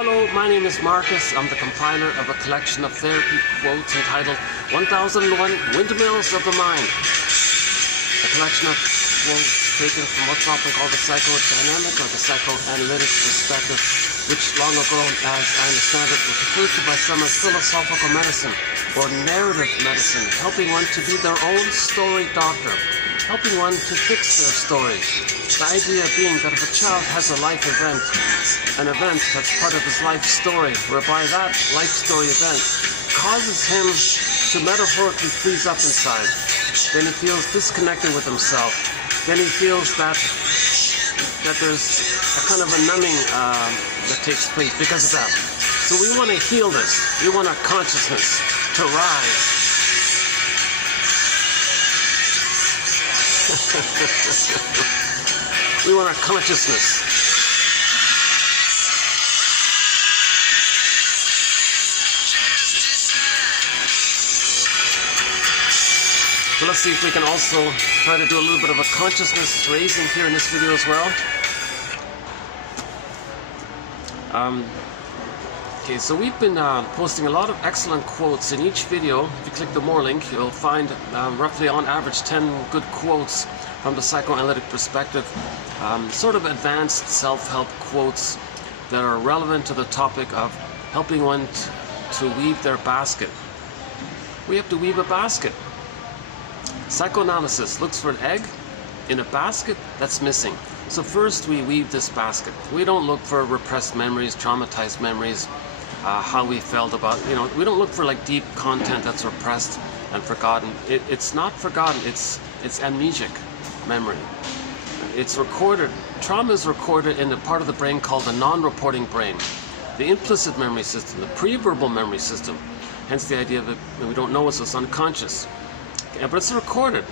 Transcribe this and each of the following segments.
Hello, my name is Marcus. I'm the compiler of a collection of therapy quotes entitled 1001 Windmills of the Mind. A collection of quotes taken from what's often called the psychodynamic or the psychoanalytic perspective, which long ago, as I understand it, was referred to by some as philosophical medicine or narrative medicine, helping one to be their own story doctor, helping one to fix their story. The idea being that if a child has a life event, an event that's part of his life story, whereby that life story event causes him to metaphorically freeze up inside, then he feels disconnected with himself. Then he feels that there's a kind of a numbing that takes place because of that. So we want to heal this. We want our consciousness to rise. We want our consciousness. So let's see if we can also try to do a little bit of a consciousness raising here in this video as well. Okay, so we've been posting a lot of excellent quotes in each video. If you click the more link, you'll find roughly on average 10 good quotes from the psychoanalytic perspective, sort of advanced self-help quotes that are relevant to the topic of helping one to weave their basket. We have to weave a basket. Psychoanalysis looks for an egg in a basket that's missing. So first we weave this basket. We don't look for repressed memories, traumatized memories, how we felt about, we don't look for like deep content that's repressed and forgotten. It's not forgotten, it's amnesic memory. It's recorded, trauma is recorded in the part of the brain called the non-reporting brain, the implicit memory system, the pre-verbal memory system. Hence the idea of it, we don't know it, so it's unconscious. Yeah, but it's recorded.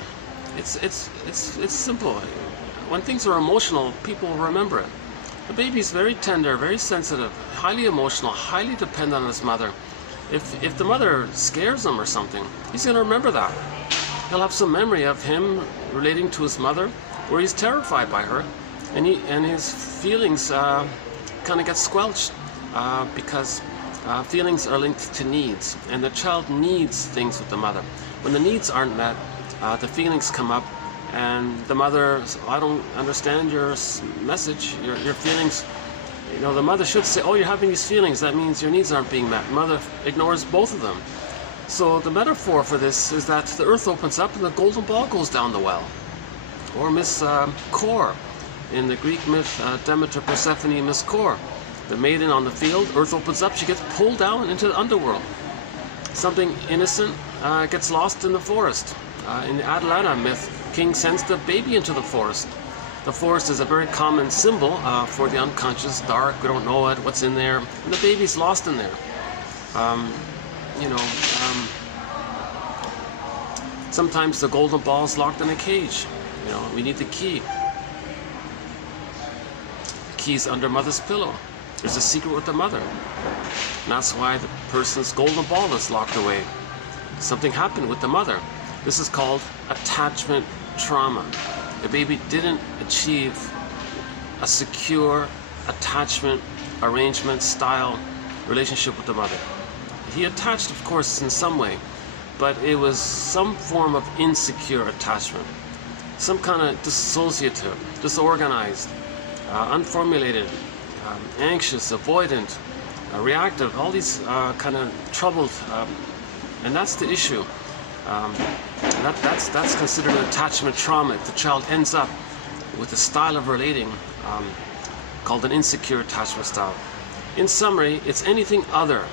It's simple. When things are emotional, people remember it. The baby's very tender, very sensitive, highly emotional, highly dependent on his mother. If the mother scares him or something, he's going to remember that. He'll have some memory of him relating to his mother, where he's terrified by her, and his feelings kind of get squelched because feelings are linked to needs, and the child needs things with the mother. When the needs aren't met, the feelings come up, and the mother says, I don't understand your message, your feelings. The mother should say, oh, you're having these feelings, that means your needs aren't being met. Mother ignores both of them. So the metaphor for this is that the earth opens up and the golden ball goes down the well. Or Miss Kor, in the Greek myth, Demeter, Persephone, Miss Kor. The maiden on the field, earth opens up, she gets pulled down into the underworld. Something innocent gets lost in the forest. In the Atalanta myth, king sends the baby into the forest. The forest is a very common symbol for the unconscious, dark, we don't know it, what's in there, and the baby's lost in there. Sometimes the golden ball is locked in a cage. We need the key. The key's under mother's pillow. There's a secret with the mother. And that's why the person's golden ball is locked away. Something happened with the mother. This is called attachment trauma. The baby didn't achieve a secure attachment, arrangement, style relationship with the mother. He attached, of course, in some way, but it was some form of insecure attachment. Some kind of dissociative, disorganized, unformulated, anxious, avoidant, reactive, all these kind of troubled, and that's the issue. That's considered an attachment trauma if the child ends up with a style of relating called an insecure attachment style. In summary, it's anything other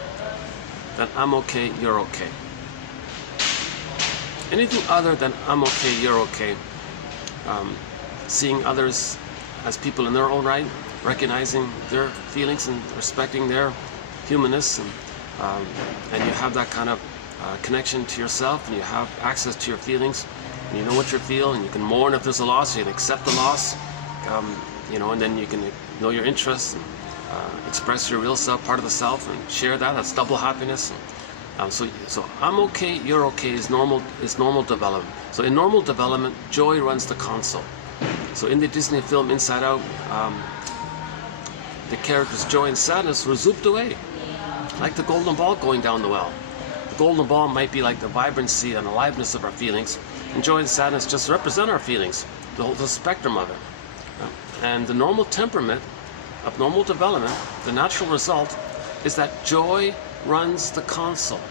than I'm okay, you're okay. Anything other than I'm okay, you're okay. Seeing others as people in their own right, recognizing their feelings and respecting their humanness, and you have that kind of connection to yourself, and you have access to your feelings, and you know what you feel, and you can mourn if there's a loss, you can accept the loss, and then you can know your interests, and express your real self, part of the self, and share that. That's double happiness. So I'm okay, you're okay is normal development. So in normal development, joy runs the console. So in the Disney film Inside Out, the character's joy and sadness were zooped away, like the golden ball going down the well. The golden ball might be like the vibrancy and aliveness of our feelings, and joy and sadness just represent our feelings, the whole spectrum of it. And the normal temperament of normal development, the natural result, is that joy runs the console,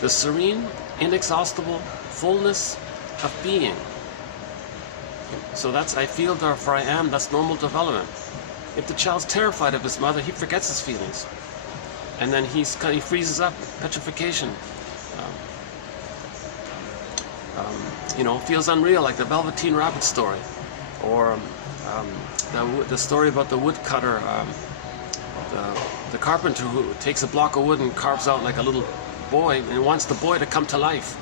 the serene, inexhaustible fullness of being. So that's I feel, therefore I am, that's normal development. If the child's terrified of his mother, he forgets his feelings. And then he freezes up, petrification. Feels unreal, like the Velveteen Rabbit story. Or the story about the woodcutter, the carpenter who takes a block of wood and carves out like a little boy and wants the boy to come to life.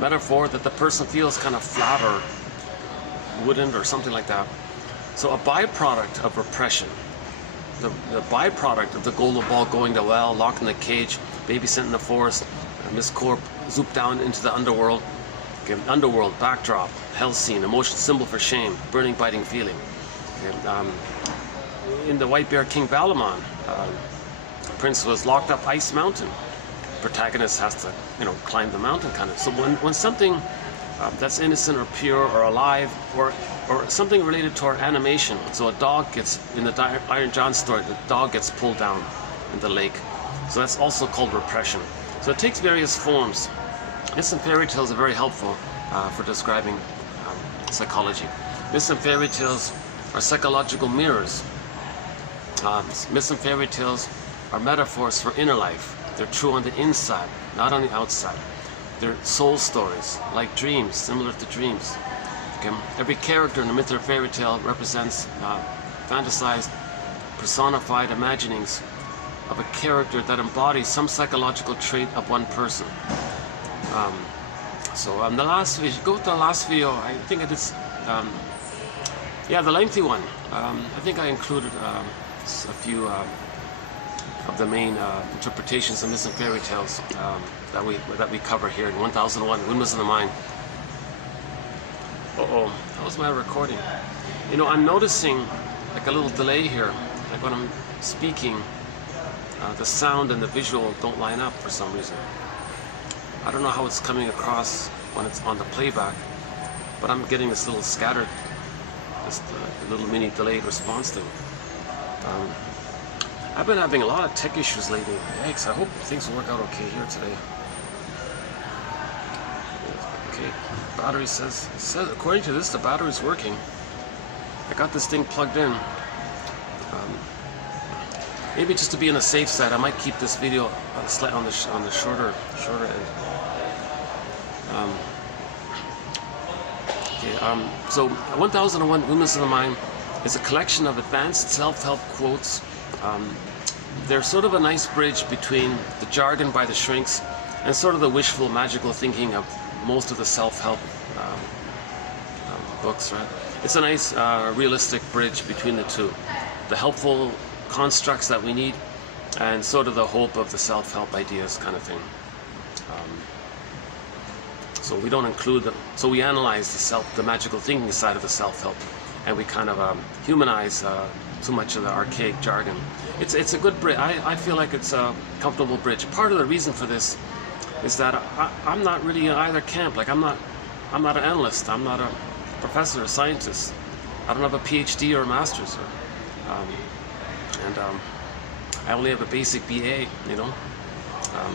Metaphor that the person feels kind of flat or wooden or something like that. So a byproduct of repression, the byproduct of the golden ball going to well, locked in the cage, babysitting in the forest, Miss Corp zooped down into the underworld. Okay, underworld, backdrop, hell scene, emotion symbol for shame, burning, biting feeling. Okay, in the White Bear King Balamon, Prince was locked up Ice Mountain. Protagonist has to, climb the mountain kind of. So when something that's innocent or pure or alive or something related to our animation, so a dog gets, in the Iron John story, the dog gets pulled down in the lake. So that's also called repression. So it takes various forms. Myths and fairy tales are very helpful for describing psychology. Myths and fairy tales are psychological mirrors. Myths and fairy tales are metaphors for inner life. They're true on the inside, not on the outside. They're soul stories, like dreams, similar to dreams. Okay? Every character in a myth or fairy tale represents fantasized, personified imaginings of a character that embodies some psychological trait of one person. The last video, go to the last video, I think it is, the lengthy one. I think I included a few of the main interpretations of myths and fairy tales that we cover here in 1001 Windmills in the Mind. That was my recording. I'm noticing like a little delay here. Like when I'm speaking, the sound and the visual don't line up for some reason. I don't know how it's coming across when it's on the playback, but I'm getting this little scattered, this little mini delayed response thing. I've been having a lot of tech issues lately. Yikes, I hope things will work out okay here today. Okay, battery says according to this, the battery's working. I got this thing plugged in. Maybe just to be on the safe side, I might keep this video on the shorter end. So 1001 Windmills in the Mind is a collection of advanced self-help quotes. They're sort of a nice bridge between the jargon by the shrinks and sort of the wishful, magical thinking of most of the self-help books, right? It's a nice, realistic bridge between the two. The helpful constructs that we need and sort of the hope of the self-help ideas kind of thing. So we don't include them. So we analyze the magical thinking side of the self-help, and we kind of humanize too much of the archaic jargon. It's a good bridge. I feel like it's a comfortable bridge. Part of the reason for this is that I'm not really in either camp. Like I'm not an analyst. I'm not a professor, a scientist. I don't have a PhD or a master's. I only have a basic BA.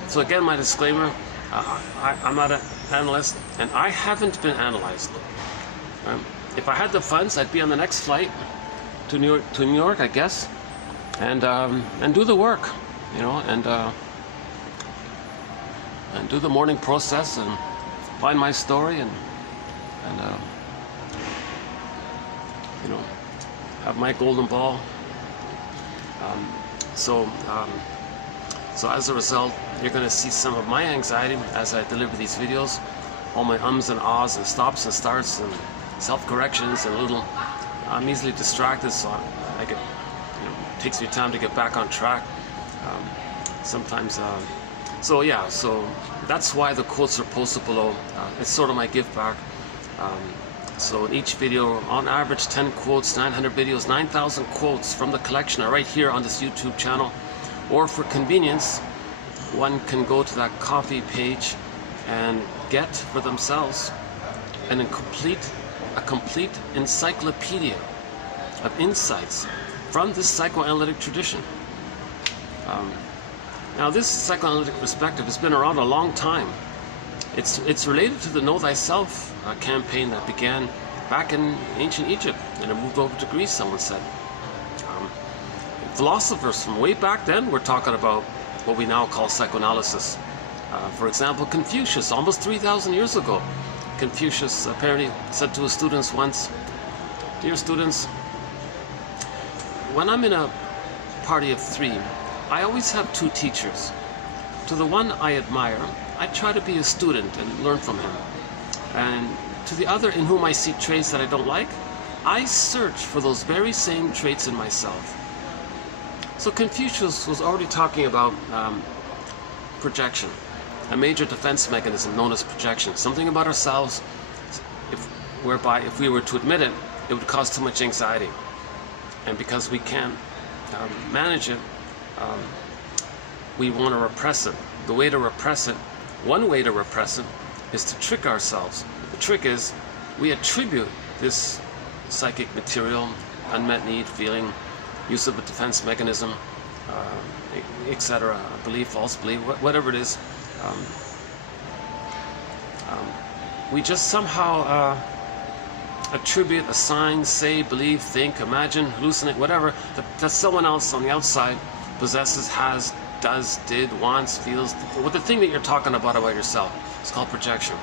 So again, my disclaimer: I'm not an analyst, and I haven't been analyzed. If I had the funds, I'd be on the next flight to New York, I guess, and do the work, and do the morning process and find my story and have my golden ball. So as a result, you're going to see some of my anxiety as I deliver these videos, all my ums and ahs and stops and starts and self-corrections and I'm easily distracted, so it takes me time to get back on track. Sometimes, so that's why the quotes are posted below. It's sort of my give back. So in each video, on average 10 quotes, 900 videos, 9,000 quotes from the collection are right here on this YouTube channel. Or for convenience, one can go to that Ko-fi page and get for themselves a complete encyclopedia of insights from this psychoanalytic tradition. Now this psychoanalytic perspective has been around a long time. It's related to the Know Thyself campaign that began back in ancient Egypt and it moved over to Greece, someone said. Philosophers from way back then were talking about what we now call psychoanalysis. For example, Confucius, almost 3,000 years ago, Confucius apparently said to his students once, "Dear students, when I'm in a party of 3, I always have 2 teachers. To the one I admire, I try to be a student and learn from him. And to the other in whom I see traits that I don't like, I search for those very same traits in myself." So Confucius was already talking about projection, a major defense mechanism known as projection, something about ourselves whereby if we were to admit it, it would cause too much anxiety. And because we can't manage it, we want to repress it. The way to repress it, one way to repress it, is to trick ourselves. The trick is we attribute this psychic material, unmet need, feeling, use of a defense mechanism, etc., belief, false belief, whatever it is. We just somehow attribute, assign, say, believe, think, imagine, hallucinate, whatever, that someone else on the outside possesses, has, does, did, wants, feels, with the thing that you're talking about yourself. It's called projection.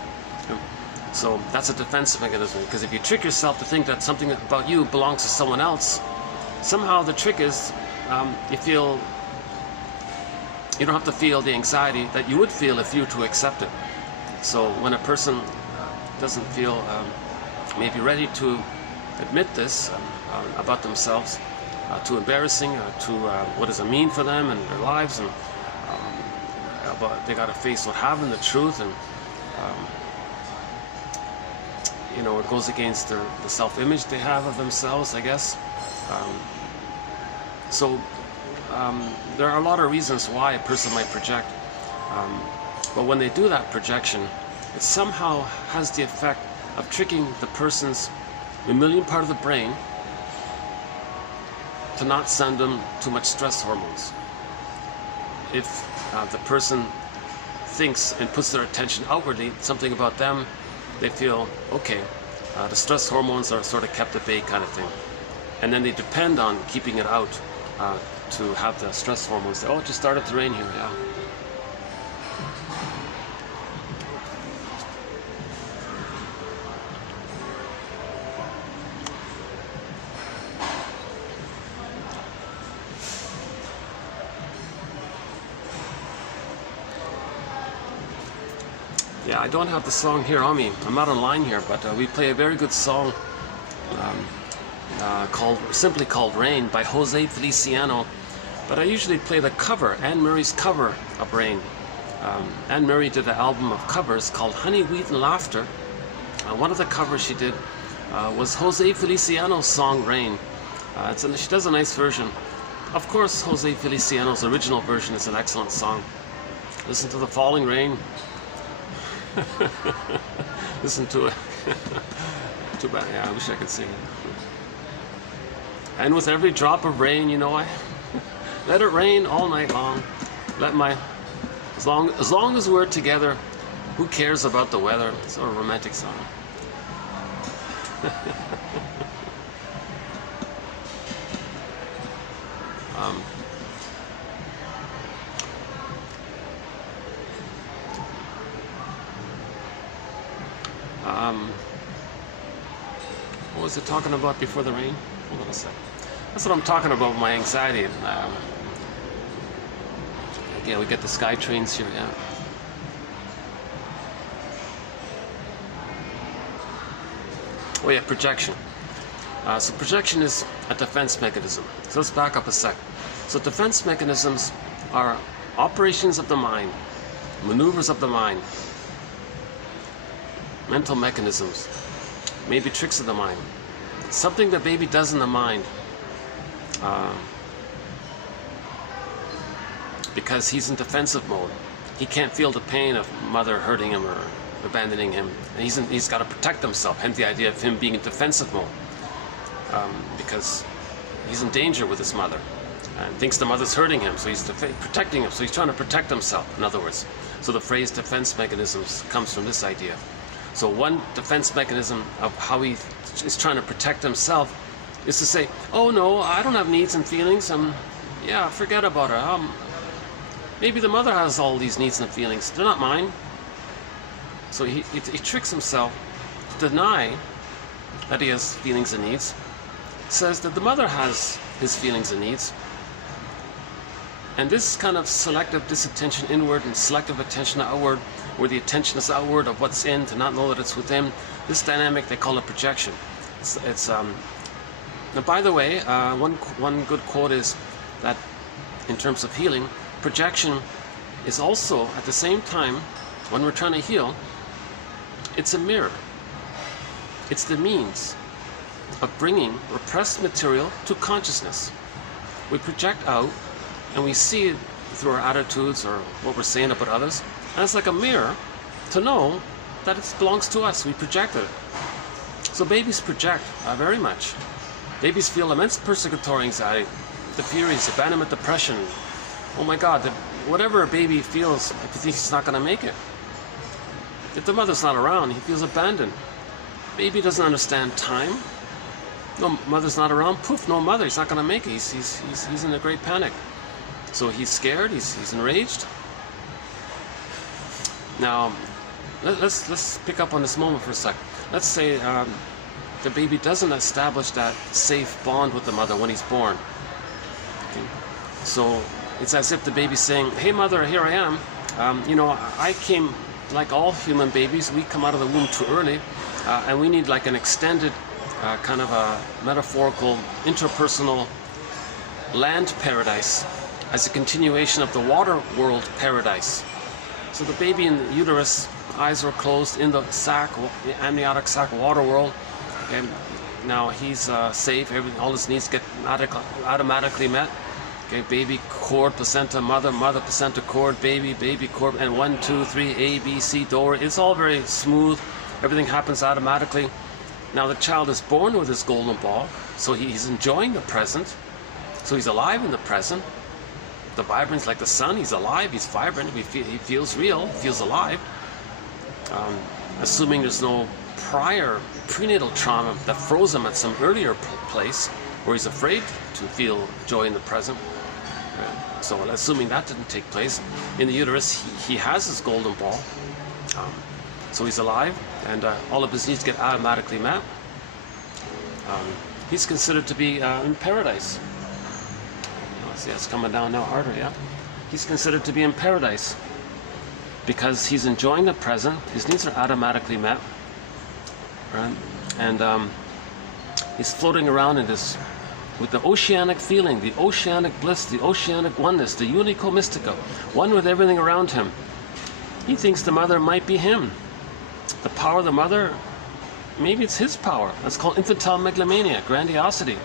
So that's a defense mechanism, because if you trick yourself to think that something about you belongs to someone else, somehow the trick is you don't have to feel the anxiety that you would feel if you were to accept it. So when a person doesn't feel maybe ready to admit this about themselves, too embarrassing, what does it mean for them and their lives, and but they got to face what happened, the truth, and it goes against the self-image they have of themselves, I guess. There are a lot of reasons why a person might project, but when they do that projection, it somehow has the effect of tricking the person's mammalian part of the brain to not send them too much stress hormones. If the person thinks and puts their attention outwardly, something about them, they feel, okay, the stress hormones are sort of kept at bay kind of thing. And then they depend on keeping it out to have the stress hormones. Oh, it just started to rain here, yeah. Yeah, I don't have the song here on me. I'm not online here, but we play a very good song simply called Rain by Jose Feliciano. But I usually play the cover, Anne Murray's cover of Rain. Anne Murray did an album of covers called Honey, Wheat and Laughter. One of the covers she did was Jose Feliciano's song Rain. She does a nice version. Of course, Jose Feliciano's original version is an excellent song. Listen to the falling rain. Listen to it. Too bad. Yeah, I wish I could sing it. And with every drop of rain, I let it rain all night long. As long as we're together, who cares about the weather? It's a romantic song. What was it talking about before the rain? Hold on a sec. That's what I'm talking about, my anxiety. Again, we get the sky trains here, yeah. Oh yeah, projection. So projection is a defense mechanism. So let's back up a sec. So defense mechanisms are operations of the mind, maneuvers of the mind, mental mechanisms, maybe tricks of the mind. Something the baby does in the mind. Because he's in defensive mode. He can't feel the pain of mother hurting him or abandoning him. And he's got to protect himself, hence the idea of him being in defensive mode. Because he's in danger with his mother and thinks the mother's hurting him, so he's protecting him, so he's trying to protect himself, in other words. So the phrase defense mechanisms comes from this idea. So one defense mechanism of how he is trying to protect himself is to say, oh no, I don't have needs and feelings, yeah, forget about her. Maybe the mother has all these needs and feelings, they're not mine. So he tricks himself to deny that he has feelings and needs, says that the mother has his feelings and needs. And this kind of selective disattention inward and selective attention outward, where the attention is outward of what's in to not know that it's within, this dynamic they call it projection. Now, by the way, one good quote is that in terms of healing, projection is also at the same time, when we're trying to heal, it's a mirror. It's the means of bringing repressed material to consciousness. We project out and we see it through our attitudes or what we're saying about others, and it's like a mirror to know that it belongs to us. We projected it. So babies project very much. Babies feel immense persecutory anxiety, the furies, abandonment, depression. Oh my God, whatever a baby feels if he thinks he's not going to make it. If the mother's not around, he feels abandoned. Baby doesn't understand time. No mother's not around, poof, no mother, he's not going to make it. He's in a great panic. So he's scared, he's enraged. Now, let's pick up on this moment for a sec. Let's say the baby doesn't establish that safe bond with the mother when he's born. Okay. So it's as if the baby's saying, hey mother, here I am. I came, like all human babies, we come out of the womb too early, and we need like an extended kind of a metaphorical interpersonal land paradise as a continuation of the water world paradise. So the baby in the uterus, eyes are closed in the sac, the amniotic sac water world, and now he's safe, all his needs get automatically met. Okay, baby, cord, placenta, mother, placenta, cord, baby, cord, and 1, 2, 3, A, B, C, door. It's all very smooth. Everything happens automatically. Now the child is born with his golden ball, so he's enjoying the present. So he's alive in the present. The vibrance, like the sun, he's alive, he's vibrant, he feels real, he feels alive. Assuming there's no prior prenatal trauma that froze him at some earlier place where he's afraid to feel joy in the present. So assuming that didn't take place, in the uterus he has his golden ball. So he's alive, and all of his needs get automatically met. He's considered to be in paradise. See, it's coming down now harder, yeah? He's considered to be in paradise because he's enjoying the present, his needs are automatically met, right? And he's floating around in this, with the oceanic feeling, the oceanic bliss, the oceanic oneness, the unico mystica, one with everything around him. He thinks the mother might be him. The power of the mother, maybe it's his power. That's called infantile megalomania, grandiosity.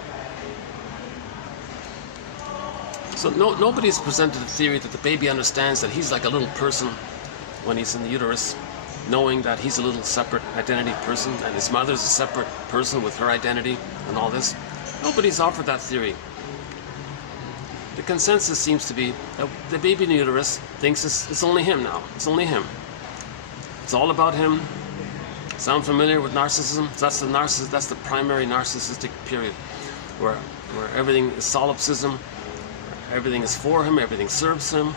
So nobody's presented a theory that the baby understands that he's like a little person when he's in the uterus, knowing that he's a little separate identity person and his mother's a separate person with her identity and all this. Nobody's offered that theory. The consensus seems to be that the baby in the uterus thinks it's only him now. It's only him. It's all about him. Sound familiar with narcissism? That's the primary narcissistic period, where everything is solipsism. Everything is for him, everything serves him.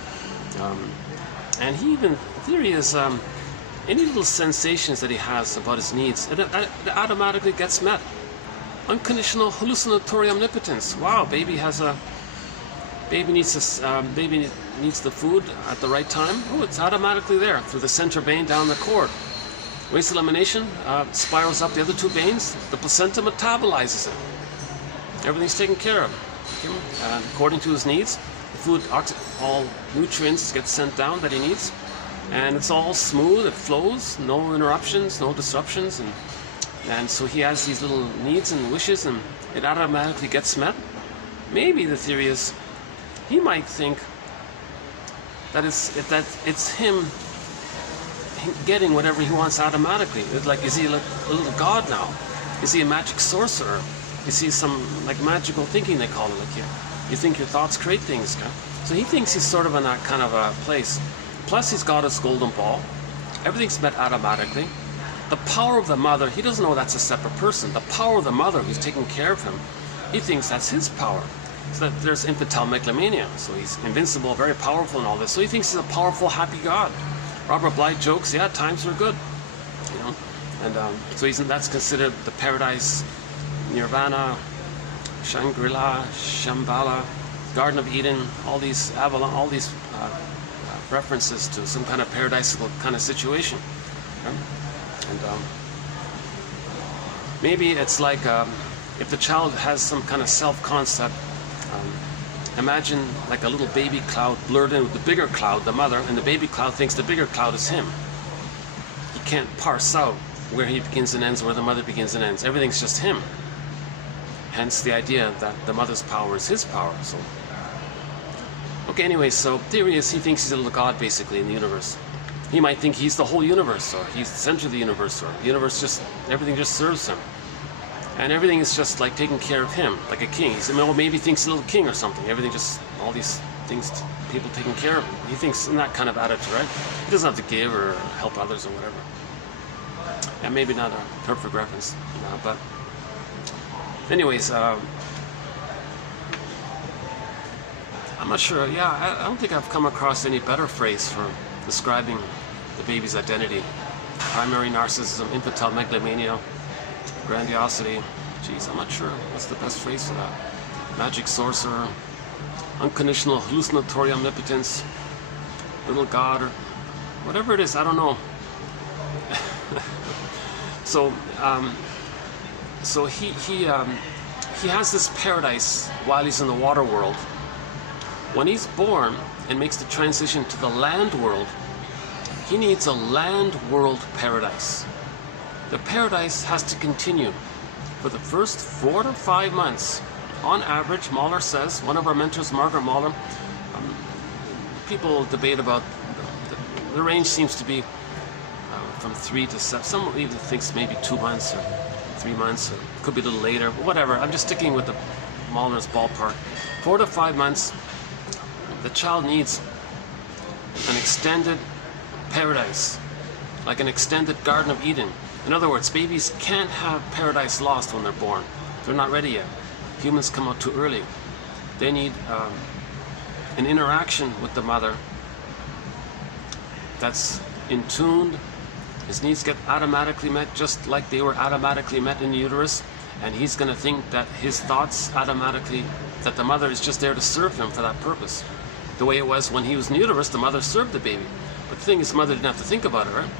And he even, theory is any little sensations that he has about his needs, it automatically gets met. Unconditional hallucinatory omnipotence. Wow, baby needs the food at the right time. Oh, it's automatically there through the center vein down the cord. Waste elimination spirals up the other two veins. The placenta metabolizes it. Everything's taken care of. According to his needs, the food, all nutrients get sent down that he needs, and it's all smooth, it flows, no interruptions, no disruptions, and And so he has these little needs and wishes, and it automatically gets met. Maybe the theory is he might think that it's him getting whatever he wants automatically. It's like, is he a little god now? Is he a magic sorcerer? Is he some like magical thinking, they call it? Like you think your thoughts create things. Okay? So he thinks he's sort of in that kind of a place. Plus he's got his golden ball. Everything's met automatically. The power of the mother, he doesn't know that's a separate person. The power of the mother who's taking care of him, he thinks that's his power. So that there's infantile megalomania. So he's invincible, very powerful and all this. So he thinks he's a powerful, happy god. Robert Bly jokes, yeah, times were good. You know? And so that's considered the paradise, nirvana, Shangri-La, Shambhala, Garden of Eden, all these Avalon, all these references to some kind of paradisical kind of situation. Okay? And maybe it's like if the child has some kind of self-concept, imagine like a little baby cloud blurred in with the bigger cloud, the mother, and the baby cloud thinks the bigger cloud is him. He can't parse out where he begins and ends, where the mother begins and ends. Everything's just him. Hence the idea that the mother's power is his power. So, okay, anyway, so theory is he thinks he's a little god basically in the universe. He might think he's the whole universe, or he's the center of the universe, or the universe just, everything just serves him. And everything is just like taking care of him, like a king. He's, maybe he thinks a little king or something. Everything just, all these things, people taking care of him. He thinks in that kind of attitude, right? He doesn't have to give or help others or whatever. And maybe not a perfect reference, but anyways, I'm not sure. Yeah, I don't think I've come across any better phrase for describing the baby's identity. Primary narcissism, infantile megalomania, grandiosity. Geez, I'm not sure what's the best phrase for that. Magic sorcerer, unconditional hallucinatory omnipotence, little god, or whatever it is, I don't know. So he has this paradise while he's in the water world. When he's born and makes the transition to the land world, he needs a land world paradise. The paradise has to continue for the first 4 to 5 months. On average, Mahler says, one of our mentors, Margaret Mahler, people debate about, the range seems to be from 3 to 7, some even thinks maybe 2 months or 3 months, or could be a little later, whatever. I'm just sticking with the Mahler's ballpark. 4 to 5 months, the child needs an extended paradise, like an extended Garden of Eden. In other words, babies can't have paradise lost when they're born. They're not ready yet. Humans come out too early. They need an interaction with the mother that's in tune. His needs get automatically met just like they were automatically met in the uterus, and he's going to think that his thoughts automatically, that the mother is just there to serve him for that purpose. The way it was when he was in the uterus, the mother served the baby. But the thing is, the mother didn't have to think about it, right?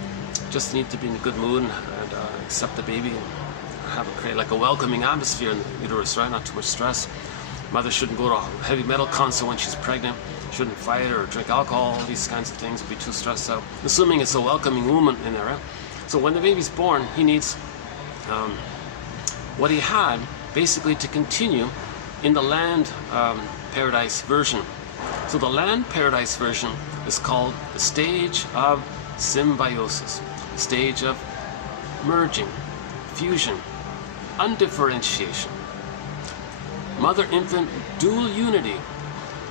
Just need to be in a good mood and accept the baby and create like a welcoming atmosphere in the uterus, right? Not too much stress. Mother shouldn't go to a heavy metal concert when she's pregnant. Shouldn't fight or drink alcohol. All these kinds of things would be too stressed out. Assuming it's a welcoming woman in there, right? So when the baby's born, he needs what he had basically to continue in the land paradise version. So the land paradise version is called the stage of symbiosis, the stage of merging, fusion, undifferentiation. Mother-infant dual unity,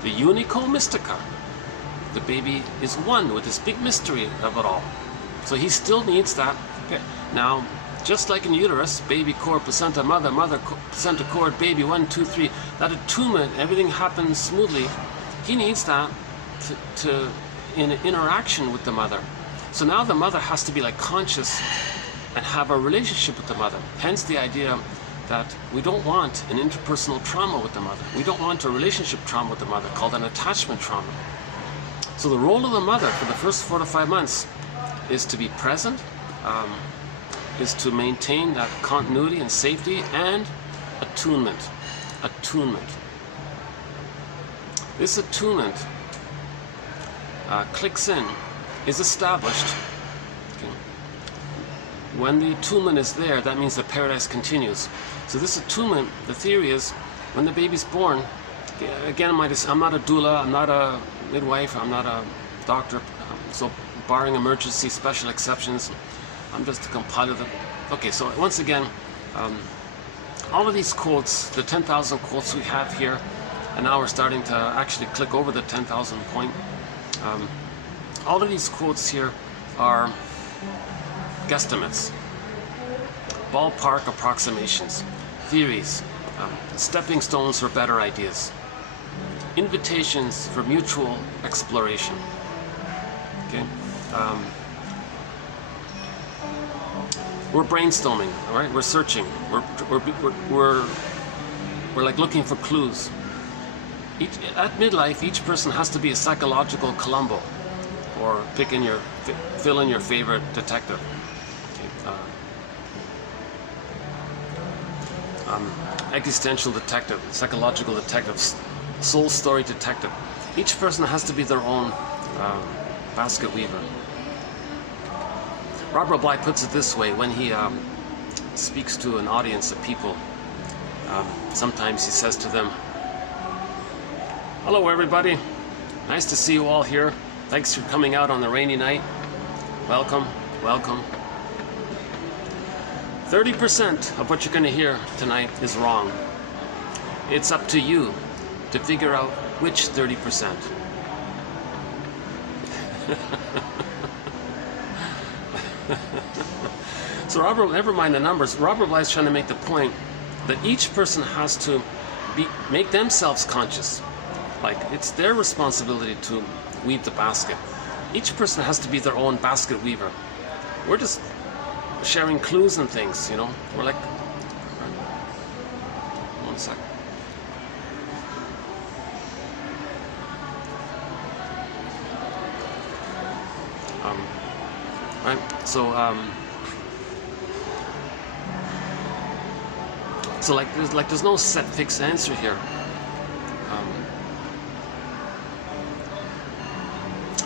the unico mystica. The baby is one with this big mystery of it all. So he still needs that. Now, just like in uterus, baby, core, placenta, mother, mother, placenta, cord, baby, 1, 2, 3, that attunement, everything happens smoothly. He needs that to in interaction with the mother. So now the mother has to be like conscious and have a relationship with the mother. Hence the idea that we don't want an interpersonal trauma with the mother. We don't want a relationship trauma with the mother called an attachment trauma. So the role of the mother for the first 4 to 5 months is to be present, is to maintain that continuity and safety, and attunement. Attunement. This attunement clicks in, is established when the attunement is there, that means the paradise continues. So this attunement, the theory is, when the baby's born, again, I'm not a doula, I'm not a midwife, I'm not a doctor, so barring emergency special exceptions, I'm just a compiler. Okay, so once again, all of these quotes, the 10,000 quotes we have here, and now we're starting to actually click over the 10,000 point. All of these quotes here are guesstimates, ballpark approximations, theories, stepping stones for better ideas, invitations for mutual exploration. Okay, we're brainstorming, all right? We're searching. We're like looking for clues. At midlife, each person has to be a psychological Columbo, or fill in your favorite detective. Existential detective, psychological detective, soul story detective. Each person has to be their own basket weaver. Robert Bly puts it this way when he speaks to an audience of people. Sometimes he says to them, "Hello everybody, nice to see you all here. Thanks for coming out on the rainy night. Welcome, welcome. 30% of what you're going to hear tonight is wrong. It's up to you to figure out which 30%. So never mind the numbers. Robert Bly is trying to make the point that each person has to make themselves conscious. Like, it's their responsibility to weave the basket. Each person has to be their own basket weaver. We're just sharing clues and things, you know. We're like, one sec. Right. So there's no set fixed answer here.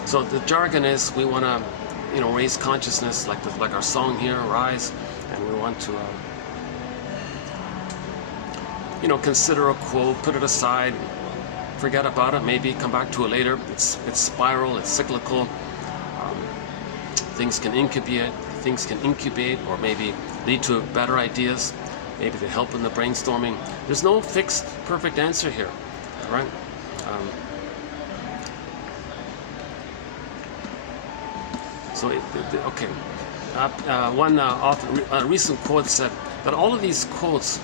So the jargon is we want to, you know, raise consciousness, like our song here, Rise, and we want to, you know, consider a quote, put it aside, forget about it, maybe come back to it later. It's spiral, it's cyclical. Things can incubate, or maybe lead to better ideas. Maybe they help in the brainstorming. There's no fixed, perfect answer here, right? Okay. One author, a recent quote said that all of these quotes,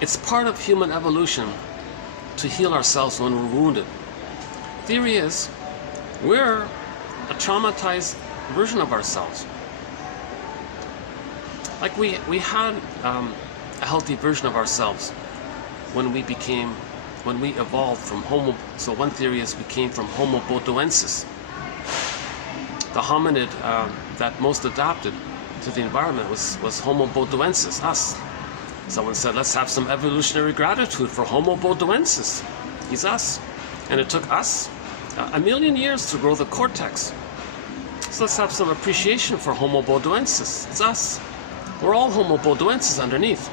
it's part of human evolution to heal ourselves when we're wounded. Theory is, we're a traumatized version of ourselves. Like we had a healthy version of ourselves when we evolved from Homo. So one theory is we came from Homo bodoensis. The hominid that most adapted to the environment was Homo bodoensis, us. Someone said, let's have some evolutionary gratitude for Homo bodoensis. He's us. And it took us a million years to grow the cortex. So let's have some appreciation for Homo bodoensis. It's us. We're all Homo bodoensis underneath.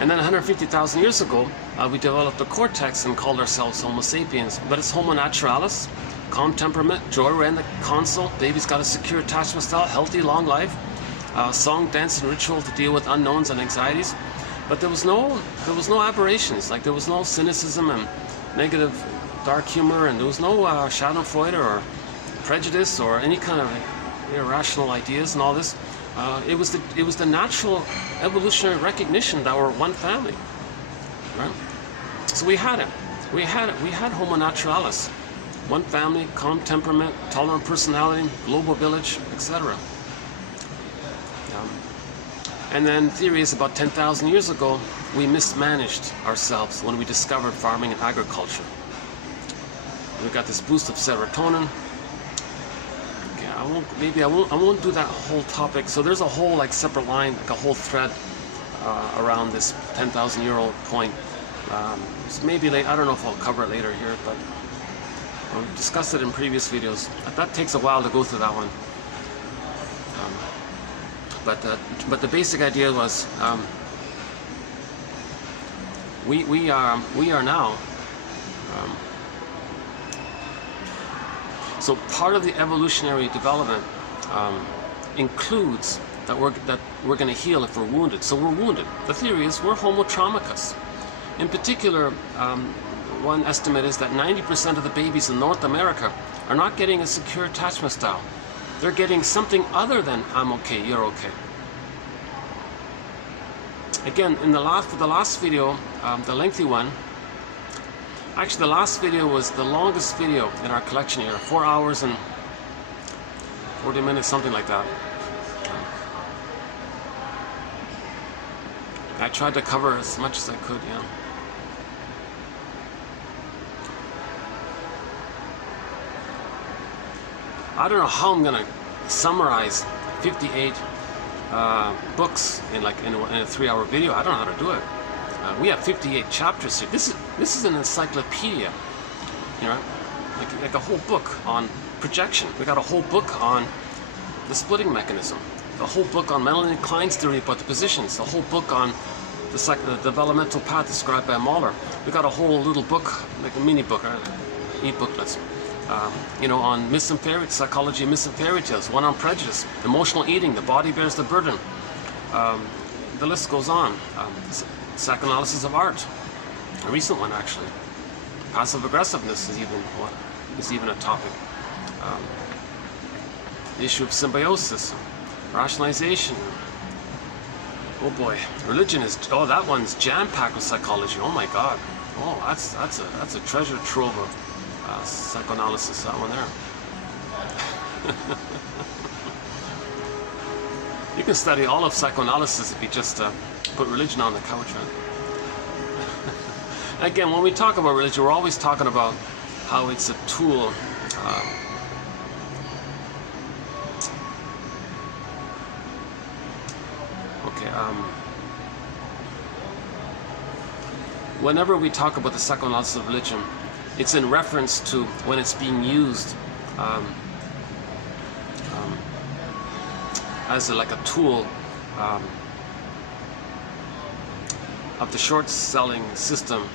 And then 150,000 years ago, we developed the cortex and called ourselves Homo sapiens. But it's Homo naturalis, calm temperament, joy ran the console, baby's got a secure attachment style, healthy, long life, song, dance, and ritual to deal with unknowns and anxieties. But there was no aberrations. Like, there was no cynicism and negative dark humor, and there was no schadenfreude or prejudice or any kind of irrational ideas and all this. It was the natural evolutionary recognition that we're one family, right? So we had it. We had Homo naturalis, one family, calm temperament, tolerant personality, global village, etc. And then theory is about 10,000 years ago, we mismanaged ourselves when we discovered farming and agriculture. We got this boost of serotonin. I won't do that whole topic. So there's a whole separate line, like a whole thread around this 10,000-year-old point. So maybe I don't know if I'll cover it later here, but we've discussed it in previous videos. That takes a while to go through that one. But the basic idea was we are now. So part of the evolutionary development includes that we're going to heal if we're wounded. So we're wounded. The theory is we're homo traumicus. In particular, one estimate is that 90% of the babies in North America are not getting a secure attachment style. They're getting something other than I'm okay, you're okay. Again, for the last video, the lengthy one, actually the last video was the longest video in our collection here, 4 hours and 40 minutes, something like that. I tried to cover as much as I could, yeah. I don't know how I'm gonna summarize 58 books in a 3-hour video. I don't know how to do it. We have 58 chapters here. This is an encyclopedia, you know, like a whole book on projection. We got a whole book on the splitting mechanism, the whole book on Melanie Klein's theory about the positions, the whole book on the developmental path described by Waelder. We got a whole little book, like a mini book, e-booklets, you know, on myths and psychology of myths and fairy tales, one on prejudice, emotional eating, the body bears the burden. The list goes on. Psychoanalysis of art, a recent one actually. Passive aggressiveness is even a topic. The issue of symbiosis, rationalization. Oh boy, religion is. Oh, that one's jam-packed with psychology. Oh my God. Oh, that's a treasure trove of psychoanalysis. That one there. You can study all of psychoanalysis if you just put religion on the couch, right? Again, when we talk about religion, we're always talking about how it's a tool. Whenever we talk about the psychoanalysis of religion, it's in reference to when it's being used as like a tool of the short-selling system.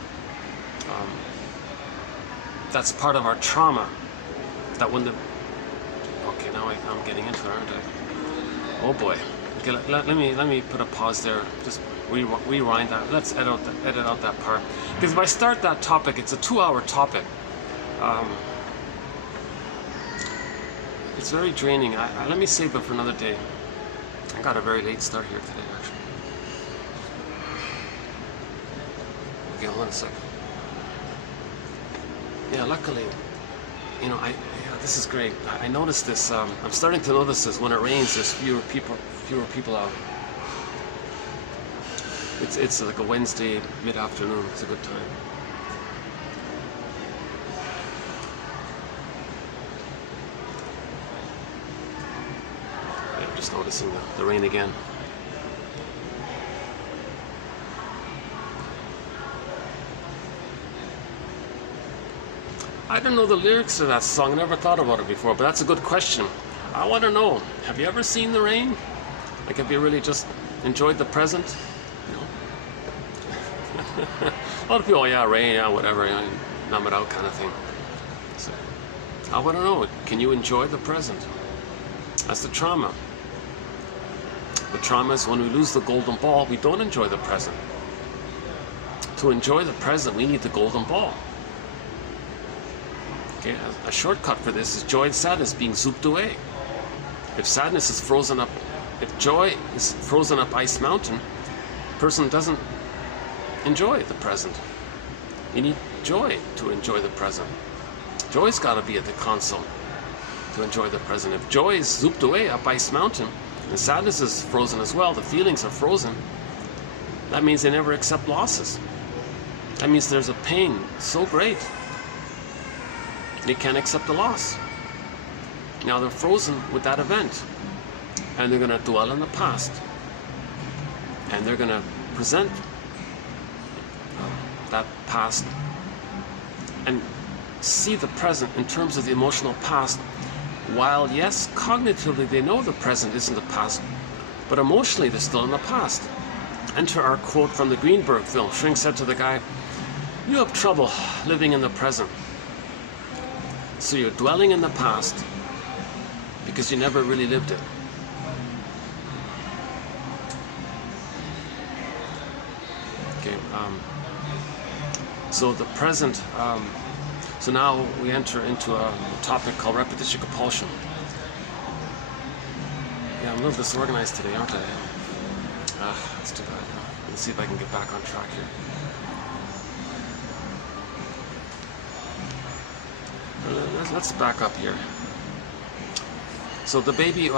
That's part of our trauma. That when okay, now I'm getting into it, aren't I? Oh boy. Okay, let me put a pause there. Just rewind that. Let's edit out that part. Because if I start that topic, it's a 2-hour topic. It's very draining. Let me save it for another day. I got a very late start here today, actually. Okay, hold on a second. Yeah, luckily, you know, this is great. I noticed this. I'm starting to notice this when it rains. There's fewer people out. It's like a Wednesday mid-afternoon. It's a good time. Yeah, I'm just noticing the rain again. I don't know the lyrics to that song. I never thought about it before, but that's a good question. I want to know, have you ever seen the rain? Like, have you really just enjoyed the present? You know? A lot of people, yeah, rain, yeah, whatever, yeah, numb it out kind of thing. So, I want to know, can you enjoy the present? That's the trauma. The trauma is when we lose the golden ball, we don't enjoy the present. To enjoy the present, we need the golden ball. Okay, a shortcut for this is joy and sadness being zooped away. If sadness is frozen up, if joy is frozen up ice mountain, person doesn't enjoy the present. You need joy to enjoy the present. Joy's got to be at the console to enjoy the present. If joy is zooped away up ice mountain, and sadness is frozen as well, the feelings are frozen, that means they never accept losses. That means there's a pain so great they can't accept the loss. Now they're frozen with that event, and they're going to dwell in the past, and they're going to present that past and see the present in terms of the emotional past, while yes, cognitively they know the present isn't the past. But emotionally, they're still in the past. Enter our quote from the Greenberg film. Shrink said to the guy, "You have trouble living in the present. So you're dwelling in the past because you never really lived it." Okay. So the present. So now we enter into a topic called repetition compulsion. Yeah, I'm a little disorganized today, aren't I? That's too bad. Let's see if I can get back on track here. Let's back up here. So the baby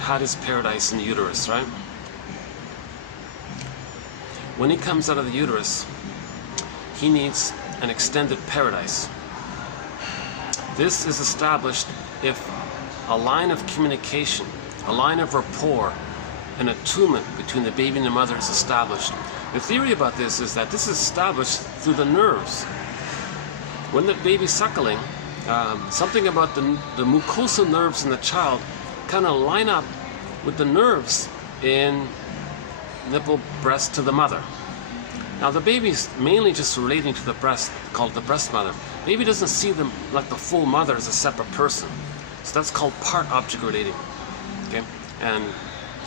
had his paradise in the uterus, right? When he comes out of the uterus, he needs an extended paradise. This is established if a line of communication, a line of rapport, an attunement between the baby and the mother is established. The theory about this is that this is established through the nerves. When the baby's suckling, something about the mucosal nerves in the child kind of line up with the nerves in nipple, breast to the mother. Now the baby's mainly just relating to the breast, called the breast mother. Baby doesn't see them like the full mother as a separate person. So that's called part object relating. Okay? And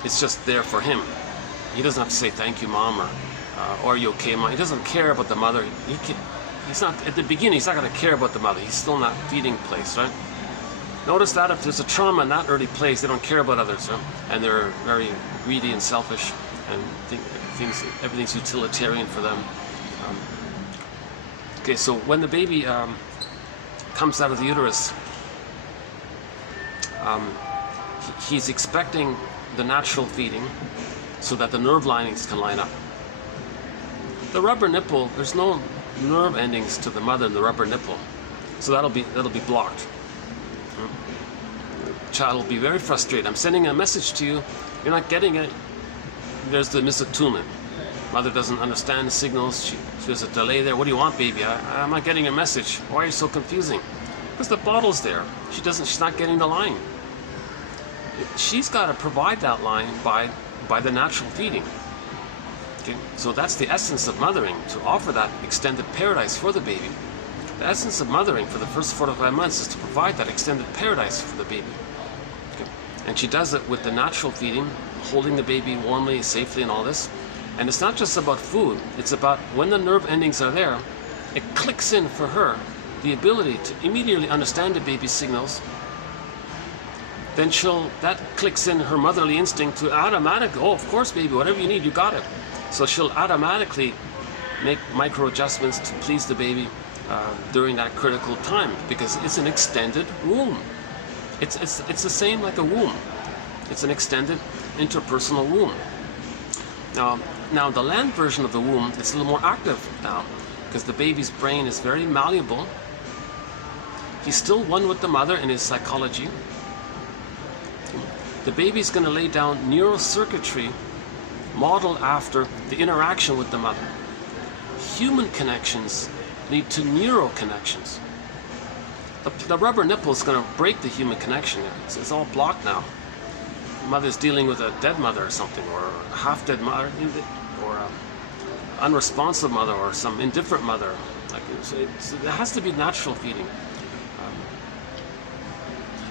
it's just there for him. He doesn't have to say thank you, mom, or are you okay, mom? He doesn't care about the mother. He's not, at the beginning, he's not going to care about the mother. He's still in that feeding place, right? Notice that if there's a trauma in that early place, they don't care about others, right? And they're very greedy and selfish, and everything's utilitarian for them. Okay, so when the baby comes out of the uterus, he's expecting the natural feeding so that the nerve linings can line up. The rubber nipple, there's no nerve endings to the mother in the rubber nipple, so that'll be blocked. The child will be very frustrated. I'm sending a message to you, you're not getting it. There's the misattunement. Mother doesn't understand the signals. There's a delay there. What do you want, baby? I'm not getting a message. Why are you so confusing? Because the bottle's there. She's not getting the line. She's got to provide that line by the natural feeding. Okay? So that's the essence of mothering, to offer that extended paradise for the baby. The essence of mothering for the first 4 to 5 months is to provide that extended paradise for the baby. Okay? And she does it with the natural feeding, holding the baby warmly, safely, and all this. And it's not just about food, it's about when the nerve endings are there, it clicks in for her the ability to immediately understand the baby's signals. Then that clicks in her motherly instinct to automatically, oh, of course, baby, whatever you need, you got it. So she'll automatically make micro adjustments to please the baby during that critical time, because it's an extended womb. It's the same like a womb. It's an extended interpersonal womb. Now the land version of the womb is a little more active now, because the baby's brain is very malleable. He's still one with the mother in his psychology. The baby's going to lay down neurocircuitry modeled after the interaction with the mother. Human connections lead to neuro connections. The rubber nipple is going to break the human connection. It's all blocked now. Mother's dealing with a dead mother or something, or a half-dead mother, or an unresponsive mother, or some indifferent mother. Like it has to be natural feeding.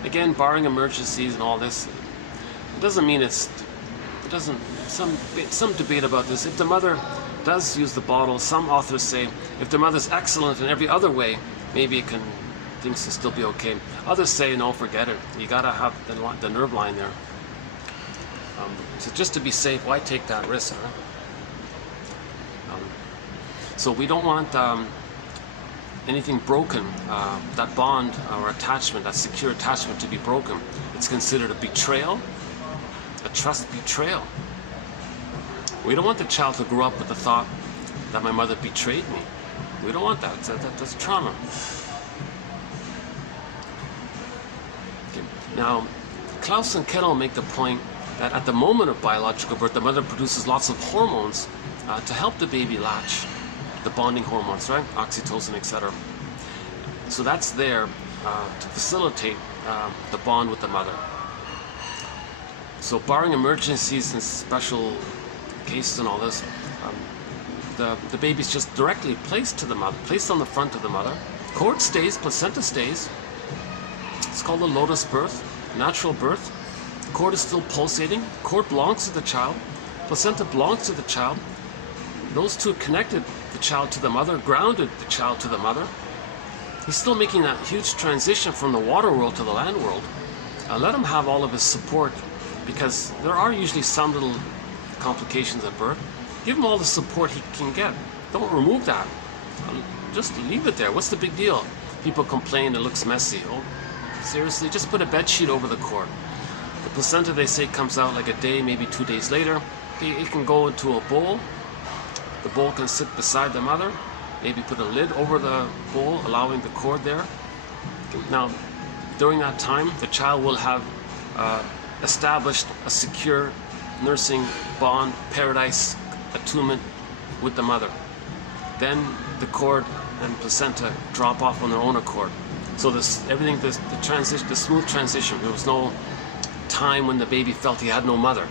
Again, barring emergencies and all this, it doesn't mean some debate about this. If the mother does use the bottle, some authors say if the mother's excellent in every other way, maybe things can still be okay. Others say no, forget it. You gotta have the nerve line there. So just to be safe, why take that risk? Right? So we don't want anything broken, that bond or attachment, that secure attachment to be broken. It's considered a betrayal, a trust betrayal. We don't want the child to grow up with the thought that my mother betrayed me. We don't want that. That's trauma. Okay. Now, Klaus and Kettle make the point that at the moment of biological birth, the mother produces lots of hormones to help the baby latch, the bonding hormones, right? Oxytocin, etc. So that's there to facilitate the bond with the mother. So barring emergencies and special cases and all this, the baby's just directly placed to the mother, placed on the front of the mother. Cord stays, placenta stays. It's called a lotus birth, natural birth. The cord is still pulsating. Cord belongs to the child. Placenta belongs to the child. Those two connected the child to the mother, grounded the child to the mother. He's still making that huge transition from the water world to the land world. Let him have all of his support, because there are usually some little complications at birth. Give him all the support he can get. Don't remove that. Just leave it there. What's the big deal? People complain it looks messy. Oh, seriously? Just put a bed sheet over the cord. The placenta, they say, comes out like a day, maybe 2 days later. It can go into a bowl. The bowl can sit beside the mother. Maybe put a lid over the bowl, allowing the cord there. Now, during that time, the child will have established a secure nursing bond, paradise, attunement with the mother. Then the cord and placenta drop off on their own accord. So everything, the transition, the smooth transition. There was no time when the baby felt he had no mother.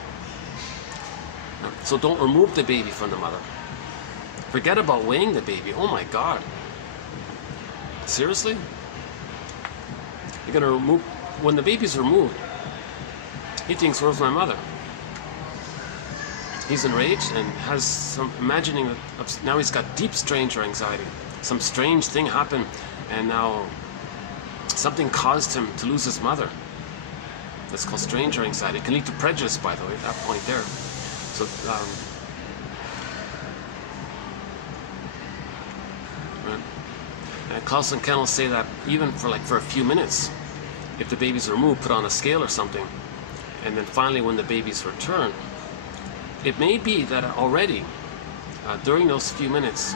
So don't remove the baby from the mother. Forget about weighing the baby. Oh my God. Seriously? You're gonna remove, when the baby's removed, he thinks, where's my mother? He's enraged and has some imagining of, now he's got deep stranger anxiety. Some strange thing happened, and now something caused him to lose his mother. That's called stranger anxiety. It can lead to prejudice, by the way, at that point there. So, and Klaus and Ken will say that even for a few minutes, if the baby's removed, put on a scale or something, and then finally when the baby's returned, it may be that already during those few minutes,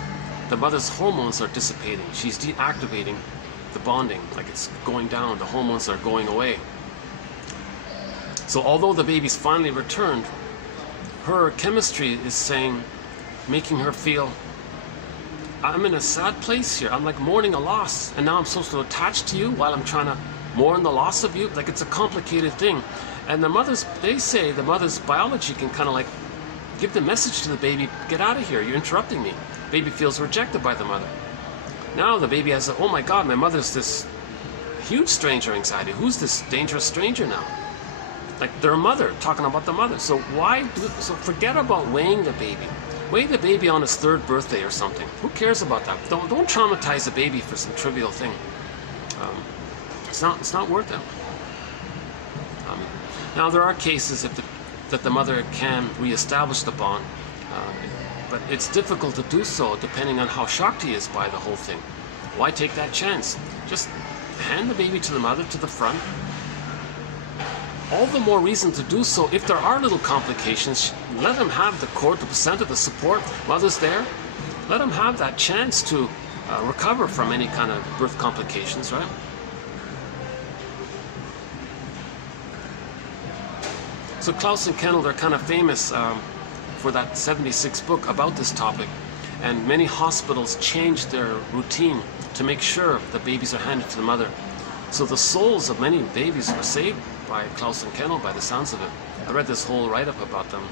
the mother's hormones are dissipating. She's deactivating the bonding, like it's going down. The hormones are going away. So although the baby's finally returned, her chemistry is saying, making her feel, I'm in a sad place here. I'm like mourning a loss, and now I'm supposed to attach to you while I'm trying to mourn the loss of you. Like, it's a complicated thing. And they say the mother's biology can kind of like give the message to the baby, get out of here, you're interrupting me. Baby feels rejected by the mother. Now the baby has oh my God, my mother's this huge stranger anxiety. Who's this dangerous stranger now? Like their mother, talking about the mother. So so forget about weighing the baby. Weigh the baby on his 3rd birthday or something. Who cares about that? Don't traumatize the baby for some trivial thing. It's not worth it. Now there are cases that the mother can reestablish the bond, but it's difficult to do so depending on how shocked he is by the whole thing. Why take that chance? Just hand the baby to the mother, to the front. All the more reason to do so if there are little complications. Let him have the cord, the placenta, the support. Mother's there. Let him have that chance to recover from any kind of birth complications, right? So Klaus and Kendall, they're kind of famous for that 76 book about this topic, and many hospitals changed their routine to make sure the babies are handed to the mother. So the souls of many babies were saved by Klaus and Kendall, by the sounds of it. I read this whole write-up about them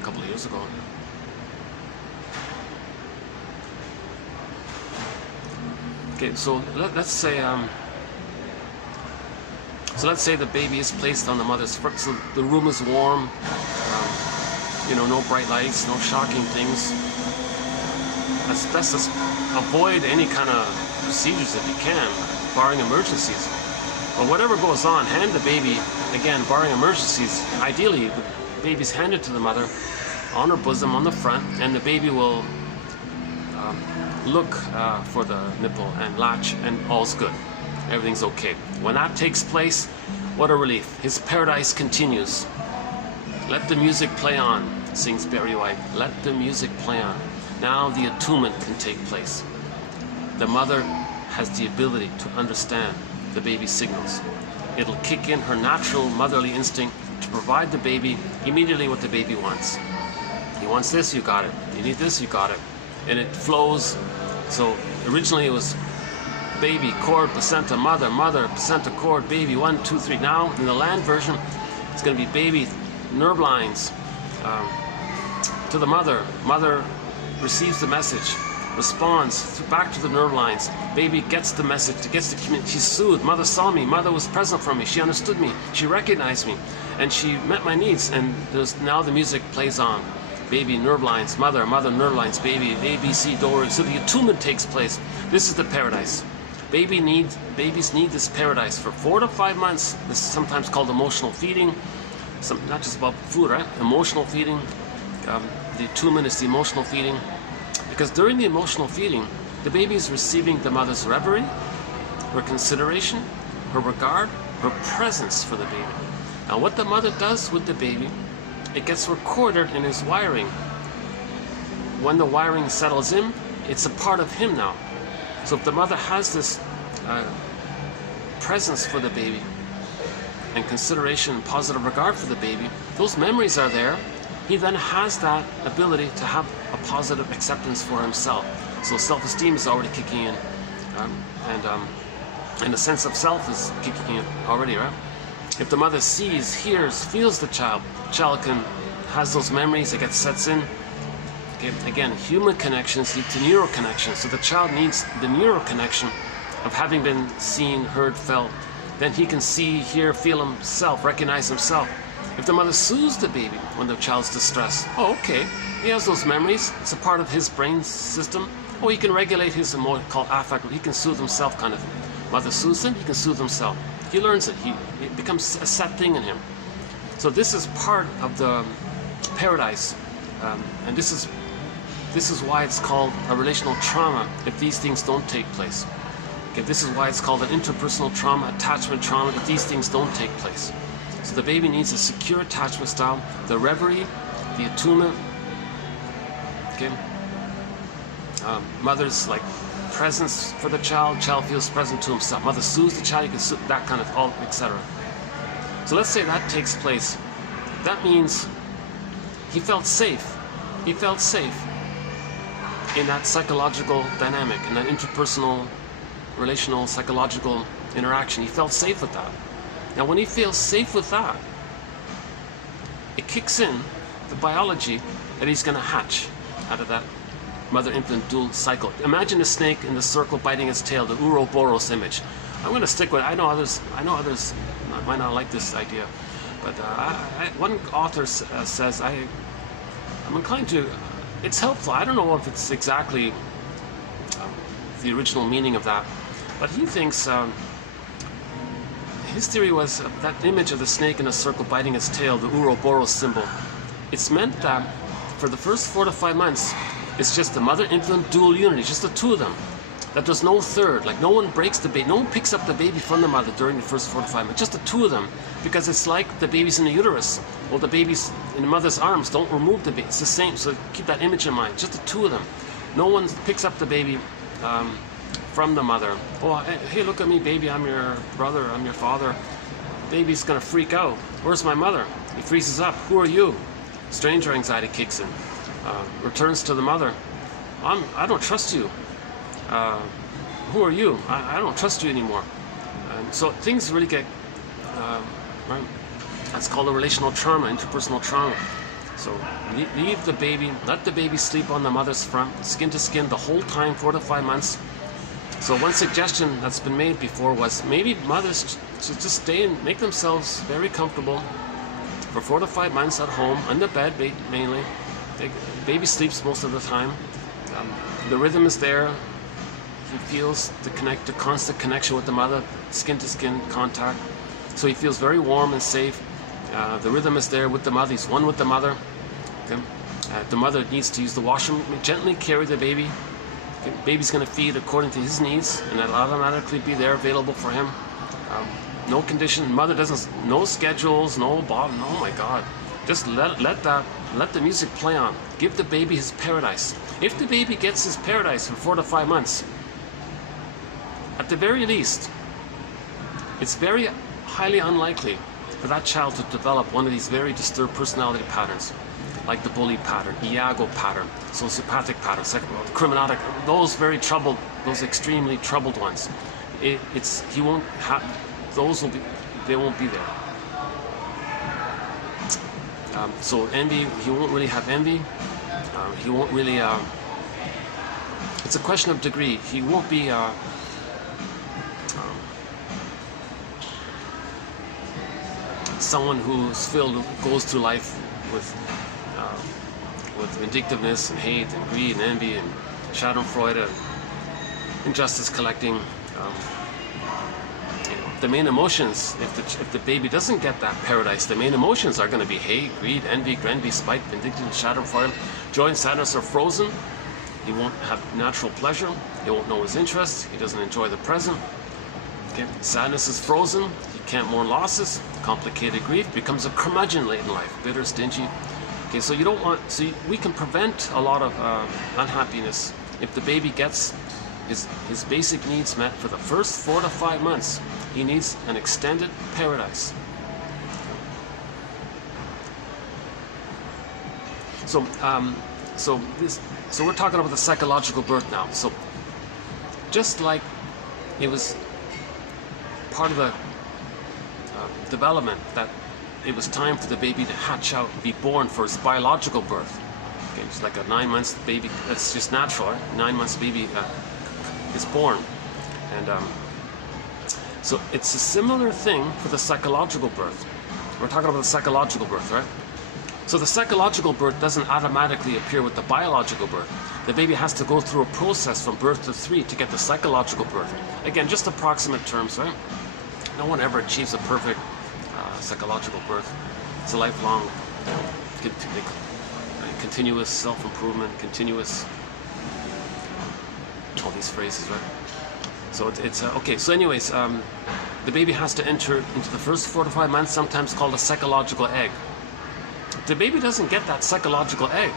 a couple of years ago. Okay, so let's say let's say the baby is placed on the mother's foot, so the room is warm, no bright lights, no shocking things. As best as avoid any kind of procedures if you can, barring emergencies. But whatever goes on, hand the baby, again, barring emergencies, ideally the baby's handed to the mother on her bosom, on the front, and the baby will look for the nipple and latch, and all's good. Everything's okay. When that takes place, what a relief. His paradise continues. Let the music play on, sings Barry White. Let the music play on. Now the attunement can take place. The mother has the ability to understand the baby's signals. It'll kick in her natural motherly instinct to provide the baby immediately what the baby wants. He wants this, you got it. You need this, you got it. And it flows. So originally it was baby, cord, placenta, mother, placenta, cord, baby, 1, 2, 3. Now in the land version, It's going to be baby nerve lines to the mother. Mother receives the message, responds back to the nerve lines. Baby gets the message, gets the community. She's soothed. Mother saw me. Mother was present for me. She understood me. She recognized me, and she met my needs. And now the music plays on. Baby nerve lines, mother nerve lines, baby, A, B, C, do. So the attunement takes place. This is the paradise. Babies need this paradise for 4 to 5 months. This is sometimes called emotional feeding. Not just about food, right? Emotional feeding. The attunement is the emotional feeding. Because during the emotional feeding, the baby is receiving the mother's reverie, her consideration, her regard, her presence for the baby. Now what the mother does with the baby, it gets recorded in his wiring. When the wiring settles in, it's a part of him now. So if the mother has this presence for the baby and consideration and positive regard for the baby, those memories are there. He then has that ability to have a positive acceptance for himself. So self-esteem is already kicking in, and the sense of self is kicking in already, right? If the mother sees, hears, feels the child has those memories, it gets sets in. Okay, again, human connections lead to neural connections. So the child needs the neural connection of having been seen, heard, felt. Then he can see, hear, feel himself, recognize himself. If the mother soothes the baby when the child's distressed, oh, okay, he has those memories. It's a part of his brain system. Oh, he can regulate his emotion, called affect. He can soothe himself, kind of. Mother soothes him, he can soothe himself. He learns it. It becomes a set thing in him. So this is part of the paradise, and this is why it's called a relational trauma if these things don't take place. Okay, this is why it's called an interpersonal trauma, attachment trauma, if these things don't take place. So the baby needs a secure attachment style, the reverie, the attunement. Okay, mother's like presence for the child feels present to himself. Mother soothes the child, you can soothe that kind of all, etc. So let's say that takes place. That means he felt safe. He felt safe in that psychological dynamic, in that interpersonal, relational, psychological interaction. He felt safe with that. Now when he feels safe with that, it kicks in the biology that he's going to hatch out of that mother-infant dual cycle. Imagine a snake in the circle biting its tail, the Ouroboros image. I'm going to stick with it. I know others might not like this idea, but one author says, I'm inclined to, it's helpful. I don't know if it's exactly the original meaning of that, but he thinks his theory was that image of the snake in a circle biting its tail, the Ouroboros symbol. It's meant that for the first 4 to 5 months, it's just the mother-infant dual unity, just the two of them. That there's no third, like no one breaks the baby, no one picks up the baby from the mother during the first 4 to 5 months, just the two of them. Because it's like the baby's in the uterus, or the baby's in the mother's arms, don't remove the baby, it's the same, so keep that image in mind, just the two of them. No one picks up the baby from the mother. Oh, hey, look at me, baby, I'm your brother, I'm your father. Baby's gonna freak out. Where's my mother? He freezes up. Who are you? Stranger anxiety kicks in. Returns to the mother. I don't trust you. Who are you? I don't trust you anymore. And so things really get, right? That's called a relational trauma, interpersonal trauma. So leave the baby, let the baby sleep on the mother's front, skin to skin the whole time, 4 to 5 months. So one suggestion that's been made before was maybe mothers should just stay and make themselves very comfortable for 4 to 5 months at home, on the bed mainly. Baby sleeps most of the time. The rhythm is there. He feels the constant connection with the mother, skin-to-skin contact. So he feels very warm and safe. The rhythm is there with the mother. He's one with the mother. Okay? The mother needs to use the washroom. Gently carry the baby. Okay? Baby's going to feed according to his needs, and that'll automatically be there available for him. No condition. Mother doesn't. No schedules. No bottom. Oh my God. Just let the music play on. Give the baby his paradise. If the baby gets his paradise for 4 to 5 months, at the very least, it's very highly unlikely for that child to develop one of these very disturbed personality patterns, like the bully pattern, Iago pattern, sociopathic pattern, criminalic, those very troubled, those extremely troubled ones. He won't have, they won't be there. So envy, he won't really have envy. He won't really, it's a question of degree. He won't be someone who's goes through life with vindictiveness and hate and greed and envy and schadenfreude and injustice collecting. The main emotions, if the baby doesn't get that paradise, the main emotions are going to be hate, greed, envy, spite, vindictiveness, schadenfreude. Joy and sadness are frozen. He won't have natural pleasure. He won't know his interests. He doesn't enjoy the present. Okay. Sadness is frozen. He can't mourn losses. Complicated grief becomes a curmudgeon late in life, bitter, stingy. Okay, so you don't want. So we can prevent a lot of unhappiness if the baby gets his basic needs met for the first 4 to 5 months. He needs an extended paradise. So we're talking about the psychological birth now. So just like it was part of the development that it was time for the baby to hatch out, be born for his biological birth. Okay, it's like a 9 months baby. That's just natural. Right? 9 months baby is born, and so it's a similar thing for the psychological birth. We're talking about the psychological birth, right? So the psychological birth doesn't automatically appear with the biological birth. The baby has to go through a process from birth to 3 to get the psychological birth. Again, just approximate terms, right? No one ever achieves a perfect psychological birth. It's a lifelong, continuous self-improvement, continuous, all these phrases, right? So it's okay. So anyways, the baby has to enter into the first 4 to 5 months, sometimes called a psychological egg. If the baby doesn't get that psychological egg,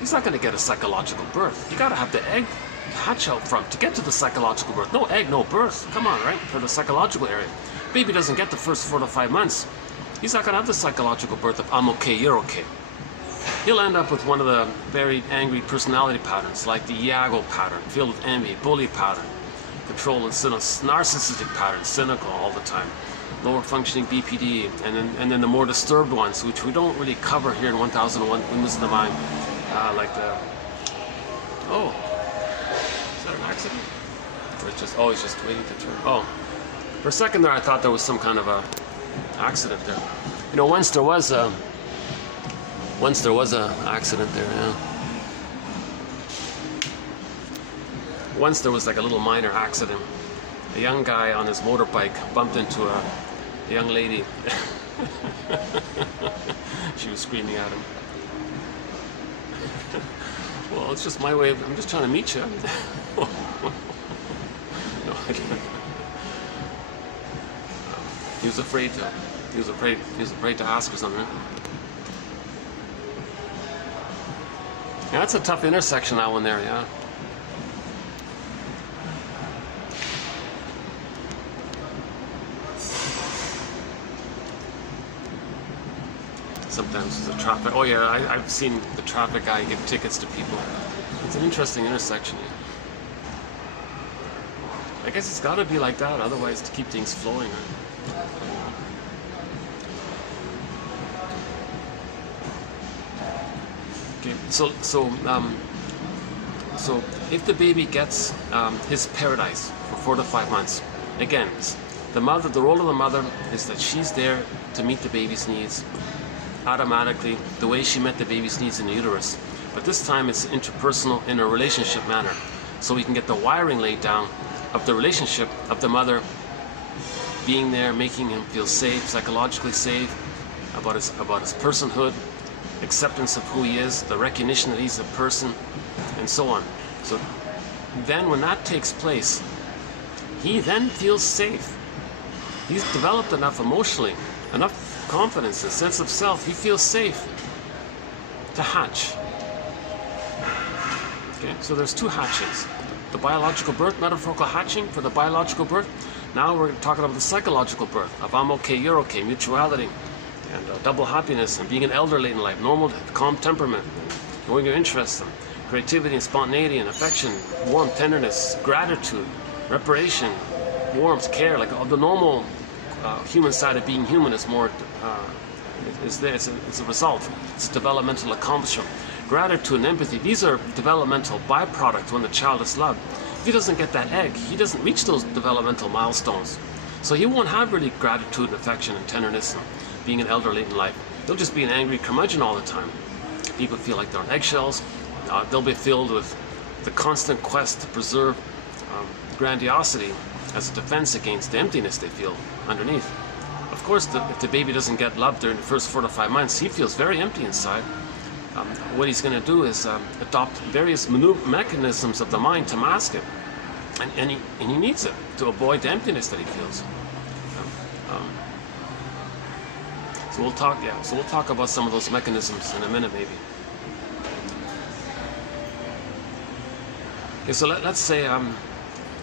he's not going to get a psychological birth. You got to have the egg hatch out from to get to the psychological birth. No egg, no birth. Come on, right? For the psychological area. Baby doesn't get the first 4 to 5 months. He's not going to have the psychological birth of I'm okay, you're okay. He'll end up with one of the very angry personality patterns, like the Iago pattern, filled with envy, bully pattern, control and narcissistic pattern, cynical all the time, lower functioning BPD, and then the more disturbed ones, which we don't really cover here in 1001 Windmills of the Mind, like the, oh, is that an accident? Or it's just, oh, he's just waiting to turn. Oh, for a second there I thought there was some kind of a accident there. You know, once there was a accident there, yeah. Once there was like a little minor accident. A young guy on his motorbike bumped into a young lady. She was screaming at him. Well, it's just my way of, I'm just trying to meet you. No, I can't. He was afraid to ask her something. Yeah, that's a tough intersection, that one there, yeah. Sometimes there's a traffic. Oh yeah, I've seen the traffic guy give tickets to people. It's an interesting intersection. Yeah. I guess it's got to be like that, otherwise to keep things flowing. Right? Okay, so if the baby gets his paradise for 4 to 5 months, again, the role of the mother is that she's there to meet the baby's needs automatically, the way she met the baby's needs in the uterus. But this time it's interpersonal, in a relationship manner. So we can get the wiring laid down of the relationship of the mother being there, making him feel safe, psychologically safe, about his personhood, acceptance of who he is, the recognition that he's a person, and so on. So then when that takes place, he then feels safe. He's developed enough emotionally, enough confidence, a sense of self, he feels safe to hatch. Okay, so there's 2 hatchings. The biological birth, metaphorical hatching for the biological birth. Now we're talking about the psychological birth of I'm okay, you're okay, mutuality, and double happiness, and being an elder late in life, normal, calm temperament, knowing your interests, and creativity and spontaneity and affection, warmth, tenderness, gratitude, reparation, warmth, care, like the normal human side of being human is more is there. It's a result. It's a developmental accomplishment. Gratitude and empathy, these are developmental byproducts when the child is loved. If he doesn't get that egg, he doesn't reach those developmental milestones. So he won't have really gratitude and affection and tenderness and being an elder late in life. He'll just be an angry curmudgeon all the time. People feel like they're on eggshells. They'll be filled with the constant quest to preserve grandiosity as a defense against the emptiness they feel underneath. Of course, if the baby doesn't get love during the first 4 to 5 months, he feels very empty inside. What he's going to do is adopt various mechanisms of the mind to mask it, and he needs it to avoid the emptiness that he feels. So we'll talk. Yeah. So we'll talk about some of those mechanisms in a minute, maybe. Okay. So let's say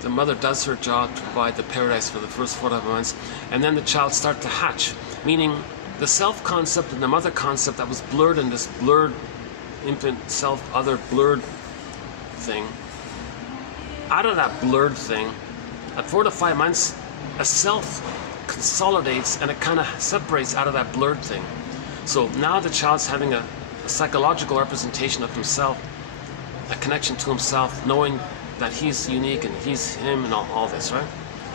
the mother does her job to provide the paradise for the first 4 to 5 months, and then the child starts to hatch, meaning the self-concept and the mother concept that was blurred in this blurred infant self-other blurred thing. Out of that blurred thing, at 4 to 5 months, a self consolidates and it kind of separates out of that blurred thing. So now the child's having a psychological representation of himself, a connection to himself, knowing that he's unique and he's him and all this, right?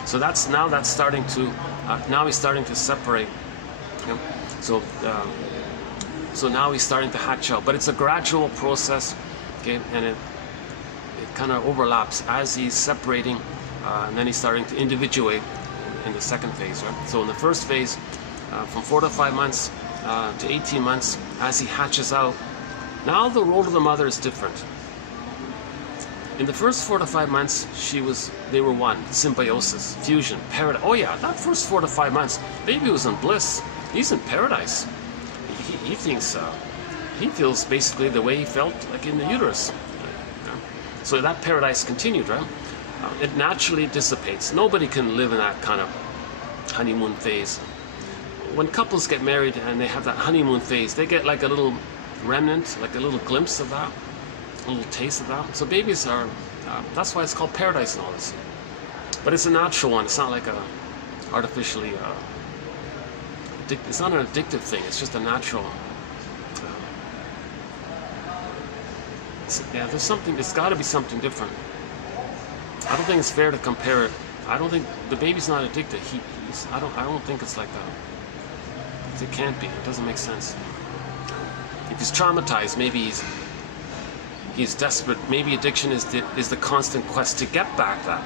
So that's starting to, now he's starting to separate. Okay? So now he's starting to hatch out, but it's a gradual process, okay? And it kind of overlaps as he's separating, and then he's starting to individuate in the second phase, right? So in the first phase, from 4 to 5 months to 18 months, as he hatches out, now the role of the mother is different. In the first 4 to 5 months, they were one, symbiosis, fusion, paradise. Oh yeah, that first 4 to 5 months, baby was in bliss. He's in paradise. He thinks, he feels basically the way he felt like in the uterus. So that paradise continued, right? It naturally dissipates. Nobody can live in that kind of honeymoon phase. When couples get married and they have that honeymoon phase, they get like a little remnant, like a little glimpse of that, a little taste of that. So babies are, that's why it's called paradise and all this. But it's a natural one. It's not like a artificially, it's not an addictive thing. It's just a natural. There's something. There's got to be something different. I don't think it's fair to compare it. I don't think the baby's not addicted. I don't think it's like that. It can't be. It doesn't make sense. If he's traumatized, maybe he's desperate. Maybe addiction is the constant quest to get back that.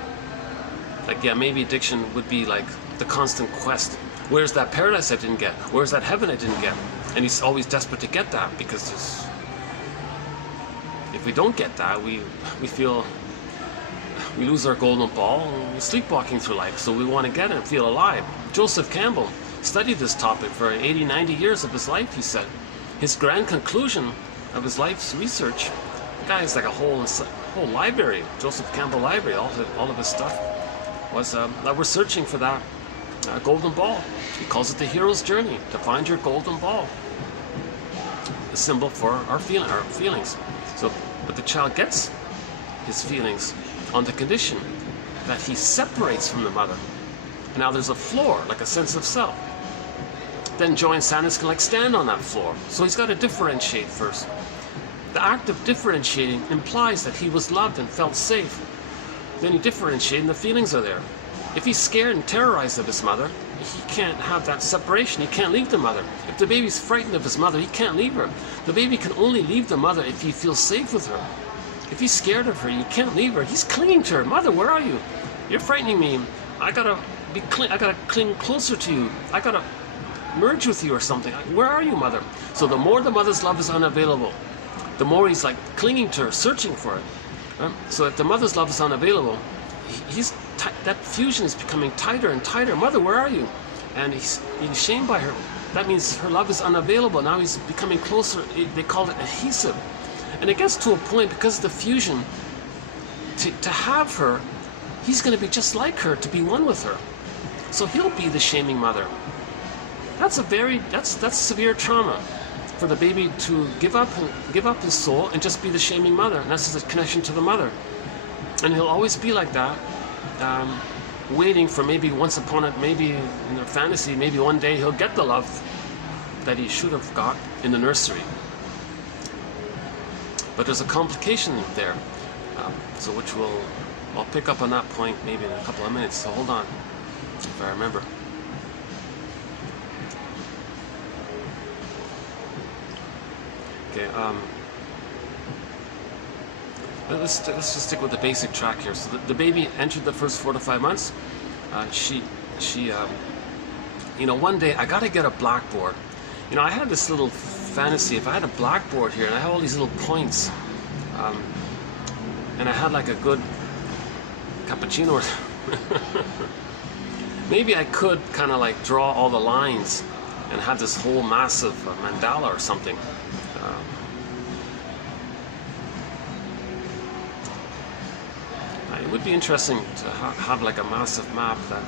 Like, yeah, maybe addiction would be like the constant quest. Where's that paradise I didn't get? Where's that heaven I didn't get? And he's always desperate to get that, because if we don't get that, we feel we lose our golden ball and we're sleepwalking through life. So we want to get it and feel alive. Joseph Campbell studied this topic for 80, 90 years of his life, he said. His grand conclusion of his life's research, the guy has like a whole library, Joseph Campbell library, all of his stuff, was that we're searching for that golden ball. He calls it the hero's journey, to find your golden ball. A symbol for our feelings. So, but the child gets his feelings on the condition that he separates from the mother. And now there's a floor, like a sense of self. Then joy and sadness can like stand on that floor. So he's got to differentiate first. The act of differentiating implies that he was loved and felt safe. Then he differentiates and the feelings are there. If he's scared and terrorized of his mother, he can't have that separation. He can't leave the mother. If the baby's frightened of his mother, he can't leave her. The baby can only leave the mother if he feels safe with her. If he's scared of her, you can't leave her. He's clinging to her. Mother, where are you? You're frightening me. I gotta cling closer to you. I gotta merge with you or something. Where are you, mother? So the more the mother's love is unavailable, the more he's like clinging to her, searching for it. Right? So if the mother's love is unavailable, that fusion is becoming tighter and tighter. Mother, where are you? And he's shamed by her. That means her love is unavailable. Now he's becoming closer. They call it adhesive. And it gets to a point, because of the fusion, to have her, he's going to be just like her, to be one with her. So he'll be the shaming mother. That's severe trauma for the baby to give up his soul and just be the shaming mother. And that's his connection to the mother. And he'll always be like that, waiting for maybe in their fantasy, maybe one day he'll get the love that he should have got in the nursery. But there's a complication there, so which I'll pick up on that point maybe in a couple of minutes, so hold on, if I remember. Okay, let's just stick with the basic track here. So the baby entered the first 4 to 5 months. You know, one day I got to get a blackboard. You know, I had this little fantasy, if I had a blackboard here and I had all these little points, and I had like a good cappuccino or maybe I could kind of like draw all the lines and have this whole massive mandala or something. It would be interesting to have like a massive map, that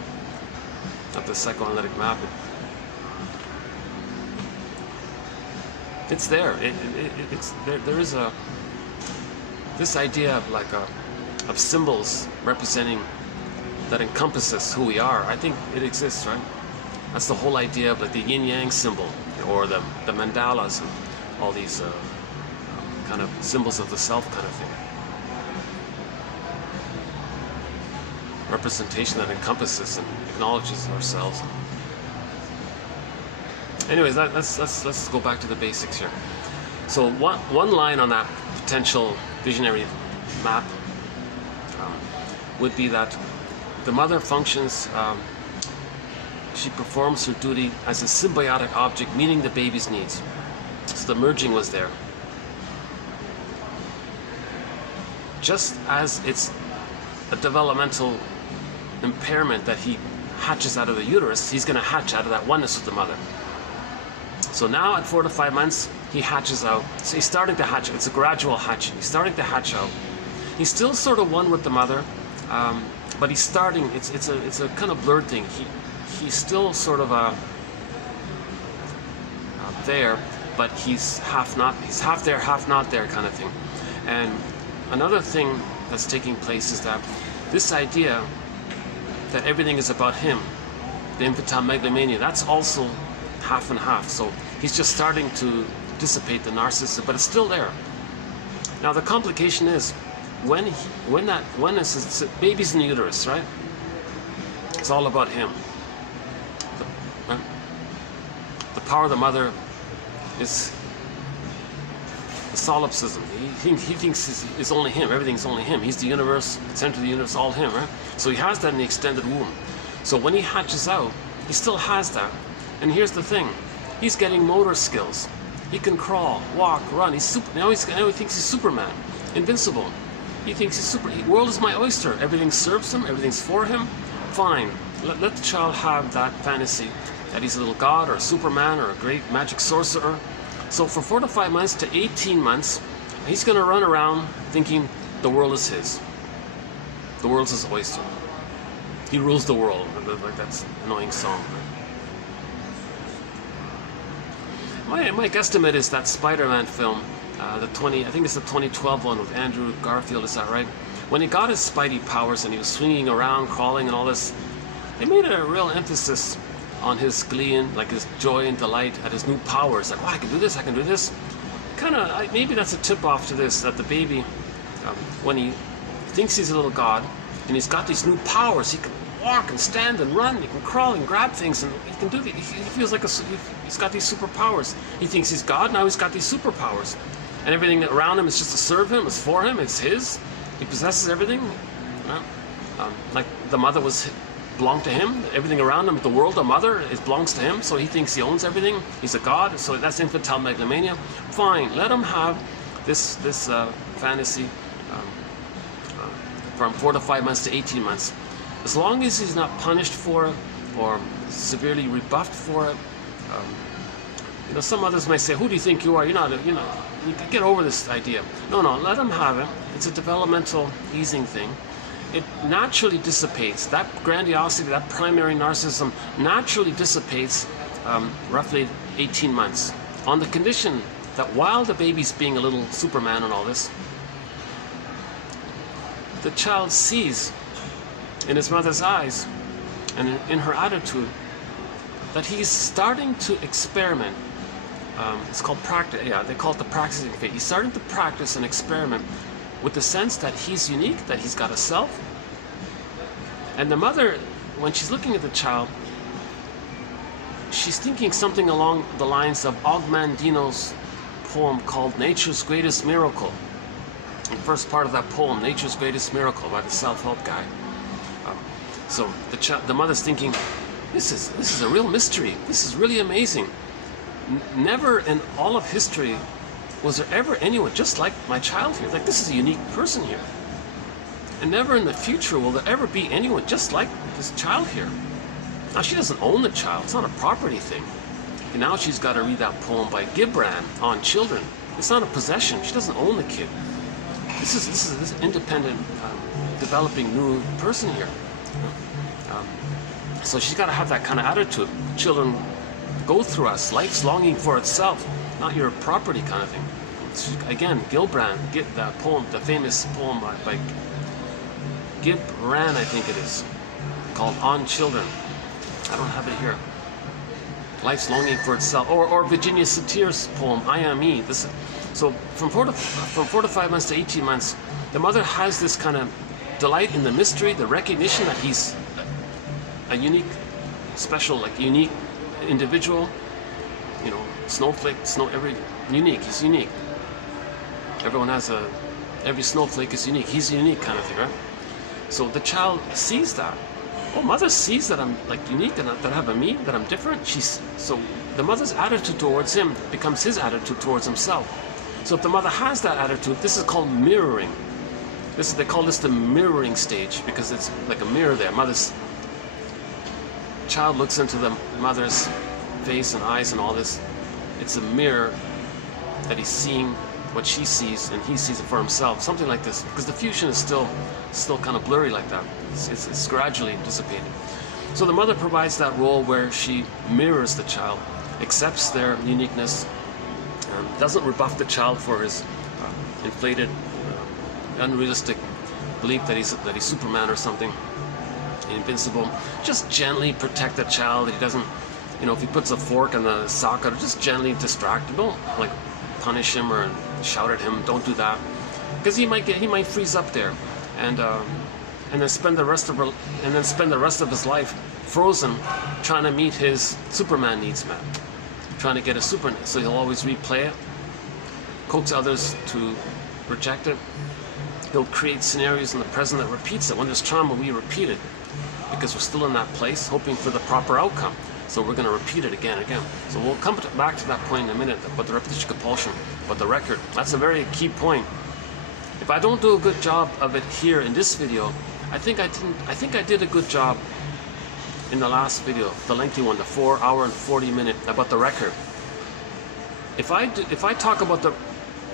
the psychoanalytic map. It's there. It's there. There is this idea of like of symbols representing that encompasses who we are. I think it exists, right? That's the whole idea of like the yin yang symbol, or the mandalas and all these kind of symbols of the self kind of thing. Representation that encompasses and acknowledges ourselves. Anyways, let's go back to the basics here. So one line on that potential visionary map would be that the mother functions, she performs her duty as a symbiotic object meeting the baby's needs. So the merging was there. Just as it's a developmental impairment that he hatches out of the uterus, he's going to hatch out of that oneness with the mother. So now at 4 to 5 months, he hatches out. So he's starting to hatch. It's a gradual hatching. He's starting to hatch out. He's still sort of one with the mother, but he's starting. It's a kind of blurred thing. He's still sort of there, but he's half not. He's half there, half not there, kind of thing. And another thing that's taking place is that this idea that everything is about him, the infantile megalomania, that's also half and half. So he's just starting to dissipate the narcissism, but it's still there. Now the complication is when that oneness is, baby's in the uterus, right? It's all about him. The power of the mother is the solipsism. He thinks it's only him. Everything's only him. He's the universe, the center of the universe, all him, right? So he has that in the extended womb. So when he hatches out, he still has that. And here's the thing: he's getting motor skills. He can crawl, walk, run. He's super. Now he thinks he's Superman, invincible. He thinks he's super. The world is my oyster. Everything serves him. Everything's for him. Fine. Let the child have that fantasy that he's a little god or a Superman or a great magic sorcerer. So for 4 to 5 months to 18 months, he's going to run around thinking the world is his. The world's his oyster. He rules the world. Like that's an annoying song. My guesstimate is that Spider-Man film, I think it's the 2012 one with Andrew Garfield, is that right? When he got his Spidey powers and he was swinging around, crawling and all this, they made a real emphasis on his glee and like his joy and delight at his new powers. Like, wow, I can do this, I can do this. Kind of, maybe that's a tip off to this, that the baby, when he thinks he's a little god and he's got these new powers, he can walk and stand and run, he can crawl and grab things, and he can do. He feels like he's got these superpowers. He thinks he's God. Now he's got these superpowers, and everything around him is just to serve him. It's for him. It's his. He possesses everything. Like the mother belonged to him. Everything around him, the world, the mother, it belongs to him. So he thinks he owns everything. He's a god. So that's infantile megalomania. Fine. Let him have this fantasy from 4 to 5 months to 18 months. As long as he's not punished for it or severely rebuffed for it. Some others might say, who do you think you are? You can get over this idea. No, let him have it. It's a developmental easing thing. It naturally dissipates. That grandiosity, that primary narcissism naturally dissipates roughly 18 months. On the condition that while the baby's being a little Superman and all this, the child sees in his mother's eyes and in her attitude that he's starting to experiment it's called practice. Yeah, they call it the practicing phase. He's starting to practice and experiment with the sense that he's unique, that he's got a self. And the mother, when she's looking at the child, she's thinking something along the lines of Ogmandino's poem called Nature's Greatest Miracle. The first part of that poem, Nature's Greatest Miracle, by the self-help guy. So the mother's thinking, this is a real mystery. This is really amazing. Never in all of history was there ever anyone just like my child here. Like, this is a unique person here. And never in the future will there ever be anyone just like this child here. Now, she doesn't own the child. It's not a property thing. And now she's got to read that poem by Gibran on children. It's not a possession. She doesn't own the kid. This is this independent, developing new person here. So she's got to have that kind of attitude. Children go through us. Life's longing for itself, not your property kind of thing. Again, Gilbrand, get that poem, the famous poem by Gibran, I think it is, called On Children. I don't have it here. Life's longing for itself. Or Virginia Satir's poem, I Am Me. So from 4 to 5 months to 18 months, the mother has this kind of delight in the mystery, the recognition that he's a unique, special, like unique individual. You know, snowflake, unique. He's unique. Everyone has every snowflake is unique. He's unique kind of thing, right? So the child sees that. Oh, mother sees that I'm like unique and that I have a me, that I'm different. So the mother's attitude towards him becomes his attitude towards himself. So if the mother has that attitude, this is called mirroring. They call this the mirroring stage, because it's like a mirror there. Child looks into the mother's face and eyes and all this. It's a mirror that he's seeing what she sees, and he sees it for himself. Something like this, because the fusion is still kind of blurry like that. It's gradually dissipating. So the mother provides that role where she mirrors the child, accepts their uniqueness, doesn't rebuff the child for his inflated, unrealistic belief that he's Superman or something, invincible. Just gently protect the child. He doesn't, if he puts a fork in the socket, just gently distract him. Don't like punish him or shout at him. Don't do that, because he might freeze up there, and then spend the rest of his life frozen, trying to meet his Superman needs met, trying to get a Superman. So he'll always replay it, coax others to reject it. He'll create scenarios in the present that repeats it. When there's trauma, we repeat it because we're still in that place, hoping for the proper outcome. So we're going to repeat it again and again. So we'll come back to that point in a minute, about the repetition compulsion, but the record. That's a very key point. If I don't do a good job of it here in this video, I think I did a good job in the last video, the lengthy one, the 4 hour and 40 minute, about the record.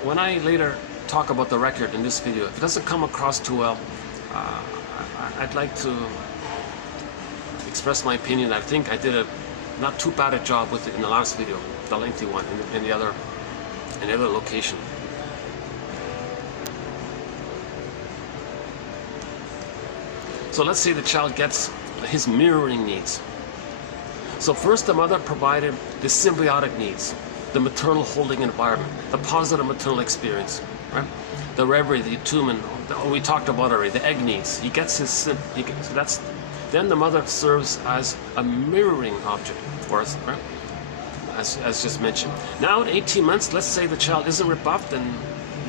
When I later talk about the record in this video, if it doesn't come across too well, I'd like to express my opinion. I think I did a not too bad a job with it in the last video, the lengthy one, in the other location. So let's say the child gets his mirroring needs. So first, the mother provided the symbiotic needs, the maternal holding environment, the positive maternal experience, right? The reverie, the attunement, we talked about already, the egg needs. He gets his, so that's, then the mother serves as a mirroring object for us, right? As just mentioned. Now at 18 months, let's say the child isn't rebuffed and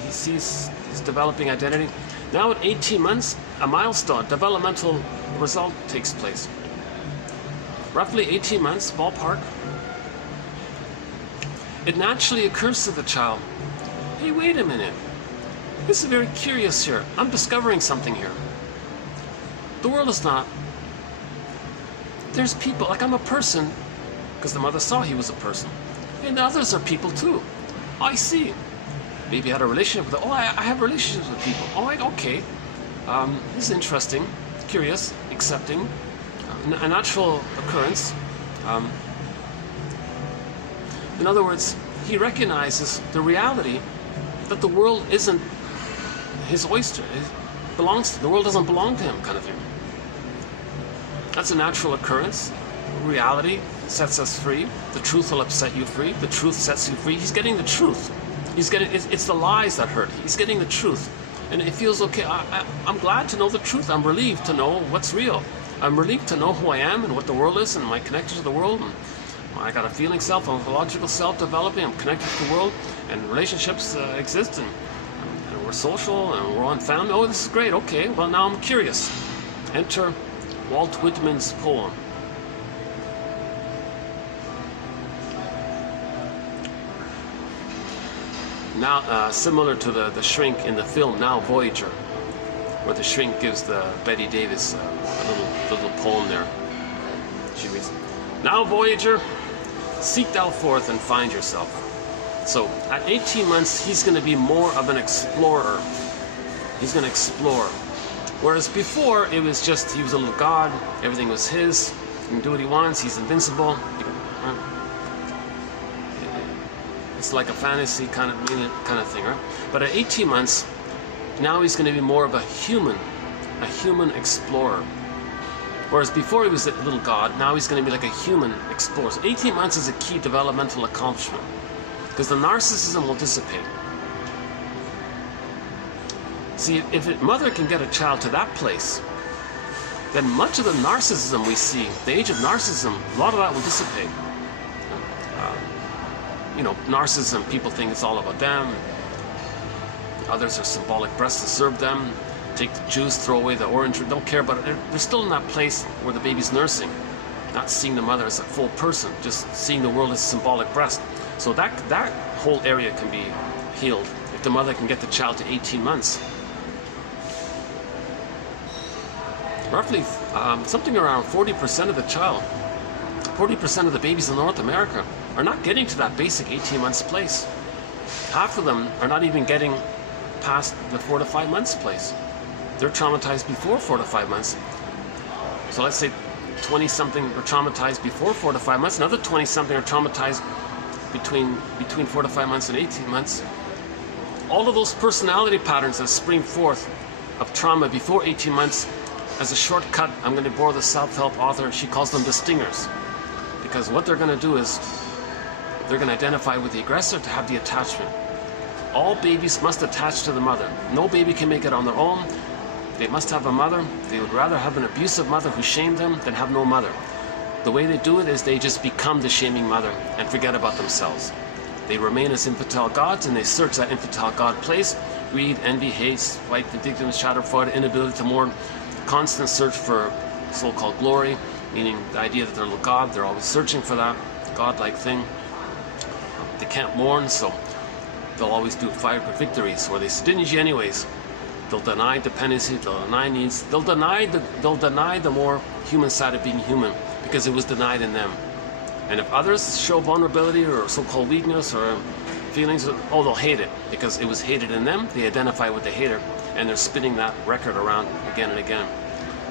he sees his developing identity. Now at 18 months, a milestone, developmental result takes place. Roughly 18 months, ballpark. It naturally occurs to the child, hey, wait a minute. This is very curious here. I'm discovering something here. The world is not. There's people, like I'm a person, because the mother saw he was a person. And others are people too. I see. Maybe I had a relationship with them. Oh, I have relationships with people. Oh, okay. This is interesting, curious, accepting, a natural occurrence. In other words, he recognizes the reality that the world isn't his oyster. The world doesn't belong to him, kind of thing. That's a natural occurrence. reality sets us free. The truth will set you free. The truth sets you free. He's getting the truth. He's getting, it's the lies that hurt. He's getting the truth. And it feels okay. I'm glad to know the truth. I'm relieved to know what's real. I'm relieved to know who I am and what the world is and my connection to the world. And I got a feeling self, an ontological self developing. I'm connected to the world, and relationships exist, and we're social, and we're on family. Oh, this is great. Okay, well, now I'm curious. Enter Walt Whitman's poem. Now, similar to the shrink in the film Now Voyager, where the shrink gives the Betty Davis a little poem there. She reads, "Now Voyager, seek thou forth and find yourself." So at 18 months, he's going to be more of an explorer. He's going to explore. Whereas before, it was just, he was a little god, everything was his, he can do what he wants, he's invincible. It's like a fantasy kind of thing, right? But at 18 months, now he's going to be more of a human explorer. Whereas before he was a little god, now he's going to be like a human explorer. So 18 months is a key developmental accomplishment, because the narcissism will dissipate. See, if a mother can get a child to that place, then much of the narcissism we see, the age of narcissism, a lot of that will dissipate. Narcissism, people think it's all about them. Others are symbolic breasts to serve them. Take the juice, throw away the orange, don't care about it. They're still in that place where the baby's nursing, not seeing the mother as a full person, just seeing the world as symbolic breast. So that whole area can be healed if the mother can get the child to 18 months. Roughly something around 40% of the child, 40% of the babies in North America are not getting to that basic 18 months place. Half of them are not even getting past the 4 to 5 months place. They're traumatized before 4 to 5 months. So let's say 20-something are traumatized before 4 to 5 months. Another 20-something are traumatized between 4 to 5 months and 18 months. All of those personality patterns that spring forth of trauma before 18 months, as a shortcut, I'm going to borrow the self-help author. She calls them the stingers. Because what they're going to do is they're going to identify with the aggressor to have the attachment. All babies must attach to the mother. No baby can make it on their own. They must have a mother. They would rather have an abusive mother who shamed them than have no mother. The way they do it is they just become the shaming mother and forget about themselves. They remain as infantile gods, and they search that infantile god place. Greed, envy, hate, spite, vindictiveness, schadenfreude, inability to mourn, constant search for so-called glory, meaning the idea that they're a little god. They're always searching for that godlike thing. They can't mourn, so they'll always do fire for victories, where they stingy anyways. They'll deny dependency, they'll deny needs, they'll deny the more human side of being human, because it was denied in them. And if others show vulnerability or so-called weakness or feelings, they'll hate it, because it was hated in them. They identify with the hater, and they're spinning that record around again and again.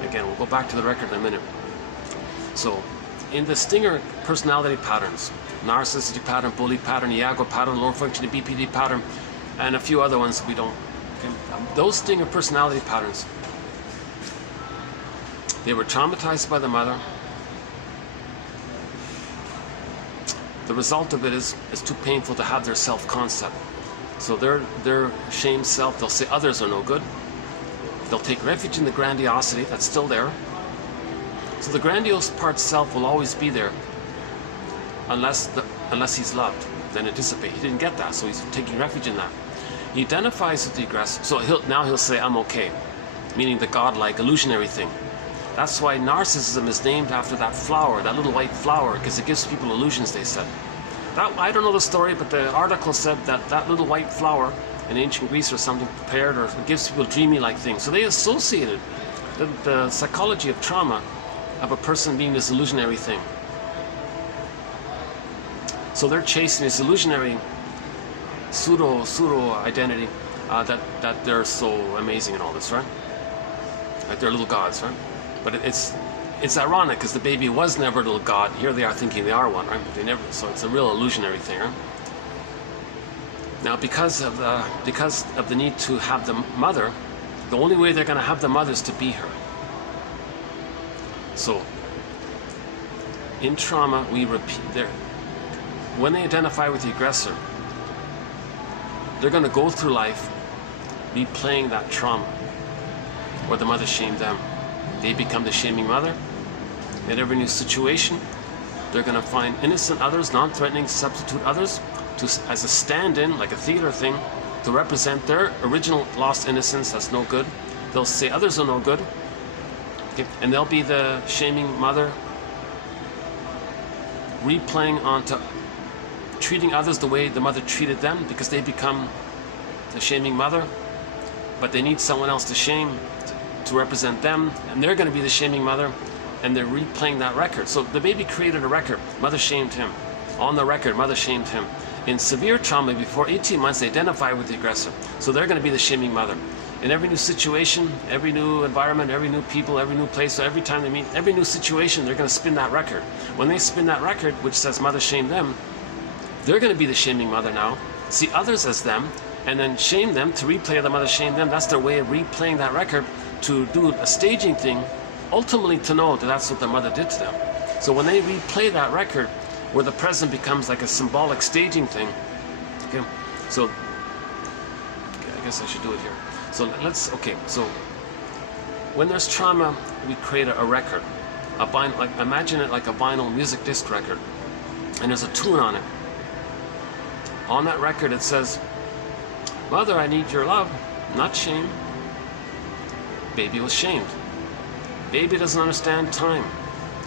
Again, we'll go back to the record in a minute. So, in the stinger personality patterns, narcissistic pattern, bully pattern, Iago pattern, lower functioning BPD pattern, and a few other ones we don't. Those stinger personality patterns, they were traumatized by the mother. The result of it is it's too painful to have their self-concept. So their shame self, they'll say others are no good. They'll take refuge in the grandiosity that's still there. So the grandiose part self will always be there, unless he's loved. Then it dissipates. He didn't get that, so he's taking refuge in that. He identifies with the aggressor, so he'll say, I'm okay, meaning the godlike illusionary thing. That's why narcissism is named after that flower, that little white flower, because it gives people illusions, they said. I don't know the story, but the article said that little white flower in ancient Greece or something prepared, or it gives people dreamy-like things. So they associated the psychology of trauma of a person being this illusionary thing. So they're chasing this illusionary pseudo identity that they're so amazing and all this, right? Like they're little gods, right? But it's ironic, because the baby was never a little god. Here they are thinking they are one, right? But they never. So it's a real illusionary thing, right? Now, because of the need to have the mother, the only way they're going to have the mother is to be her. So in trauma, we repeat when they identify with the aggressor, they're going to go through life replaying that trauma where the mother shamed them. They become the shaming mother. In every new situation, they're going to find innocent others, non-threatening substitute others as a stand-in, like a theater thing, to represent their original lost innocence. That's no good. They'll say others are no good, okay? And they'll be the shaming mother, replaying onto treating others the way the mother treated them, because they become the shaming mother, but they need someone else to shame to represent them, and they're going to be the shaming mother, and they're replaying that record. So the baby created a record. Mother shamed him. On the record, mother shamed him. In severe trauma, before 18 months, they identify with the aggressor. So they're going to be the shaming mother. In every new situation, every new environment, every new people, every new place, so every time they meet, every new situation, they're going to spin that record. When they spin that record, which says mother shamed them, they're going to be the shaming mother now, see others as them, and then shame them to replay the mother shamed them. That's their way of replaying that record, to do a staging thing, ultimately to know that that's what their mother did to them. So when they replay that record, where the present becomes like a symbolic staging thing, okay, so I guess I should do it here. So so when there's trauma, we create a record, imagine it like a vinyl music disc record, and there's a tune on it. On that record it says, "Mother, I need your love, not shame." Baby was shamed. Baby doesn't understand time.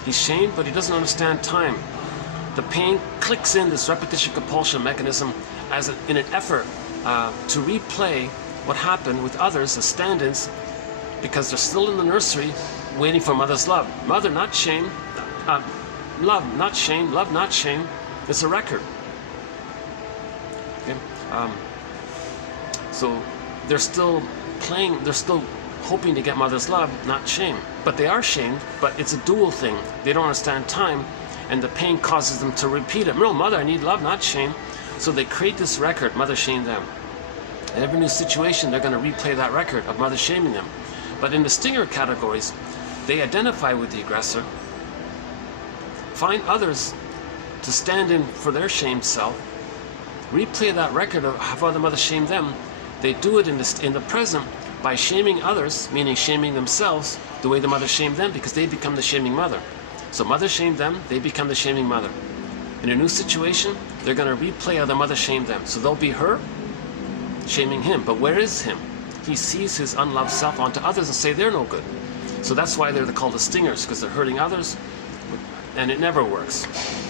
He's shamed, but he doesn't understand time. The pain clicks in this repetition compulsion mechanism in an effort to replay what happened with others as stand-ins, because they're still in the nursery waiting for mother's love. Mother, not shame. Love, not shame. Love, not shame. It's a record. Okay? So they're still playing, they're still hoping to get mother's love, not shame. But they are shamed, but it's a dual thing. They don't understand time, and the pain causes them to repeat it. No, mother, I need love, not shame. So they create this record, mother shamed them. In every new situation, they're going to replay that record of mother shaming them. But in the stinger categories, they identify with the aggressor, find others to stand in for their shamed self, replay that record of how the mother shamed them. They do it in the present by shaming others, meaning shaming themselves, the way the mother shamed them, because they become the shaming mother. So mother shamed them, they become the shaming mother. In a new situation, they're going to replay how the mother shamed them. So they'll be her shaming him. But where is him? He sees his unloved self onto others and say they're no good. So that's why they're called the stingers, because they're hurting others, and it never works.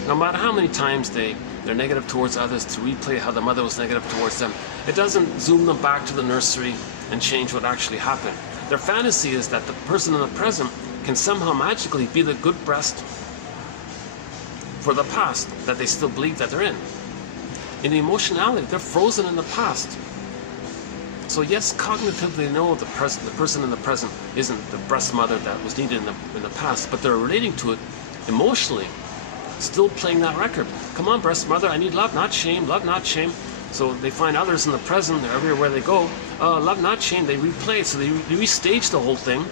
No matter how many times they're negative towards others to replay how the mother was negative towards them, it doesn't zoom them back to the nursery and change what actually happened. Their fantasy is that the person in the present can somehow magically be the good breast for the past that they still believe that they're in. In the emotionality, they're frozen in the past. So yes, cognitively they know the person in the present isn't the breast mother that was needed in the past, but they're relating to it emotionally, still playing that record. Come on, breast mother, I need love, not shame, love, not shame. So they find others in the present, everywhere they go, love, not shame, they replay it. So they restage the whole thing.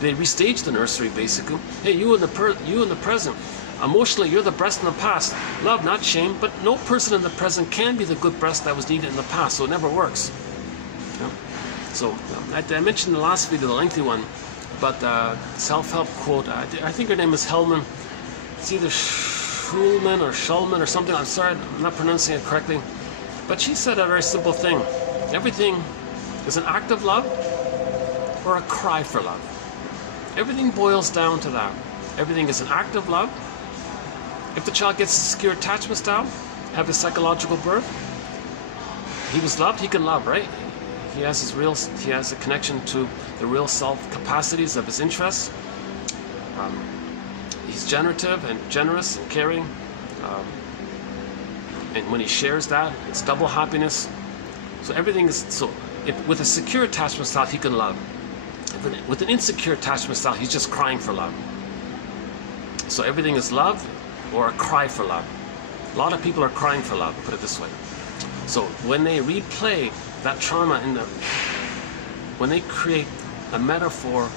They restage the nursery, basically. Hey, you in the present, emotionally, you're the breast in the past. Love, not shame, but no person in the present can be the good breast that was needed in the past, so it never works. Yeah? So I mentioned in the last video, the lengthy one, but self-help quote, I think her name is Hellman. It's either Schulman or Schulman or something. I'm sorry, I'm not pronouncing it correctly. But she said a very simple thing. Everything is an act of love or a cry for love. Everything boils down to that. Everything is an act of love. If the child gets a secure attachment style, have a psychological birth, he was loved, he can love, right? He has a connection to the real self capacities of his interests. He's generative and generous and caring. And when he shares that, it's double happiness. So everything is, with a secure attachment style, he can love. With an insecure attachment style, he's just crying for love. So everything is love or a cry for love. A lot of people are crying for love, put it this way. So when they replay that trauma when they create a metaphor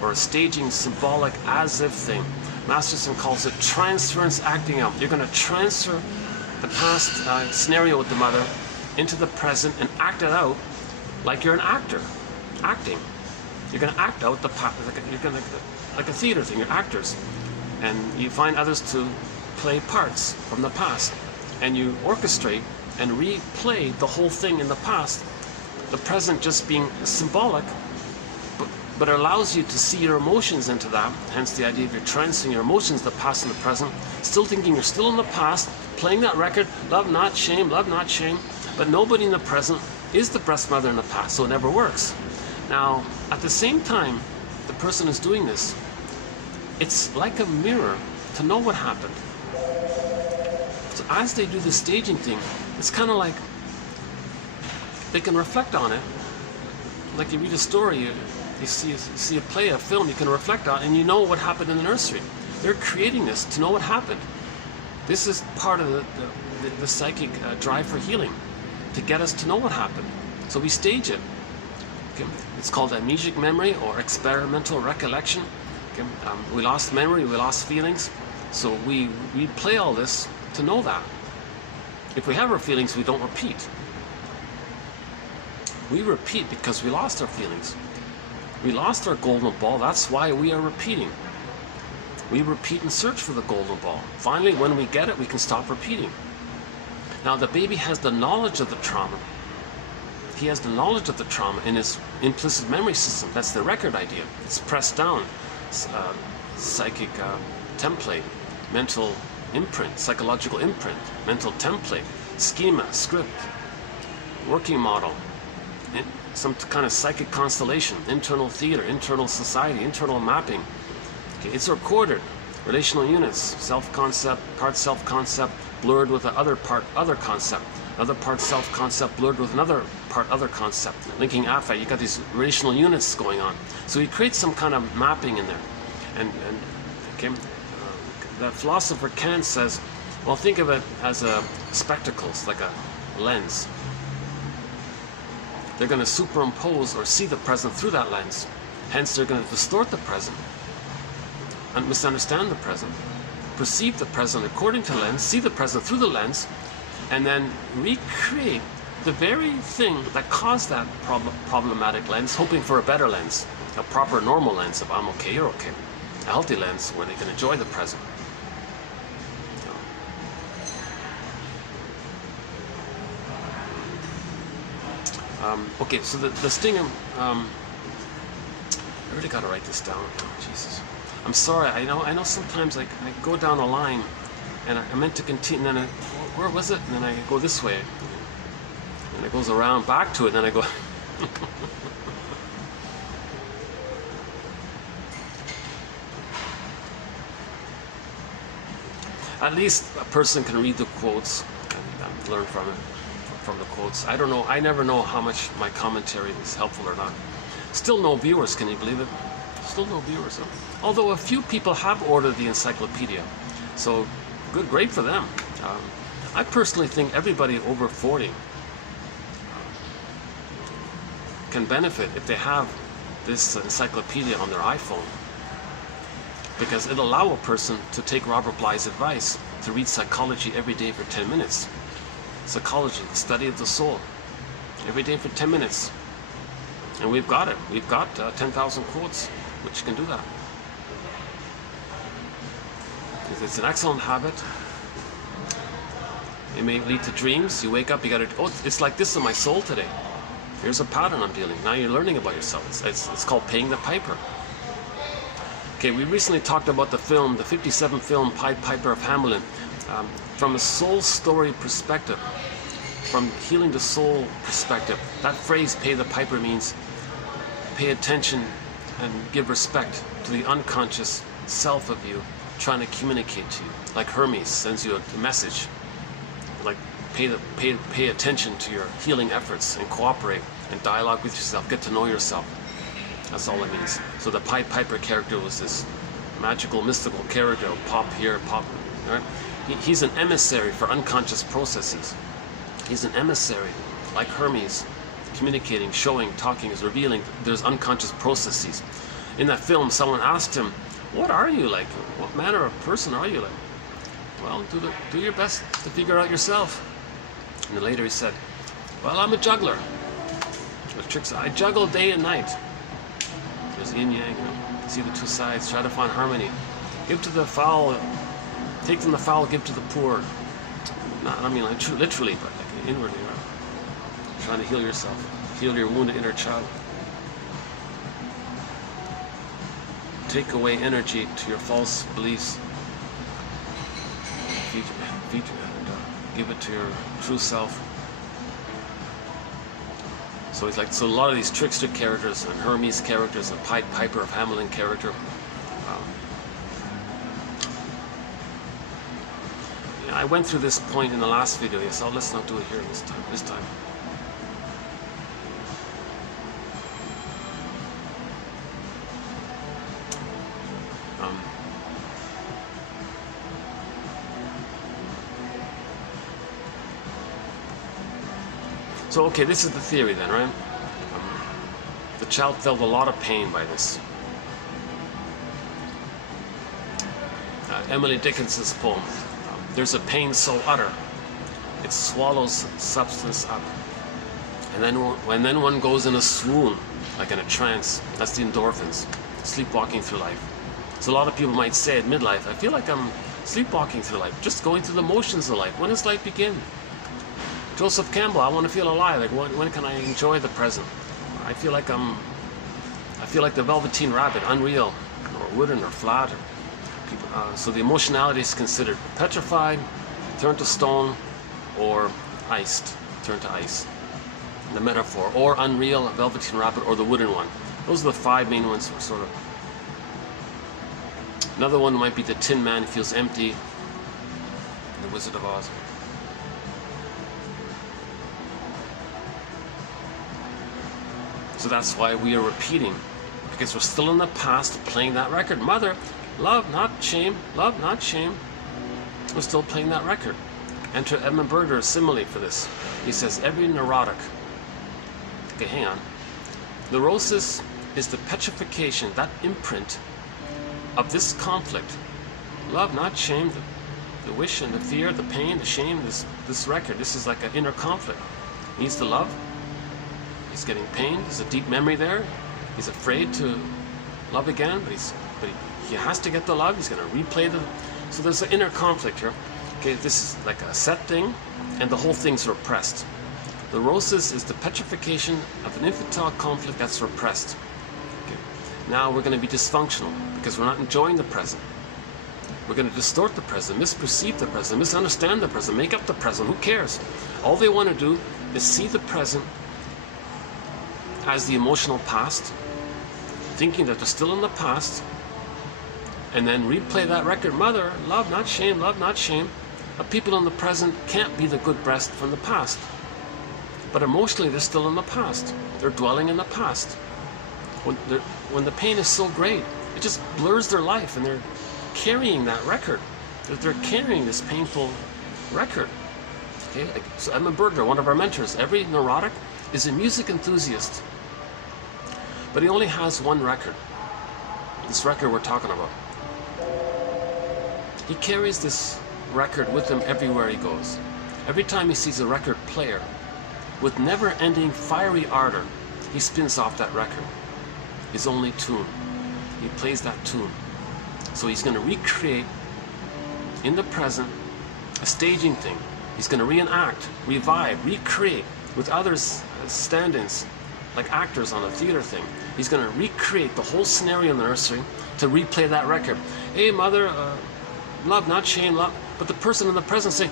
or a staging symbolic as if thing, Masterson calls it transference acting out. You're going to transfer the past scenario with the mother into the present and act it out like you're an actor, acting. You're going to act out the past, like a theater thing. You're actors, and you find others to play parts from the past, and you orchestrate and replay the whole thing in the past. The present just being symbolic, but it allows you to see your emotions into that. Hence the idea of you're transferring your emotions, the past and the present, still thinking you're still in the past, playing that record, love not shame, but nobody in the present is the breast mother in the past, so it never works. Now, at the same time, the person is doing this, it's like a mirror to know what happened. So as they do the staging thing, it's kind of like they can reflect on it. Like you read a story, you see a play, a film, you can reflect on it, and you know what happened in the nursery. They're creating this to know what happened. This is part of the psychic drive for healing, to get us to know what happened. So we stage it. Okay? It's called amnesic memory or experimental recollection. Okay? We lost memory, we lost feelings, so we play all this to know that. If we have our feelings, we don't repeat. We repeat because we lost our feelings. We lost our golden ball, that's why we are repeating. We repeat and search for the golden ball. Finally, when we get it, we can stop repeating. Now, the baby has the knowledge of the trauma. He has the knowledge of the trauma in his implicit memory system. That's the record idea. It's pressed down. Psychic template, mental imprint, psychological imprint, mental template, schema, script, working model, some kind of psychic constellation, internal theater, internal society, internal mapping. Okay, it's recorded. Relational units, self-concept, part self-concept, blurred with the other part, other concept. Another part self-concept blurred with another part, other concept. Linking affect, you got these relational units going on. So he creates some kind of mapping in there. And okay, the philosopher Kant says, well, think of it as spectacles, like a lens. They're going to superimpose or see the present through that lens. Hence, they're going to distort the present and misunderstand the present, perceive the present according to the lens, see the present through the lens, and then recreate the very thing that caused that problematic lens, hoping for a better lens, a proper normal lens of I'm okay, you're okay, a healthy lens where they can enjoy the present. Okay, so the stinging, I really got to write this down. Oh, Jesus. I'm sorry, I know sometimes I go down a line and I meant to continue, and then where was it? And then I go this way, and it goes around back to it, and then I go. At least a person can read the quotes and learn from it. From the quotes. I don't know, I never know how much my commentary is helpful or not. Still no viewers, can you believe it? Still no viewers. Although a few people have ordered the encyclopedia. So great for them. I personally think everybody over 40 can benefit if they have this encyclopedia on their iPhone. Because it'll allow a person to take Robert Bly's advice to read psychology every day for 10 minutes. Psychology, the study of the soul, every day for 10 minutes. And we've got it. We've got 10,000 quotes, which can do that. It's an excellent habit. It may lead to dreams. You wake up, you got to, oh, it's like this in my soul today. Here's a pattern I'm dealing. Now you're learning about yourself. It's called paying the piper. Okay, we recently talked about the film, the 57 film Pied Piper of Hamelin. From a soul story perspective, from healing the soul perspective, that phrase, pay the piper, means pay attention and give respect to the unconscious self of you trying to communicate to you. Like Hermes sends you a message, like pay attention to your healing efforts and cooperate and dialogue with yourself, get to know yourself. That's all it means. So the Pied Piper character was this magical, mystical character, pop here, pop, right? He's an emissary for unconscious processes. He's an emissary, like Hermes, communicating, showing, talking, is revealing. There's unconscious processes. In that film, someone asked him, what are you like? What manner of person are you like? Well, do your best to figure out yourself. And then later he said, well, I'm a juggler. The tricks, I juggle day and night. There's yin yang, you know, see the two sides, try to find harmony. Give to the foul, take from the foul, give to the poor. Not, I mean, like, literally, but like inwardly, right? Trying to heal yourself, heal your wounded inner child. Take away energy to your false beliefs. Feed and give it to your true self. So he's like, so a lot of these trickster characters and Hermes characters and Pied Piper of Hamelin character. Yeah, I went through this point in the last video, so let's not do it here this time. So, okay, this is the theory then, right? The child felt a lot of pain by this. Emily Dickinson's poem, there's a pain so utter, it swallows substance up. And then when one goes in a swoon, like in a trance, that's the endorphins, sleepwalking through life. So a lot of people might say at midlife, I feel like I'm sleepwalking through life, just going through the motions of life. When does life begin? Joseph Campbell, I want to feel alive. Like when can I enjoy the present? I feel like the Velveteen Rabbit, unreal, or wooden, or flat. So the emotionality is considered petrified, turned to stone, or iced, turned to ice. The metaphor, or unreal, a Velveteen Rabbit, or the wooden one. Those are the five main ones. Sort of. Another one might be the Tin Man who feels empty. The Wizard of Oz. So that's why we are repeating, because we're still in the past playing that record. Mother, love, not shame, love, not shame. We're still playing that record. Enter Ellenberger simile for this. He says, every neurotic, okay, hang on. Neurosis is the petrification, that imprint of this conflict. Love, not shame, the wish and the fear, the pain, the shame, this record. This is like an inner conflict. He needs to love. He's getting pain. There's a deep memory there. He's afraid to love again, but he has to get the love. He's going to replay the. So there's an inner conflict here. Okay, this is like a set thing, and the whole thing's repressed. Neurosis is the petrification of an infantile conflict that's repressed. Okay. Now we're going to be dysfunctional because we're not enjoying the present. We're going to distort the present, misperceive the present, misunderstand the present, make up the present. Who cares? All they want to do is see the present as the emotional past, thinking that they're still in the past, and then replay that record. Mother, love, not shame, love, not shame. But people in the present can't be the good breast from the past. But emotionally, they're still in the past. They're dwelling in the past. When the pain is so great, it just blurs their life, and they're carrying that record. They're carrying this painful record. Okay, like, so Ellenberger, one of our mentors, every neurotic is a music enthusiast, but he only has one record. This record we're talking about. He carries this record with him everywhere he goes. Every time he sees a record player, with never-ending fiery ardor, he spins off that record, his only tune. He plays that tune. So he's going to recreate in the present a staging thing. He's going to reenact, revive, recreate with others as stand-ins, like actors on a theater thing. He's going to recreate the whole scenario in the nursery to replay that record. Hey, mother, love, not shame, love. But the person in the present say,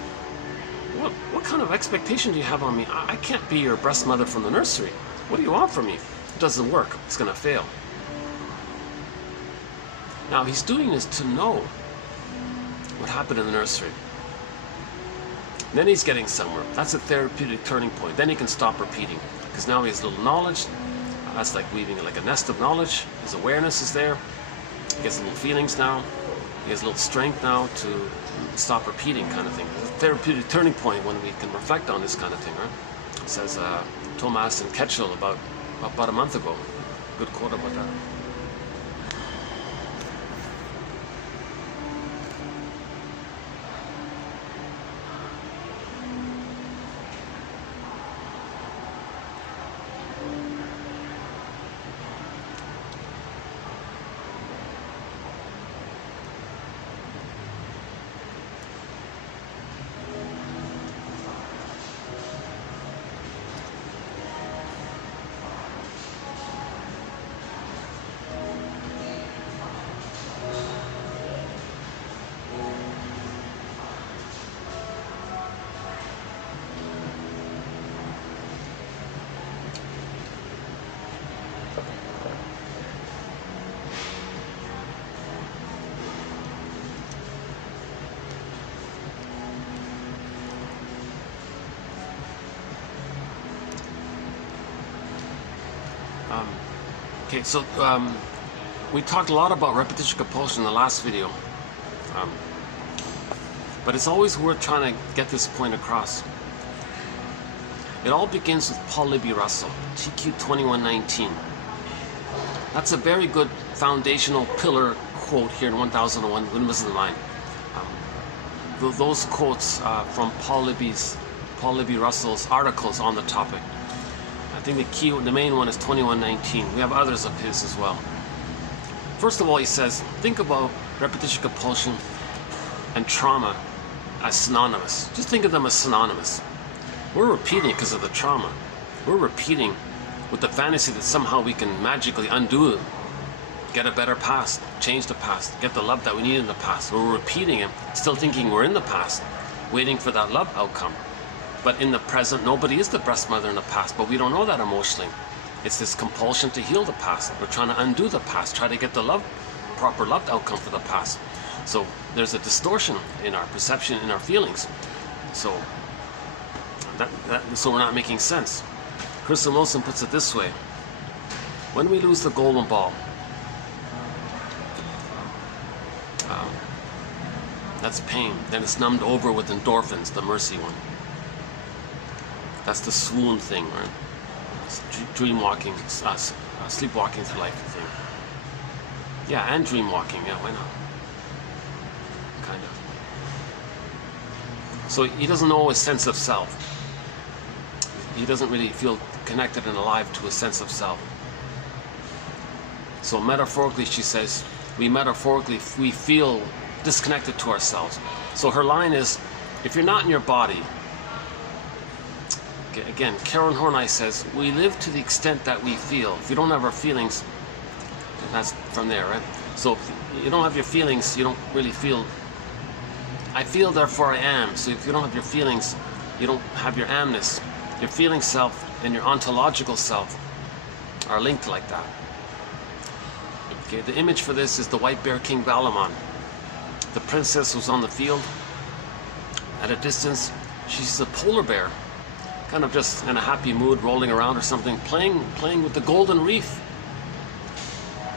what kind of expectation do you have on me? I can't be your breast mother from the nursery. What do you want from me? It doesn't work. It's going to fail. Now, he's doing this to know what happened in the nursery. Then he's getting somewhere. That's a therapeutic turning point. Then he can stop repeating, because now he has a little knowledge. That's like weaving like a nest of knowledge. His awareness is there. He gets little feelings now. He has a little strength now to stop repeating, kind of thing. It's a therapeutic turning point when we can reflect on this kind of thing, right? It says Thomas and Ketchel about a month ago. Good quote about that. Okay, so we talked a lot about repetition compulsion in the last video, but it's always worth trying to get this point across. It all begins with Paul Libby Russell, TQ2119. That's a very good foundational pillar quote here in 1001 Windmills in the Line. Those quotes from Paul Libby Russell's articles on the topic. I think the main one is 2119. We have others of his as well. First of all, he says, think about repetition compulsion and trauma as synonymous. Just think of them as synonymous. We're repeating because of the trauma. We're repeating with the fantasy that somehow we can magically undo it, get a better past, change the past, get the love that we need in the past. We're repeating it, still thinking we're in the past, waiting for that love outcome. But in the present, nobody is the breast mother in the past, but we don't know that emotionally. It's this compulsion to heal the past. We're trying to undo the past, try to get the proper love outcome for the past. So there's a distortion in our perception, in our feelings. So so we're not making sense. Kristen Wilson puts it this way: when we lose the golden ball, that's pain. Then it's numbed over with endorphins, the mercy one. That's the swoon thing, right? Dream walking, sleepwalking through life thing. Yeah, and dream walking. Yeah, why not? Kind of. So he doesn't know his sense of self. He doesn't really feel connected and alive to his sense of self. So metaphorically, she says, we feel disconnected to ourselves. So her line is, if you're not in your body, again, Karen Horney says, we live to the extent that we feel. If you don't have our feelings, that's from there, right? So if you don't have your feelings, you don't really feel. I feel, therefore I am. So if you don't have your feelings, you don't have your amness. Your feeling self and your ontological self are linked like that. Okay, the image for this is the white bear King Valamon. The princess was on the field. At a distance, she sees a polar bear, kind of just in a happy mood, rolling around or something, playing with the golden reef.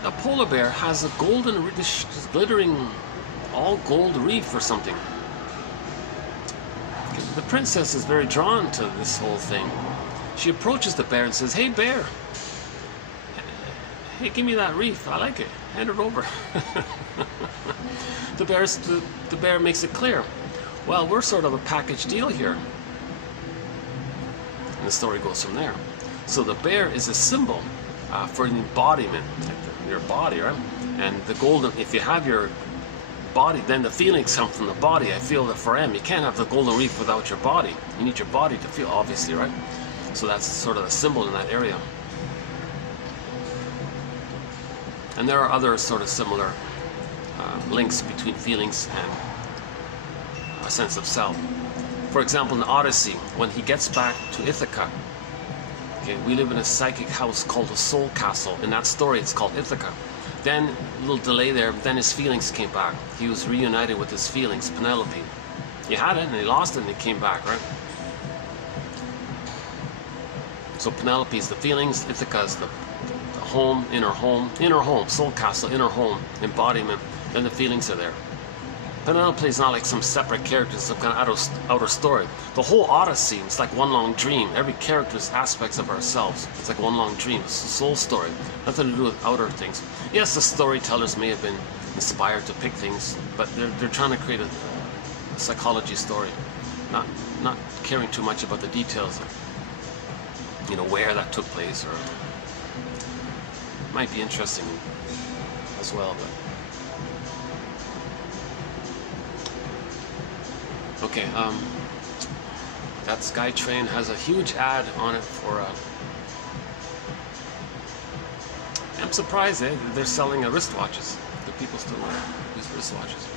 A polar bear has a golden, this glittering, all gold reef or something. The princess is very drawn to this whole thing. She approaches the bear and says, "Hey bear, hey, give me that reef. I like it. Hand it over." The bear makes it clear, well, we're sort of a package deal here. And the story goes from there. So the bear is a symbol for an embodiment, like your body, right? And the golden, if you have your body, then the feelings come from the body. I feel that for M. You can't have the golden reef without your body. You need your body to feel, obviously, right? So that's sort of a symbol in that area. And there are other sort of similar links between feelings and a sense of self. For example, in the Odyssey, when he gets back to Ithaca, okay, we live in a psychic house called the Soul Castle. In that story, it's called Ithaca. Then, a little delay there, then his feelings came back. He was reunited with his feelings, Penelope. He had it, and he lost it, and he came back, right? So Penelope is the feelings, Ithaca is the home, inner home, soul castle, inner home, embodiment, then the feelings are there. Penelope is not like some separate character, some kind of outer story. The whole Odyssey is like one long dream. Every character is aspects of ourselves. It's like one long dream. It's a soul story. Nothing to do with outer things. Yes, the storytellers may have been inspired to pick things, but they're trying to create a psychology story, not caring too much about the details of, you know, where that took place, or it might be interesting as well, but. Okay, that SkyTrain has a huge ad on it for I'm surprised they're selling wristwatches. Do people still use wristwatches?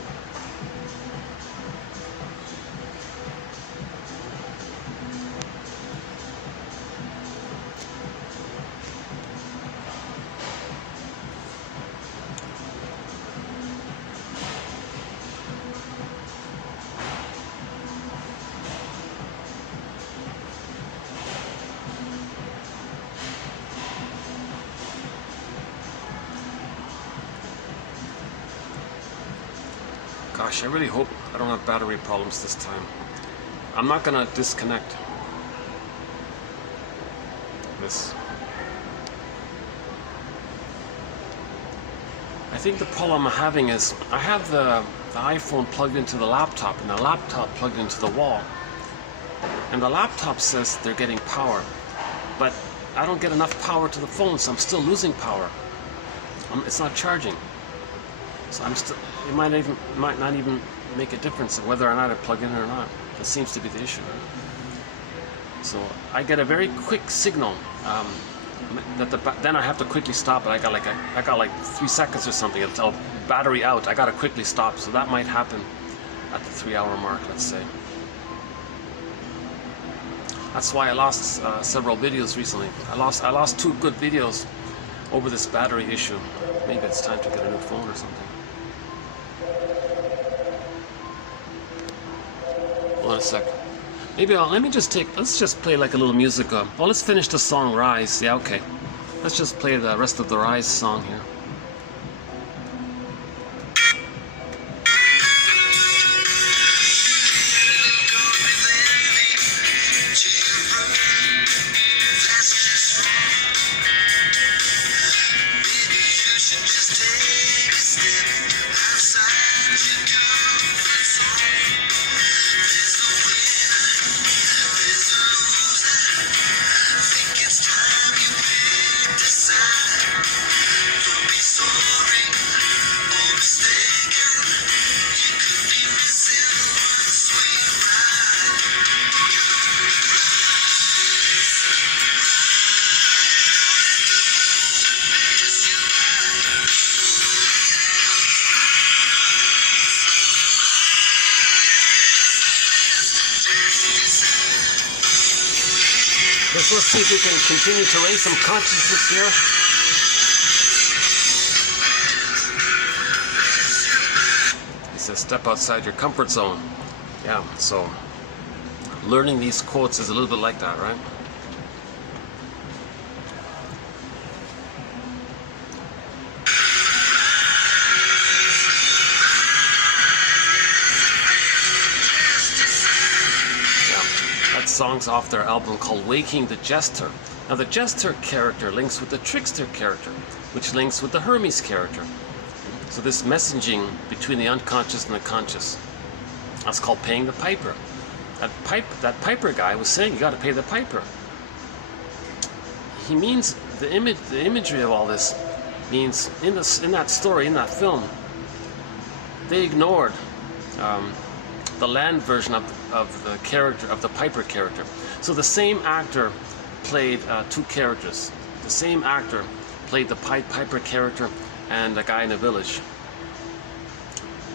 Gosh, I really hope I don't have battery problems this time. I'm not gonna disconnect this. I think the problem I'm having is I have the iPhone plugged into the laptop and the laptop plugged into the wall. And the laptop says they're getting power, but I don't get enough power to the phone, so I'm still losing power. It's not charging. So I'm still, it might not even make a difference whether or not I plug in or not. That seems to be the issue. So I get a very quick signal then I have to quickly stop it. I got like 3 seconds or something. It's battery out. I got to quickly stop. So that might happen at the 3-hour mark, let's say. That's why I lost several videos recently. I lost 2 good videos over this battery issue. Maybe it's time to get a new phone or something. Hold on a sec. Maybe let's just play like a little music. Let's finish the song Rise. Yeah, okay. Let's just play the rest of the Rise song here. Let's see if we can continue to raise some consciousness here. He says, step outside your comfort zone. Yeah, so learning these quotes is a little bit like that, right? Songs off their album called Waking the Jester. Now the Jester character links with the Trickster character, which links with the Hermes character. So this messaging between the unconscious and the conscious, that's called paying the piper. That piper guy was saying you got to pay the piper. He means the imagery of all this means in that story, in that film, they ignored the land version of the character, of the Piper character. So the same actor played 2 characters. The same actor played the Piper character and a guy in a village.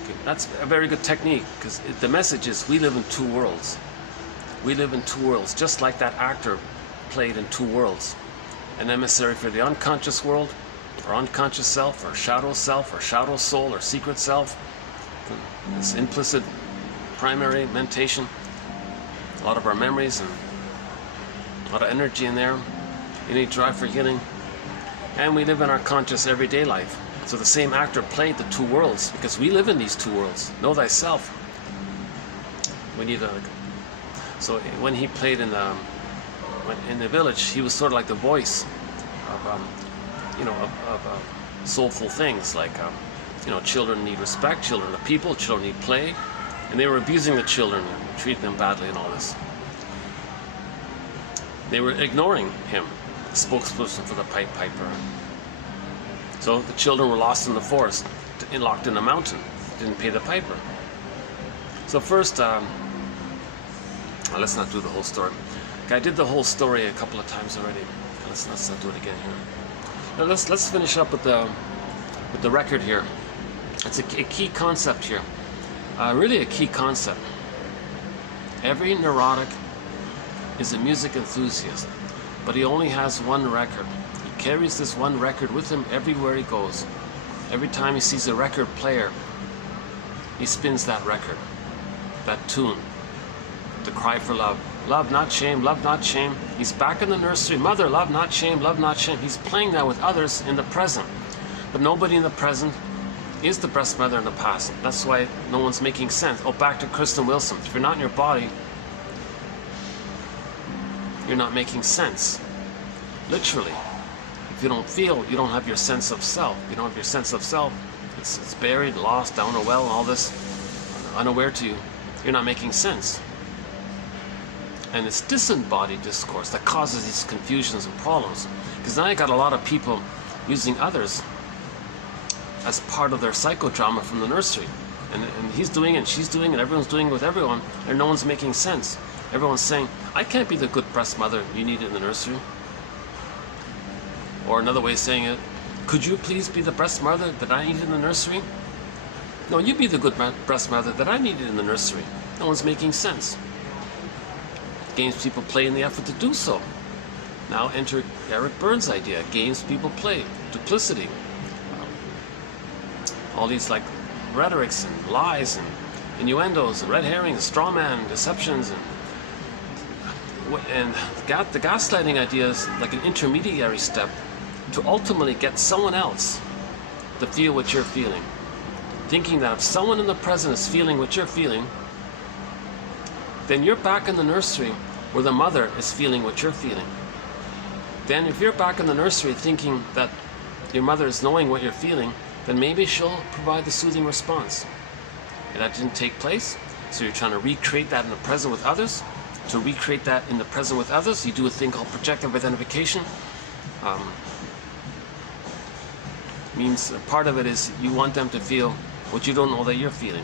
Okay, that's a very good technique, because the message is we live in 2 worlds. We live in 2 worlds, just like that actor played in 2 worlds. An emissary for the unconscious world, or unconscious self, or shadow soul, or secret self. This implicit primary mentation, a lot of our memories and a lot of energy in there, innate drive for healing, and we live in our conscious everyday life. So the same actor played the 2 worlds because we live in these 2 worlds. Know thyself. We need a. So when he played in the village, he was sort of like the voice of soulful things like children need respect, children are people, children need play. And they were abusing the children and treating them badly and all this. They were ignoring him, the spokesperson for the Piper. So the children were lost in the forest, locked in a mountain, didn't pay the piper. So first, let's not do the whole story. Okay, I did the whole story a couple of times already. Let's not do it again here. Now let's finish up with the record here. It's a key concept here. Really a key concept. Every neurotic is a music enthusiast, but he only has one record. He carries this one record with him everywhere he goes. Every time he sees a record player, he spins that record, that tune, the cry for love. Love, not shame, love, not shame. He's back in the nursery. Mother, love, not shame, love, not shame. He's playing that with others in the present. But nobody in the present is the breast mother in the past. That's why no one's making sense. Oh, back to Kristen Wilson. If you're not in your body, you're not making sense. Literally. If you don't feel, you don't have your sense of self. You don't have your sense of self. It's buried, lost, down a well, all this, unaware to you. You're not making sense. And it's disembodied discourse that causes these confusions and problems. Because now you got a lot of people using others as part of their psychodrama from the nursery. And he's doing it, she's doing it, everyone's doing it with everyone, and no one's making sense. Everyone's saying, I can't be the good breast mother you need it in the nursery. Or another way of saying it, could you please be the breast mother that I needed in the nursery? No, you be the good breast mother that I needed in the nursery. No one's making sense. Games people play in the effort to do so. Now enter Eric Burns' idea. Games people play. Duplicity. All these like rhetorics and lies and innuendos and red herrings, straw man, deceptions, and the gaslighting idea is like an intermediary step to ultimately get someone else to feel what you're feeling. Thinking that if someone in the present is feeling what you're feeling, then you're back in the nursery where the mother is feeling what you're feeling. Then if you're back in the nursery thinking that your mother is knowing what you're feeling, then maybe she'll provide the soothing response. And that didn't take place, so you're trying to recreate that in the present with others. To recreate that in the present with others, you do a thing called projective identification. Means part of it is you want them to feel what you don't know that you're feeling.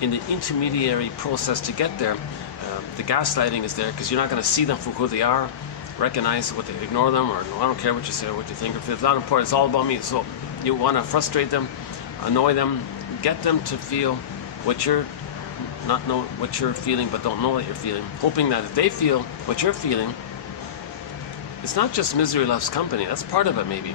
In the intermediary process to get there, the gaslighting is there because you're not going to see them for who they are, recognize what they ignore them, or no, I don't care what you say or what you think. If it's not important, it's all about me. So you want to frustrate them, annoy them, get them to feel what you're not know what you're feeling, but don't know what you're feeling, hoping that if they feel what you're feeling, it's not just misery loves company. That's part of it, maybe.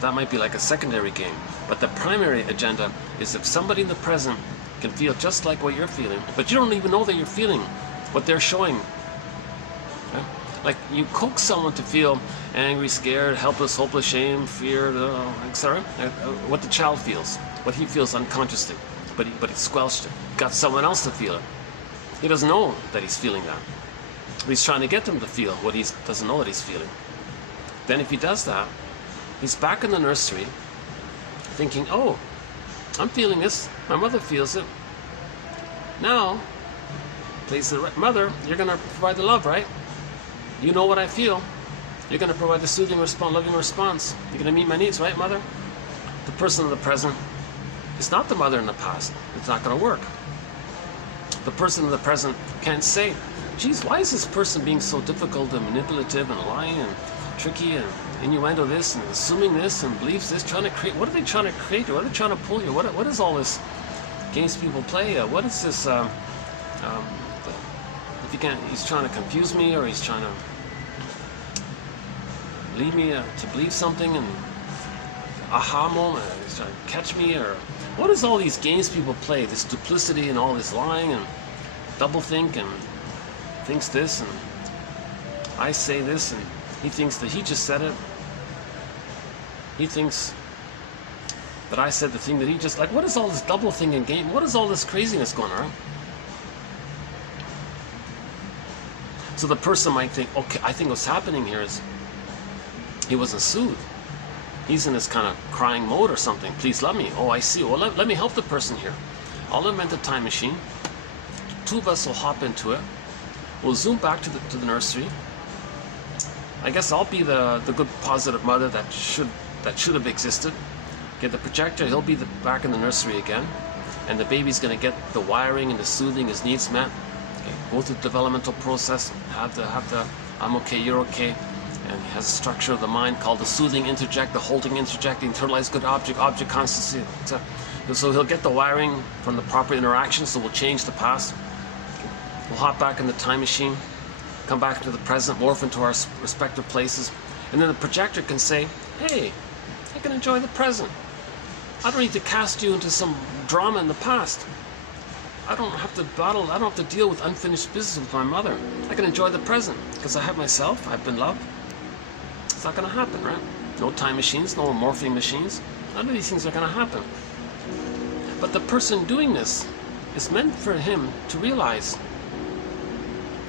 That might be like a secondary game, but the primary agenda is if somebody in the present can feel just like what you're feeling, but you don't even know that you're feeling what they're showing. Okay? Like you coax someone to feel angry, scared, helpless, hopeless, shame, fear, etc. What the child feels, what he feels unconsciously, but he squelched it. Got someone else to feel it. He doesn't know that he's feeling that. He's trying to get them to feel what he doesn't know that he's feeling. Then if he does that, he's back in the nursery thinking, oh, I'm feeling this. My mother feels it. Now, please, the mother, you're going to provide the love, right? You know what I feel. You're going to provide the soothing response, loving response. You're going to meet my needs, right, mother? The person in the present is not the mother in the past. It's not going to work. The person in the present can't say, geez, why is this person being so difficult and manipulative and lying and tricky and innuendo this and assuming this and believes this, trying to create, what are they trying to create? What are they trying to pull you? What is all this games people play? What is this, if you can't, he's trying to confuse me, or he's trying to lead me to believe something, and aha moment, he's trying to catch me, or what is all these games people play, this duplicity and all this lying and doublethink and thinks this, and I say this, and he thinks that he just said it. He thinks that I said the thing that he just, like, what is all this double thing in game? What is all this craziness going on? So the person might think, okay, I think what's happening here is he wasn't soothed. He's in this kind of crying mode or something. Please love me. Oh, I see. Well, let me help the person here. I'll invent a time machine. Two of us will hop into it. We'll zoom back to the nursery. I guess I'll be the good positive mother that should have existed. Get the projector, he'll be back in the nursery again, and the baby's going to get the wiring and the soothing, his needs met. Okay, go through the developmental process, have the I'm okay, you're okay, and he has a structure of the mind called the soothing interject, the holding interject, the internalized good object constancy, etc. So he'll get the wiring from the proper interaction, so we'll change the past. Okay. We'll hop back in the time machine, come back to the present, morph into our respective places, and then the projector can say, hey, I can enjoy the present. I don't need to cast you into some drama in the past. I don't have to battle, I don't have to deal with unfinished business with my mother. I can enjoy the present because I have myself, I've been loved. It's not going to happen, right? No time machines, no morphing machines. None of these things are going to happen. But the person doing this is meant for him to realize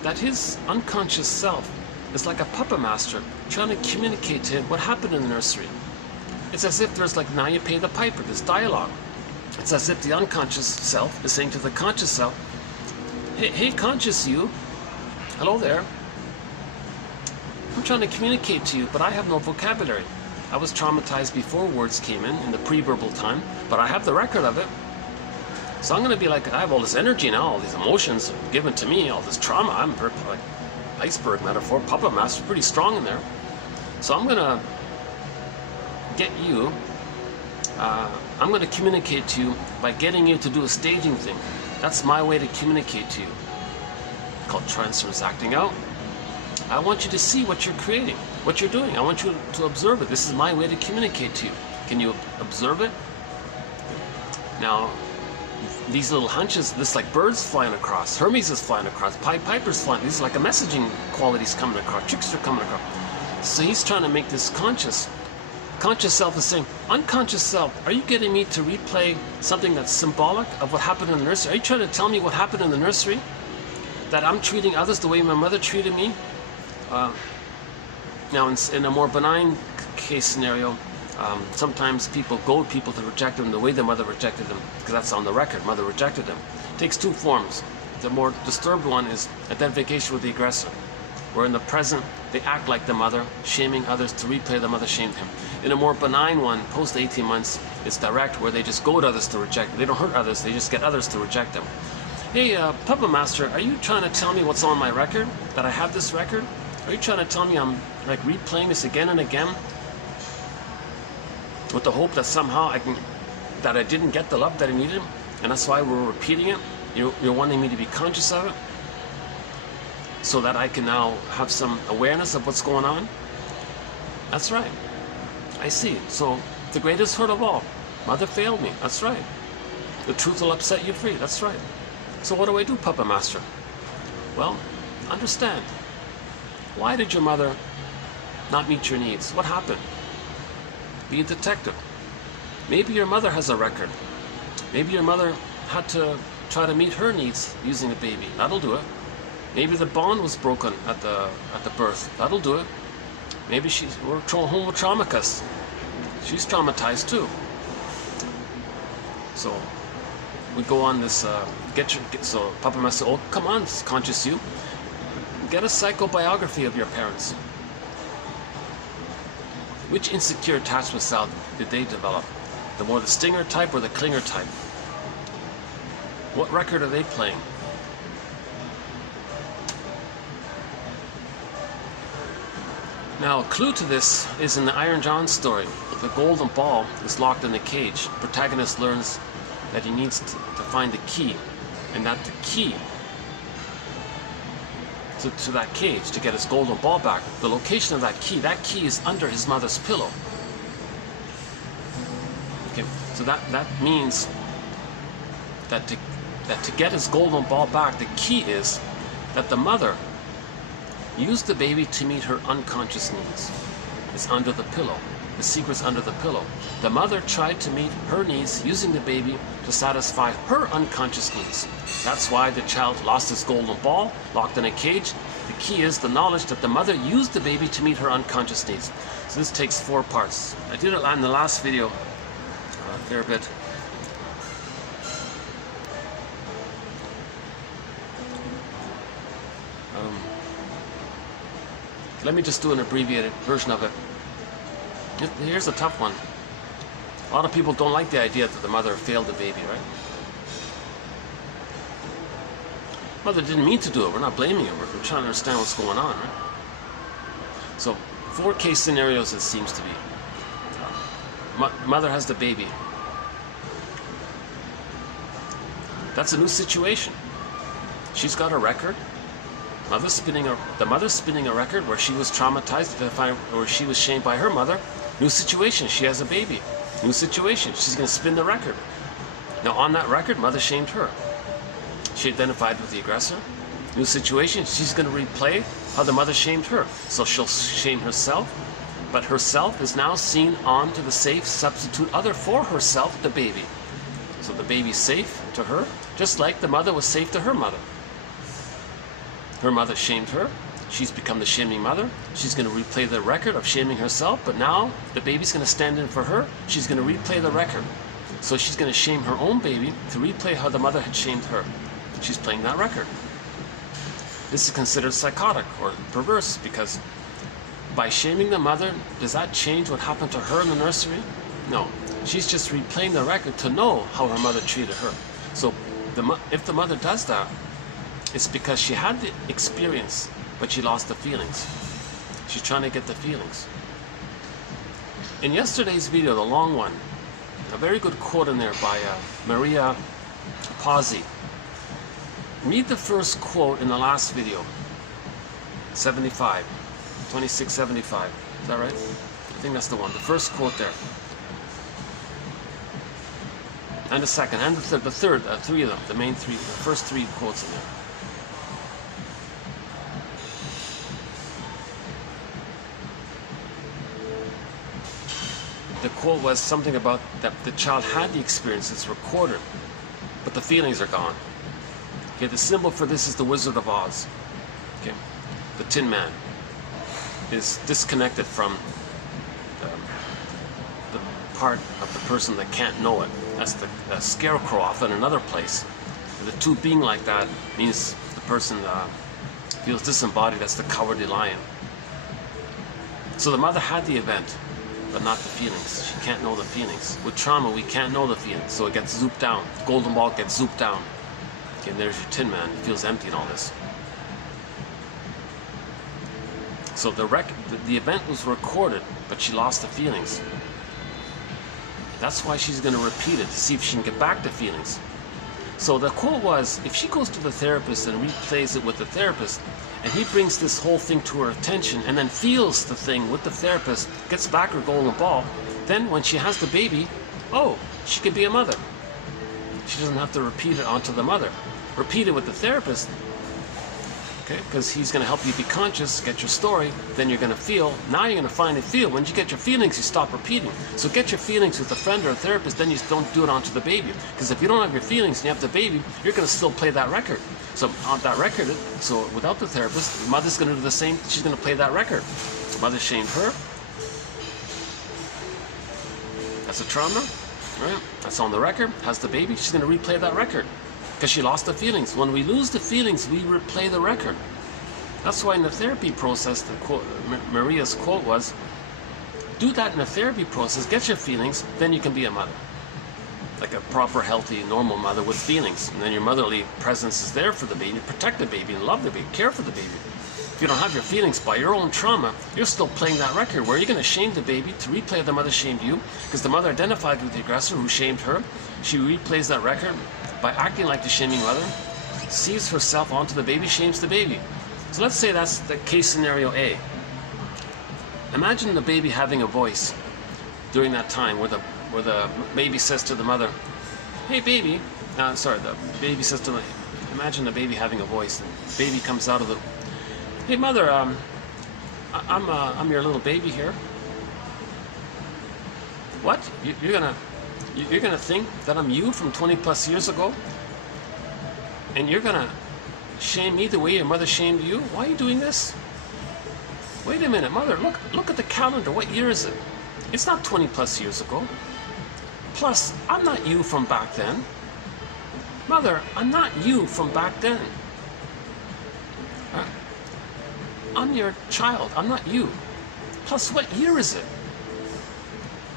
that his unconscious self is like a puppet master trying to communicate to him what happened in the nursery. It's as if there's like, now you pay the piper, this dialogue. It's as if the unconscious self is saying to the conscious self, hey conscious you, hello there. I'm trying to communicate to you, but I have no vocabulary. I was traumatized before words came in the pre-verbal time, but I have the record of it. So I'm going to be like, I have all this energy now, all these emotions given to me, all this trauma. I'm like iceberg metaphor, puppet master, pretty strong in there. So I'm going to get you, I'm going to communicate to you by getting you to do a staging thing. That's my way to communicate to you. It's called transference, acting out. I want you to see what you're creating, what you're doing. I want you to observe it. This is my way to communicate to you. Can you observe it? Now, these little hunches, this like birds flying across, Hermes is flying across, Pied Piper's flying, these are like a messaging qualities coming across, tricks are coming across. So he's trying to make this conscious. Conscious self is saying, unconscious self, are you getting me to replay something that's symbolic of what happened in the nursery? Are you trying to tell me what happened in the nursery? That I'm treating others the way my mother treated me? Now, in a more benign case scenario, sometimes people goad people to reject them the way their mother rejected them, because that's on the record, mother rejected them. It takes two forms. The more disturbed one is identification with the aggressor, where in the present they act like the mother, shaming others to replay the mother shamed him. In a more benign one, post 18 months, it's direct, where they just goad others to reject them. They don't hurt others, they just get others to reject them. Hey, Puppet Master, are you trying to tell me what's on my record? That I have this record? Are you trying to tell me I'm like replaying this again and again with the hope that somehow I didn't get the love that I needed, and that's why we're repeating it? You're wanting me to be conscious of it so that I can now have some awareness of what's going on? That's right. I see. So the greatest hurt of all, mother failed me. That's right. The truth will upset you free. That's right. So what do I do, Puppet Master? Well, understand. Why did your mother not meet your needs? What happened? Be a detective. Maybe your mother has a record. Maybe your mother had to try to meet her needs using a baby. That'll do it. Maybe the bond was broken at the birth. That'll do it. Maybe we're home with traumacus. She's traumatized too. So we go on this. So Papa Master, oh come on, conscious you. Get a psychobiography of your parents. Which insecure attachment style did they develop? The more the stinger type or the clinger type? What record are they playing? Now, a clue to this is in the Iron John story. The golden ball is locked in a cage. The protagonist learns that he needs to find the key, and that the key to that cage to get his golden ball back, the location of that key is under his mother's pillow. Okay, so that means that to get his golden ball back, the key is that the mother used the baby to meet her unconscious needs. It's under the pillow. The secret's under the pillow. The mother tried to meet her needs using the baby to satisfy her unconscious needs. That's why the child lost his golden ball, locked in a cage. The key is the knowledge that the mother used the baby to meet her unconscious needs. So this takes 4 parts. I did it in the last video a fair bit. Let me just do an abbreviated version of it. Here's a tough one. A lot of people don't like the idea that the mother failed the baby, right? Mother didn't mean to do it. We're not blaming her. We're trying to understand what's going on, right? So, 4 case scenarios it seems to be. Mother has the baby. That's a new situation. She's got a record. The mother's spinning a record where she was traumatized, or she was shamed by her mother. New situation. She has a baby. New situation. She's going to spin the record. Now, on that record, mother shamed her. She identified with the aggressor. New situation. She's going to replay how the mother shamed her. So she'll shame herself, but herself is now seen onto the safe substitute other for herself, the baby. So the baby's safe to her, just like the mother was safe to her mother. Her mother shamed her. She's become the shaming mother. She's going to replay the record of shaming herself, but now the baby's going to stand in for her. She's going to replay the record. So she's going to shame her own baby to replay how the mother had shamed her. She's playing that record. This is considered psychotic or perverse, because by shaming the mother, does that change what happened to her in the nursery? No. She's just replaying the record to know how her mother treated her. So if the mother does that, it's because she had the experience, but she lost the feelings. She's trying to get the feelings. In yesterday's video, the long one, a very good quote in there by Maria Pazzi. Read the first quote in the last video, 2675. Is that right? I think that's the one. The first quote there. And the second, and the third, three of them, the main three, the first three quotes in there. The quote was something about that the child had the experience, it's recorded, but the feelings are gone. Okay, the symbol for this is the Wizard of Oz. Okay, the Tin Man is disconnected from the part of the person that can't know it. That's the scarecrow off in another place. And the two being like that means the person feels disembodied. That's the cowardly lion. So the mother had the event, but not the feelings. She can't know the feelings. With trauma, we can't know the feelings, so it gets zooped down. The golden ball gets zooped down. Okay, and there's your Tin Man. He feels empty in all this. So the event was recorded, but she lost the feelings. That's why she's going to repeat it, to see if she can get back the feelings. So the quote was, if she goes to the therapist and replays it with the therapist, and he brings this whole thing to her attention and then feels the thing with the therapist, gets back her golden ball, then when she has the baby, oh, she could be a mother. She doesn't have to repeat it onto the mother. Repeat it with the therapist, okay? Because he's going to help you be conscious, get your story, then you're going to feel. Now you're going to find and feel. When you get your feelings, you stop repeating. So get your feelings with a friend or a therapist, then you don't do it onto the baby. Because if you don't have your feelings and you have the baby, you're going to still play that record. So on that record, so without the therapist, the mother's going to do the same. She's going to play that record. Mother shamed her. That's a trauma, right? That's on the record. Has the baby. She's going to replay that record because she lost the feelings. When we lose the feelings, we replay the record. That's why in the therapy process, the quote, Maria's quote was, do that in the therapy process, get your feelings, then you can be a mother. Like a proper, healthy, normal mother with feelings. And then your motherly presence is there for the baby, protect the baby, and love the baby, care for the baby. If you don't have your feelings by your own trauma, you're still playing that record where you're going to shame the baby to replay the mother shamed you, because the mother identified with the aggressor who shamed her. She replays that record by acting like the shaming mother, sees herself onto the baby, shames the baby. So let's say that's the case scenario A. Imagine the baby having a voice during that time where the baby says to the mother, hey baby, the baby says to the, imagine the baby having a voice, and the baby comes out of the, hey mother, I'm your little baby here. What? You're gonna think that I'm you from 20 plus years ago? And you're gonna shame me the way your mother shamed you? Why are you doing this? Wait a minute, mother, look at the calendar. What year is it? It's not 20 plus years ago. Plus, I'm not you from back then. Mother, I'm not you from back then. I'm your child. I'm not you. Plus, what year is it?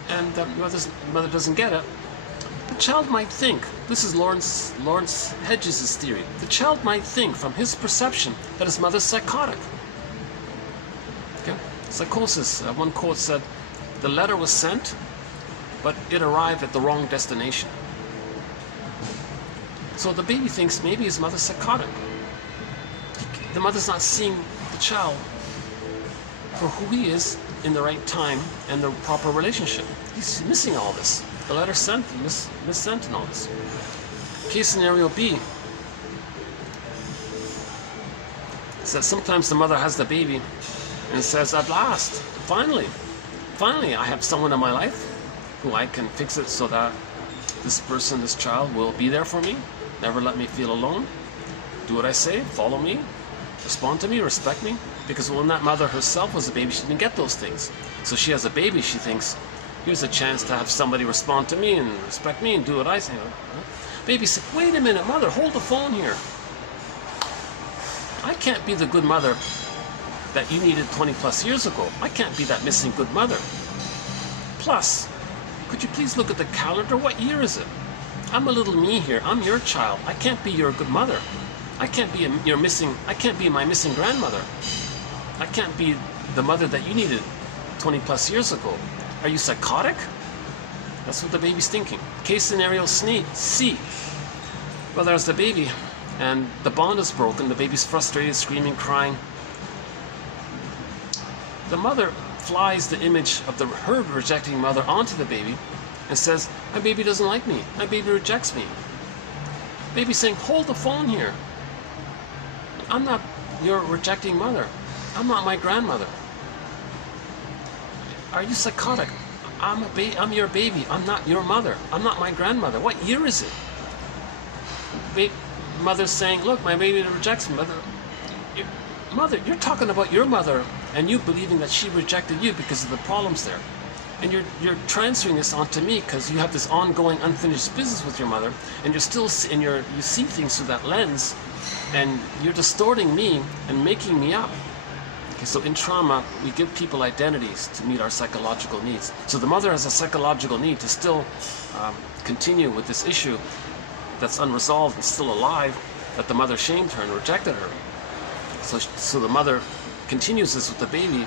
And mother doesn't get it. The child might think, this is Lawrence Hedges' theory, the child might think from his perception that his mother's psychotic. Okay? Psychosis, one quote said, the letter was sent, but it arrived at the wrong destination. So the baby thinks maybe his mother's psychotic. The mother's not seeing the child for who he is in the right time and the proper relationship. He's missing all this. The letter sent, missent and all this. Case scenario B is that sometimes the mother has the baby and says, at last, finally, finally I have someone in my life who I can fix it so that this person, this child, will be there for me, never let me feel alone, do what I say, follow me, respond to me, respect me. Because when that mother herself was a baby, she didn't get those things. So she has a baby, she thinks, here's a chance to have somebody respond to me and respect me and do what I say. Baby said, wait a minute, mother, hold the phone here. I can't be the good mother that you needed 20 plus years ago. I can't be that missing good mother. Plus, could you please look at the calendar? What year is it? I'm a little me here. I'm your child. I can't be your good mother. I can't be I can't be my missing grandmother. I can't be the mother that you needed 20 plus years ago. Are you psychotic? That's what the baby's thinking. Case scenario C. Well, there's the baby, and the bond is broken. The baby's frustrated, screaming, crying. The mother flies the image of her rejecting mother onto the baby and says, my baby doesn't like me. My baby rejects me. Baby's saying, hold the phone here. I'm not your rejecting mother. I'm not my grandmother. Are you psychotic? I'm your baby. I'm not your mother. I'm not my grandmother. What year is it? Mother's saying, look, my baby rejects me. Mother, you're talking about your mother and you believing that she rejected you because of the problems there. And you're transferring this onto me because you have this ongoing unfinished business with your mother, and you see things through that lens, and you're distorting me and making me up. Okay, so in trauma, we give people identities to meet our psychological needs. So the mother has a psychological need to still continue with this issue that's unresolved and still alive, that the mother shamed her and rejected her. So the mother continues this with the baby,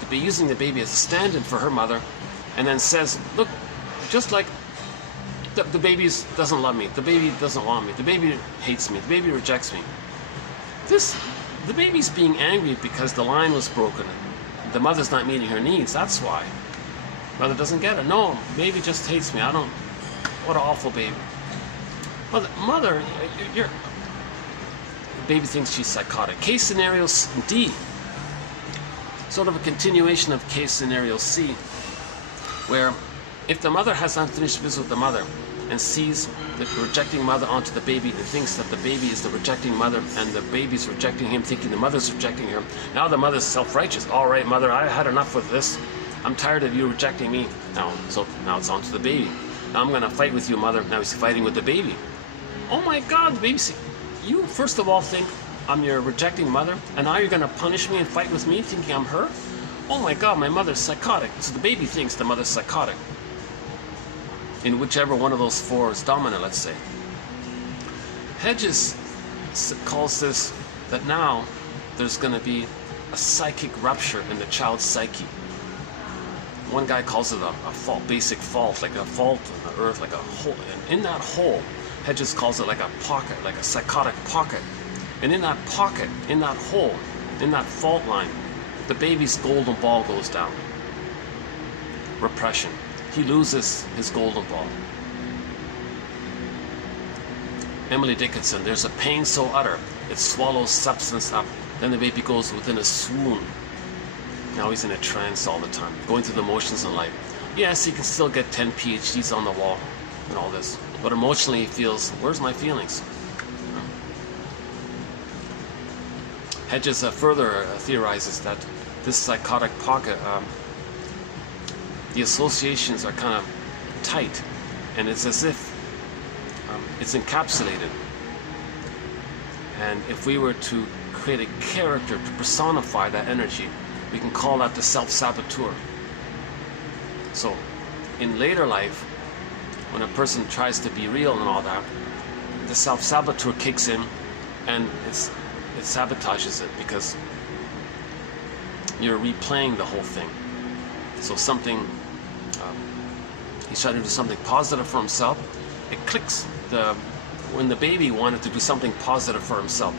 to be using the baby as a stand-in for her mother, and then says, look, just like the baby doesn't love me, the baby doesn't want me, the baby hates me, the baby rejects me. The baby's being angry because the line was broken. The mother's not meeting her needs, that's why. Mother doesn't get it. No, baby just hates me. What an awful baby. Mother, the baby thinks she's psychotic. Case scenario D. Sort of a continuation of case scenario C, where if the mother has unfinished business with the mother and sees the rejecting mother onto the baby and thinks that the baby is the rejecting mother and the baby's rejecting him, thinking the mother's rejecting her, now the mother's self-righteous. All right, mother, I had enough with this. I'm tired of you rejecting me. Now it's onto the baby. Now I'm going to fight with you, mother. Now he's fighting with the baby. Oh my God, the baby, you first of all think I'm your rejecting mother, and now you're going to punish me and fight with me, thinking I'm her? Oh my God, my mother's psychotic. So the baby thinks the mother's psychotic. In whichever one of those four is dominant, let's say. Hedges calls this that now there's going to be a psychic rupture in the child's psyche. One guy calls it a fault, basic fault, like a fault in the earth, like a hole. And in that hole, Hedges calls it like a pocket, like a psychotic pocket. And in that pocket, in that hole, in that fault line, the baby's golden ball goes down. Repression. He loses his golden ball. Emily Dickinson, there's a pain so utter, it swallows substance up. Then the baby goes within a swoon. Now he's in a trance all the time, going through the motions in life. Yes, he can still get 10 PhDs on the wall and all this, but emotionally he feels, where's my feelings? Hedges further theorizes that this psychotic pocket, the associations are kind of tight, and it's as if it's encapsulated. And if we were to create a character to personify that energy, we can call that the self-saboteur. So in later life, when a person tries to be real and all that, the self-saboteur kicks in and it sabotages it, because you're replaying the whole thing. So he's trying to do something positive for himself. It clicks. When the baby wanted to do something positive for himself,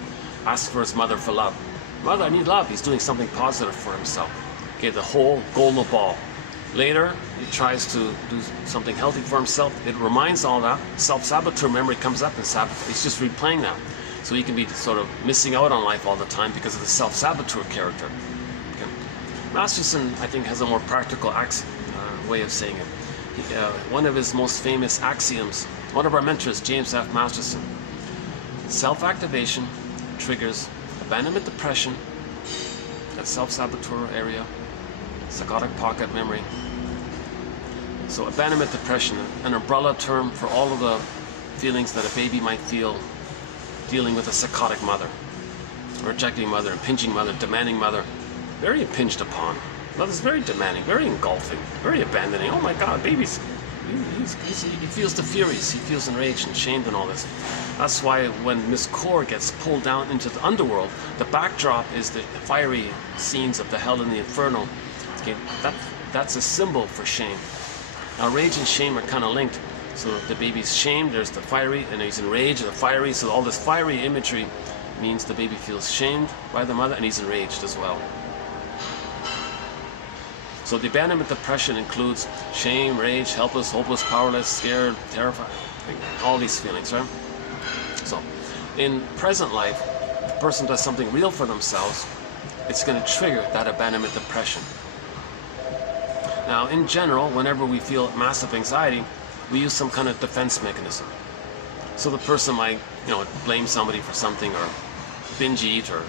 asked for his mother for love. Mother, I need love. He's doing something positive for himself. Okay, the whole golden ball. Later, he tries to do something healthy for himself. It reminds all that. Self-saboteur memory comes up and he's just replaying that. So he can be sort of missing out on life all the time because of the self-saboteur character. Okay. Masterson, I think, has a more practical way of saying it. One of his most famous axioms, one of our mentors, James F. Masterson, self-activation triggers abandonment depression, that self-saboteur area, psychotic pocket memory. So abandonment depression, an umbrella term for all of the feelings that a baby might feel dealing with a psychotic mother, a rejecting mother, impinging mother, demanding mother, very impinged upon. Mother's very demanding, very engulfing, very abandoning. Oh my God, babies, he feels the furies, he feels enraged and shamed and all this. That's why when Miss Core gets pulled down into the underworld, the backdrop is the fiery scenes of the hell and the inferno. Okay, that's a symbol for shame. Now rage and shame are kind of linked. So the baby's shamed, there's the fiery, and he's enraged, the fiery. So all this fiery imagery means the baby feels shamed by the mother and he's enraged as well. So the abandonment depression includes shame, rage, helpless, hopeless, powerless, scared, terrified, all these feelings, right? So in present life, if a person does something real for themselves, it's going to trigger that abandonment depression. Now, in general, whenever we feel massive anxiety, we use some kind of defense mechanism. So the person might, blame somebody for something, or binge eat, or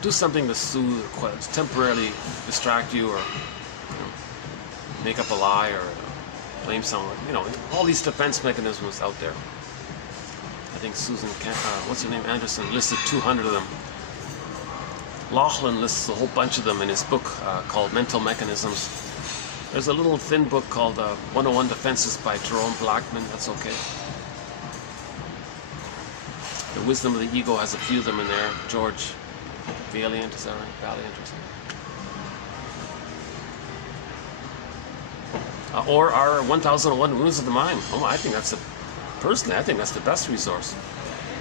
do something to soothe, or temporarily distract you, or make up a lie, or blame someone. All these defense mechanisms out there. I think Susan, what's her name, Anderson, listed 200 of them. Laughlin lists a whole bunch of them in his book called Mental Mechanisms. There's a little thin book called 101 Defenses by Jerome Blackman. That's okay. The Wisdom of the Ego has a few of them in there. George Valiant, is that right? Valiant or something. Or our 1001 Wounds of the Mind. I think that's personally, I think that's the best resource.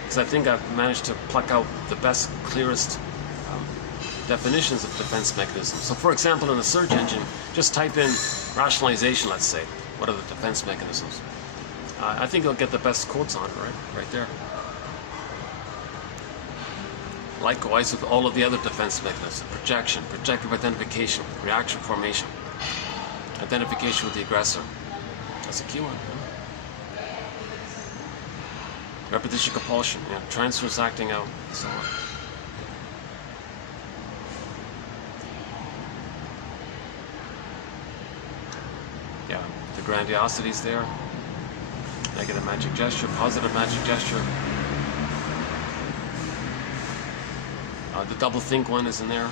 Because I think I've managed to pluck out the best, clearest definitions of defense mechanisms. So for example, in the search engine, just type in rationalization, let's say. What are the defense mechanisms? I think you'll get the best quotes on it, right there. Likewise with all of the other defense mechanisms: projection, projective identification, reaction formation, identification with the aggressor. That's a key one. Repetition compulsion, transference acting out, and so on. Yeah, the grandiosity's there. Negative magic gesture, positive magic gesture. The double think one is in there.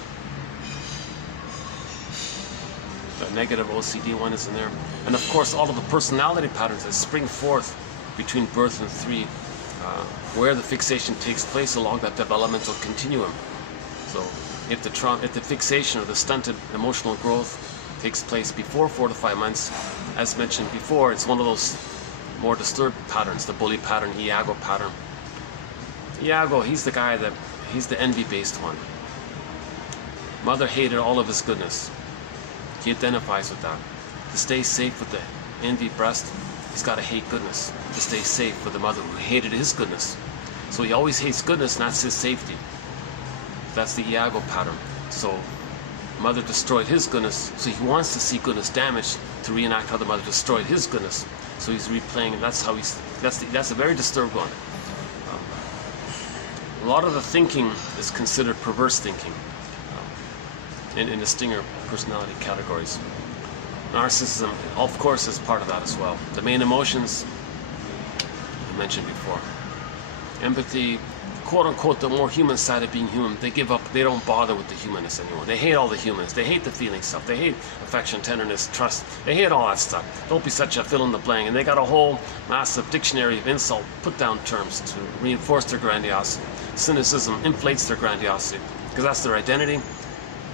The negative OCD one is in there. And of course, all of the personality patterns that spring forth between birth and 3, where the fixation takes place along that developmental continuum. So if the fixation or the stunted emotional growth takes place before 4 to 5 months, as mentioned before, it's one of those more disturbed patterns, the bully pattern, Iago pattern. Iago, he's the envy-based one. Mother hated all of his goodness. He identifies with that. To stay safe with the envy breast, he's got to hate goodness. To stay safe with the mother who hated his goodness. So he always hates goodness, and that's his safety. That's the Iago pattern. So mother destroyed his goodness, so he wants to see goodness damaged to reenact how the mother destroyed his goodness. So he's replaying, and that's a very disturbed one. A lot of the thinking is considered perverse thinking in the Stinger personality categories. Narcissism, of course, is part of that as well. The main emotions I mentioned before. Empathy, quote-unquote, the more human side of being human. They give up, they don't bother with the humanness anymore. They hate all the humans. They hate the feeling stuff. They hate affection, tenderness, trust. They hate all that stuff. Don't be such a fill in the blank. And they got a whole massive dictionary of insult, put-down terms to reinforce their grandiosity. Cynicism inflates their grandiosity because that's their identity.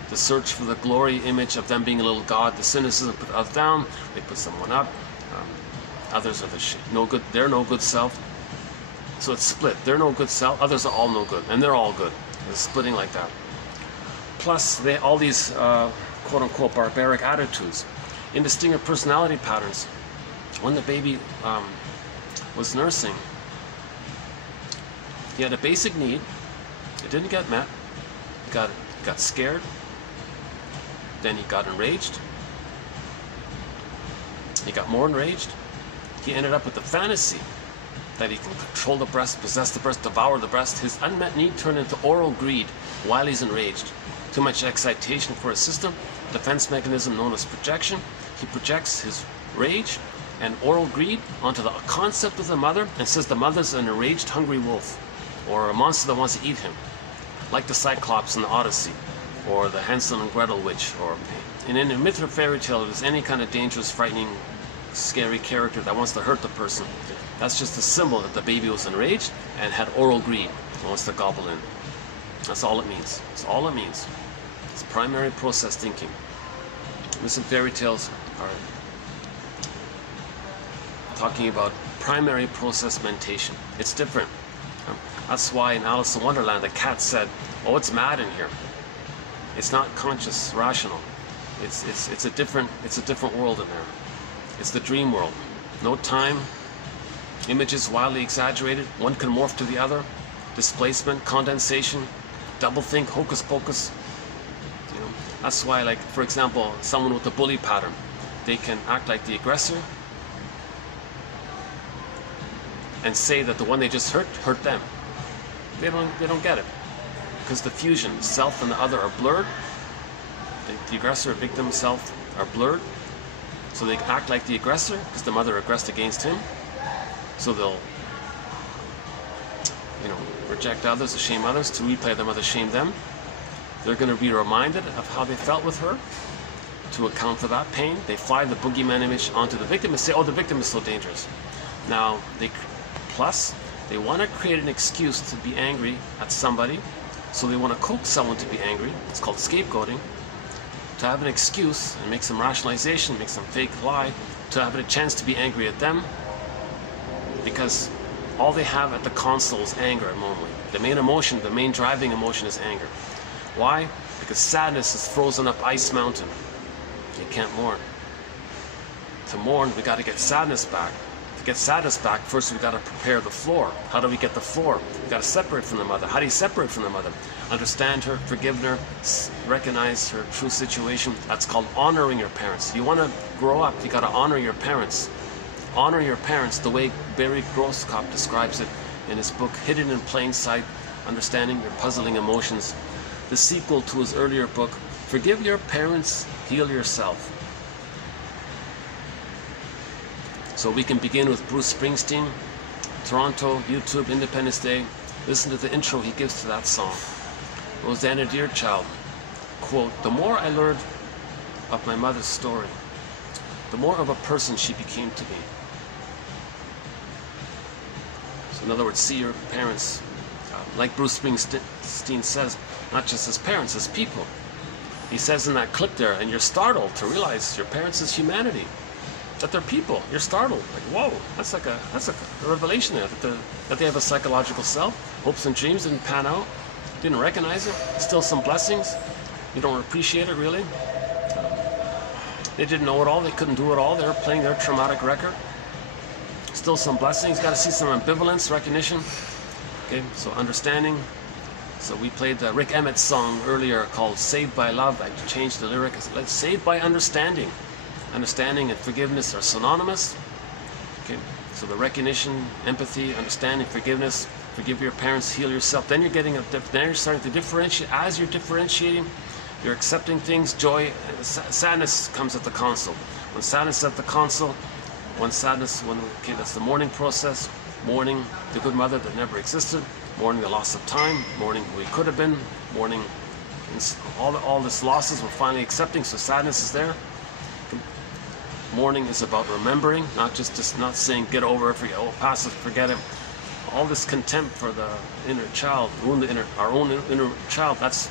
The search for the glory image of them being a little god. The cynicism put others down. They put someone up. Others are no good. They're no good self. So it's split. They're no good self. Others are all no good, and they're all good. It's splitting like that. Plus, all these quote-unquote barbaric attitudes. In the Stinger personality patterns, when the baby was nursing, he had a basic need. It didn't get met. He got scared. Then he got enraged. He got more enraged. He ended up with the fantasy that he can control the breast, possess the breast, devour the breast. His unmet need turned into oral greed while he's enraged. Too much excitation for his system. Defense mechanism known as projection. He projects his rage and oral greed onto the concept of the mother and says the mother's an enraged, hungry wolf, or a monster that wants to eat him, like the Cyclops in the Odyssey, or the Hansel and Gretel witch, or in any myth or fairy tale, there's any kind of dangerous, frightening, scary character that wants to hurt the person. That's just a symbol that the baby was enraged and had oral greed and wants to gobble in. That's all it means. That's all it means. It's primary process thinking. Myths and fairy tales are talking about primary process mentation. It's different. That's why in Alice in Wonderland the cat said, "Oh, it's mad in here. It's not conscious, rational. It's a different world in there. It's the dream world. No time. Images wildly exaggerated. One can morph to the other. Displacement, condensation, doublethink, hocus pocus. You know, that's why, like, for example, someone with a bully pattern, they can act like the aggressor and say that the one they just hurt them. They don't get it, because the fusion, self and the other, are blurred. The aggressor, victim, self are blurred, so they act like the aggressor because the mother aggressed against him. So they'll, you know, reject others, shame others, to replay the mother shame them. They're going to be reminded of how they felt with her to account for that pain. They fly the boogeyman image onto the victim and say, "Oh, the victim is so dangerous." Now, plus, they want to create an excuse to be angry at somebody, so they want to coax someone to be angry. It's called scapegoating. To have an excuse and make some rationalization, make some fake lie, to have a chance to be angry at them, because all they have at the console is anger at the moment. The main emotion, the main driving emotion is anger. Why? Because sadness is frozen up ice mountain. You can't mourn. To mourn, we got to get sadness back. To get sadness back, first we got to prepare the floor. How do we get the floor? We got to separate from the mother. How do you separate from the mother? Understand her, forgive her, recognize her true situation. That's called honoring your parents. You want to grow up, you got to honor your parents. Honor your parents the way Barry Redekop describes it in his book Hidden in Plain Sight, Understanding Your Puzzling Emotions, the sequel to his earlier book, Forgive Your Parents, Heal Yourself. So we can begin with Bruce Springsteen, Toronto, YouTube, Independence Day. Listen to the intro he gives to that song. Rosanna Deerchild, quote, "The more I learned of my mother's story, the more of a person she became to me." So in other words, see your parents, like Bruce Springsteen says, not just as parents, as people. He says in that clip there, and you're startled to realize your parents is humanity, that they're people. You're startled, like, whoa, that's a revelation there, that they have a psychological self. Hopes and dreams didn't pan out, didn't recognize it. Still some blessings. You don't appreciate it really. They didn't know it all. They couldn't do it all. They were playing their traumatic record. Still some blessings. Got to see some ambivalence, recognition. Okay, so understanding. So we played the Rick Emmett song earlier called "Saved by Love." I changed the lyric. Let's saved by understanding. Understanding and forgiveness are synonymous. Okay, so the recognition, empathy, understanding, forgiveness. Forgive your parents, heal yourself. Then you're getting then you're starting to differentiate. As you're differentiating, you're accepting things. Joy, sadness comes at the console. When sadness is at the console, okay, that's the mourning process. Mourning the good mother that never existed. Mourning the loss of time. Mourning who we could have been. Mourning all this losses we're finally accepting. So sadness is there. Mourning is about remembering, not not saying get over it, forget, oh, past it, forget it. All this contempt for the inner child, our own inner child, that's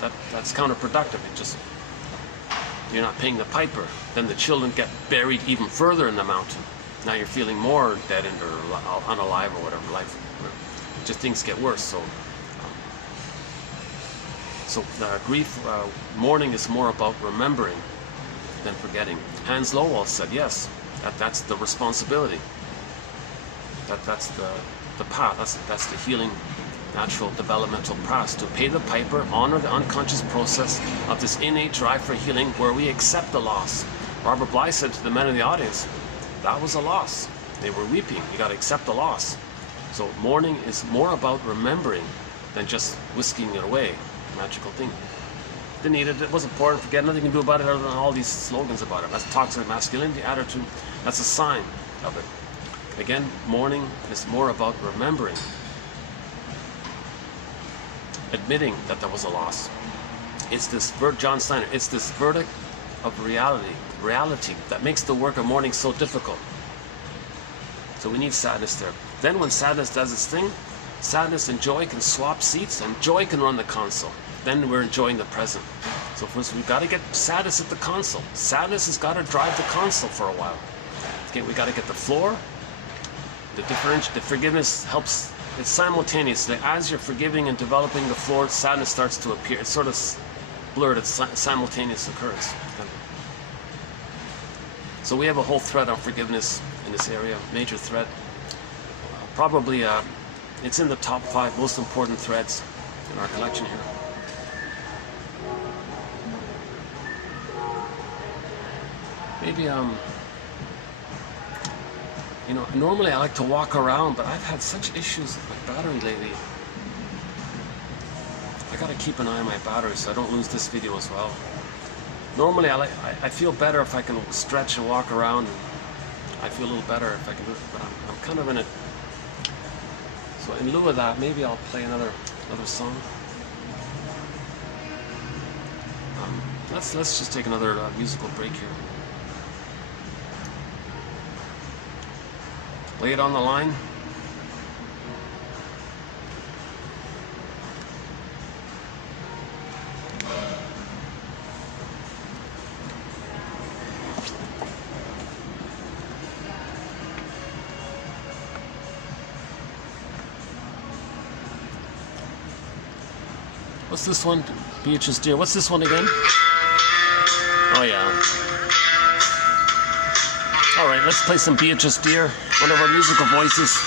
counterproductive. You're not paying the piper. Then the children get buried even further in the mountain. Now you're feeling more deadened or unalive or whatever. Life, just things get worse. So grief, mourning is more about remembering than forgetting. Hans Lowell said, yes, that's the responsibility. That's the path. That's the healing natural developmental process, to pay the piper, honor the unconscious process of this innate drive for healing where we accept the loss. Robert Bly said to the men in the audience, that was a loss. They were weeping. You got to accept the loss. So mourning is more about remembering than just whisking it away. Magical thing. Didn't need it. It wasn't important. Forget, nothing you can do about it other than all these slogans about it. That's toxic masculinity attitude. That's a sign of it. Again, mourning is more about remembering, admitting that there was a loss. It's this John Steiner. It's this verdict of reality that makes the work of mourning so difficult. So we need sadness there. Then when sadness does its thing, sadness and joy can swap seats, and joy can run the console. Then we're enjoying the present. So first we've got to get sadness at the console. Sadness has got to drive the console for a while. Okay, we got to get the floor. The forgiveness helps. It's simultaneous. As you're forgiving and developing the floor, sadness starts to appear. It's sort of blurred. It's simultaneous occurrence. So we have a whole thread on forgiveness in this area, major thread. Probably it's in the top 5 most important threads in our collection here. Maybe you know, normally I like to walk around, but I've had such issues with my battery lately. I gotta keep an eye on my battery so I don't lose this video as well. Normally I feel better if I can stretch and walk around, and I feel a little better if I can do it, but I'm kind of in it. So in lieu of that, maybe I'll play another song. Let's just take another musical break here. Lay it on the line. What's this one? Beatrice Deer. What's this one again? Oh yeah. All right, let's play some Beatrice Deer, one of our musical voices.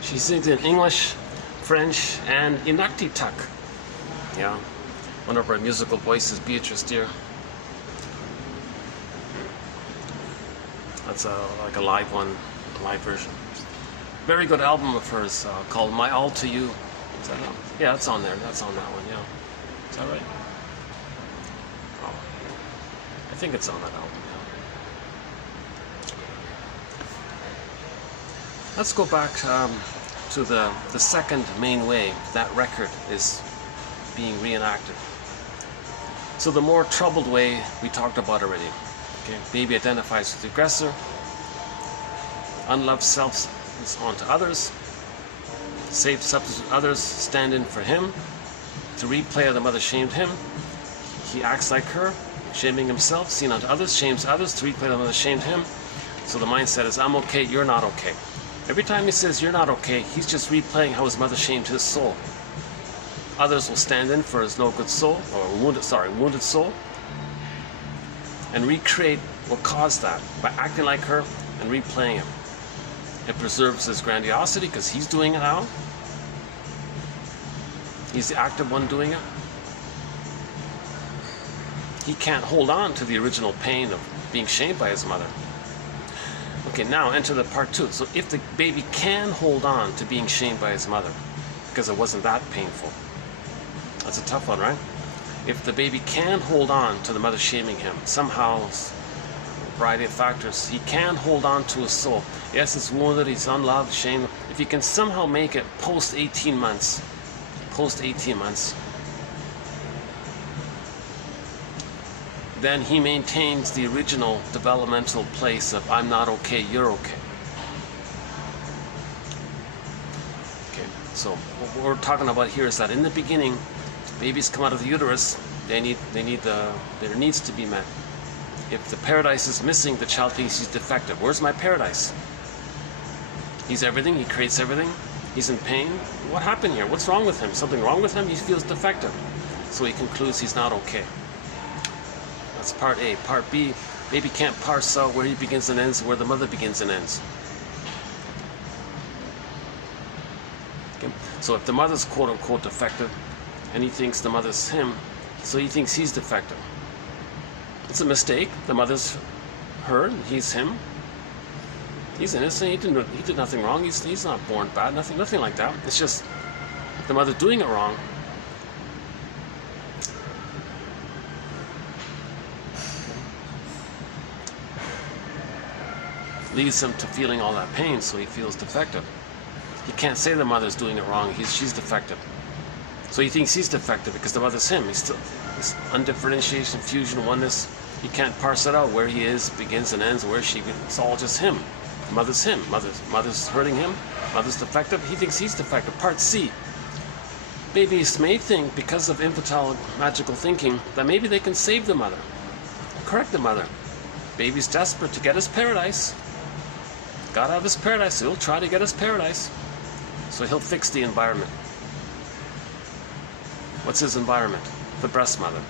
She sings in English, French, and Inuktitut. Yeah, one of our musical voices, Beatrice Deer. That's like a live one, a live version. Very good album of hers called My All to You. Is that on? Yeah, that's on there. That's on that one, yeah. Is that right? Oh, I think it's on that album, yeah. Let's go back to the second main way that record is being reenacted. So the more troubled way we talked about already. Okay, baby identifies with the aggressor. Unloved self is onto others. Safe substitute others stand in for him. To replay how the mother shamed him, he acts like her, shaming himself, seen onto others, shames others. To replay how the mother shamed him. So the mindset is, I'm okay, you're not okay. Every time he says you're not okay, he's just replaying how his mother shamed his soul. Others will stand in for his no good soul, or wounded soul, and recreate what caused that by acting like her and replaying him. It preserves his grandiosity because he's doing it now. He's the active one doing it. He can't hold on to the original pain of being shamed by his mother. Okay, now enter the part two. So if the baby can hold on to being shamed by his mother, because it wasn't that painful. That's a tough one, right? If the baby can hold on to the mother shaming him, somehow, a variety of factors, he can hold on to his soul. Yes, it's wounded, he's unloved, shamed. If he can somehow make it post 18 months, then he maintains the original developmental place of I'm not okay, you're okay. Okay, so what we're talking about here is that in the beginning, babies come out of the uterus, their needs to be met. If the paradise is missing, the child thinks he's defective. Where's my paradise? He's everything, he creates everything, he's in pain. What happened here? What's wrong with him? Something wrong with him? He feels defective. So he concludes he's not okay. That's part A. Part B, baby can't parse out where he begins and ends, where the mother begins and ends. Okay. So if the mother's quote-unquote defective, and he thinks the mother's him, so he thinks he's defective. It's a mistake. The mother's her, and he's him. He's innocent. He did nothing wrong. He's not born bad. Nothing like that. It's just the mother doing it wrong. Leads him to feeling all that pain, so he feels defective. He can't say the mother's doing it wrong. She's defective. So he thinks he's defective because the mother's him. He's still this undifferentiation, fusion, oneness. He can't parse it out where he is, begins and ends, where she. It's all just him. The mother's him. Mother's hurting him. Mother's defective. He thinks he's defective. Part C. Babies may think, because of infantile magical thinking, that maybe they can save the mother, correct the mother. Baby's desperate to get his paradise. Got out of his paradise, so he'll try to get his paradise. So he'll fix the environment. What's his environment? The breast mother.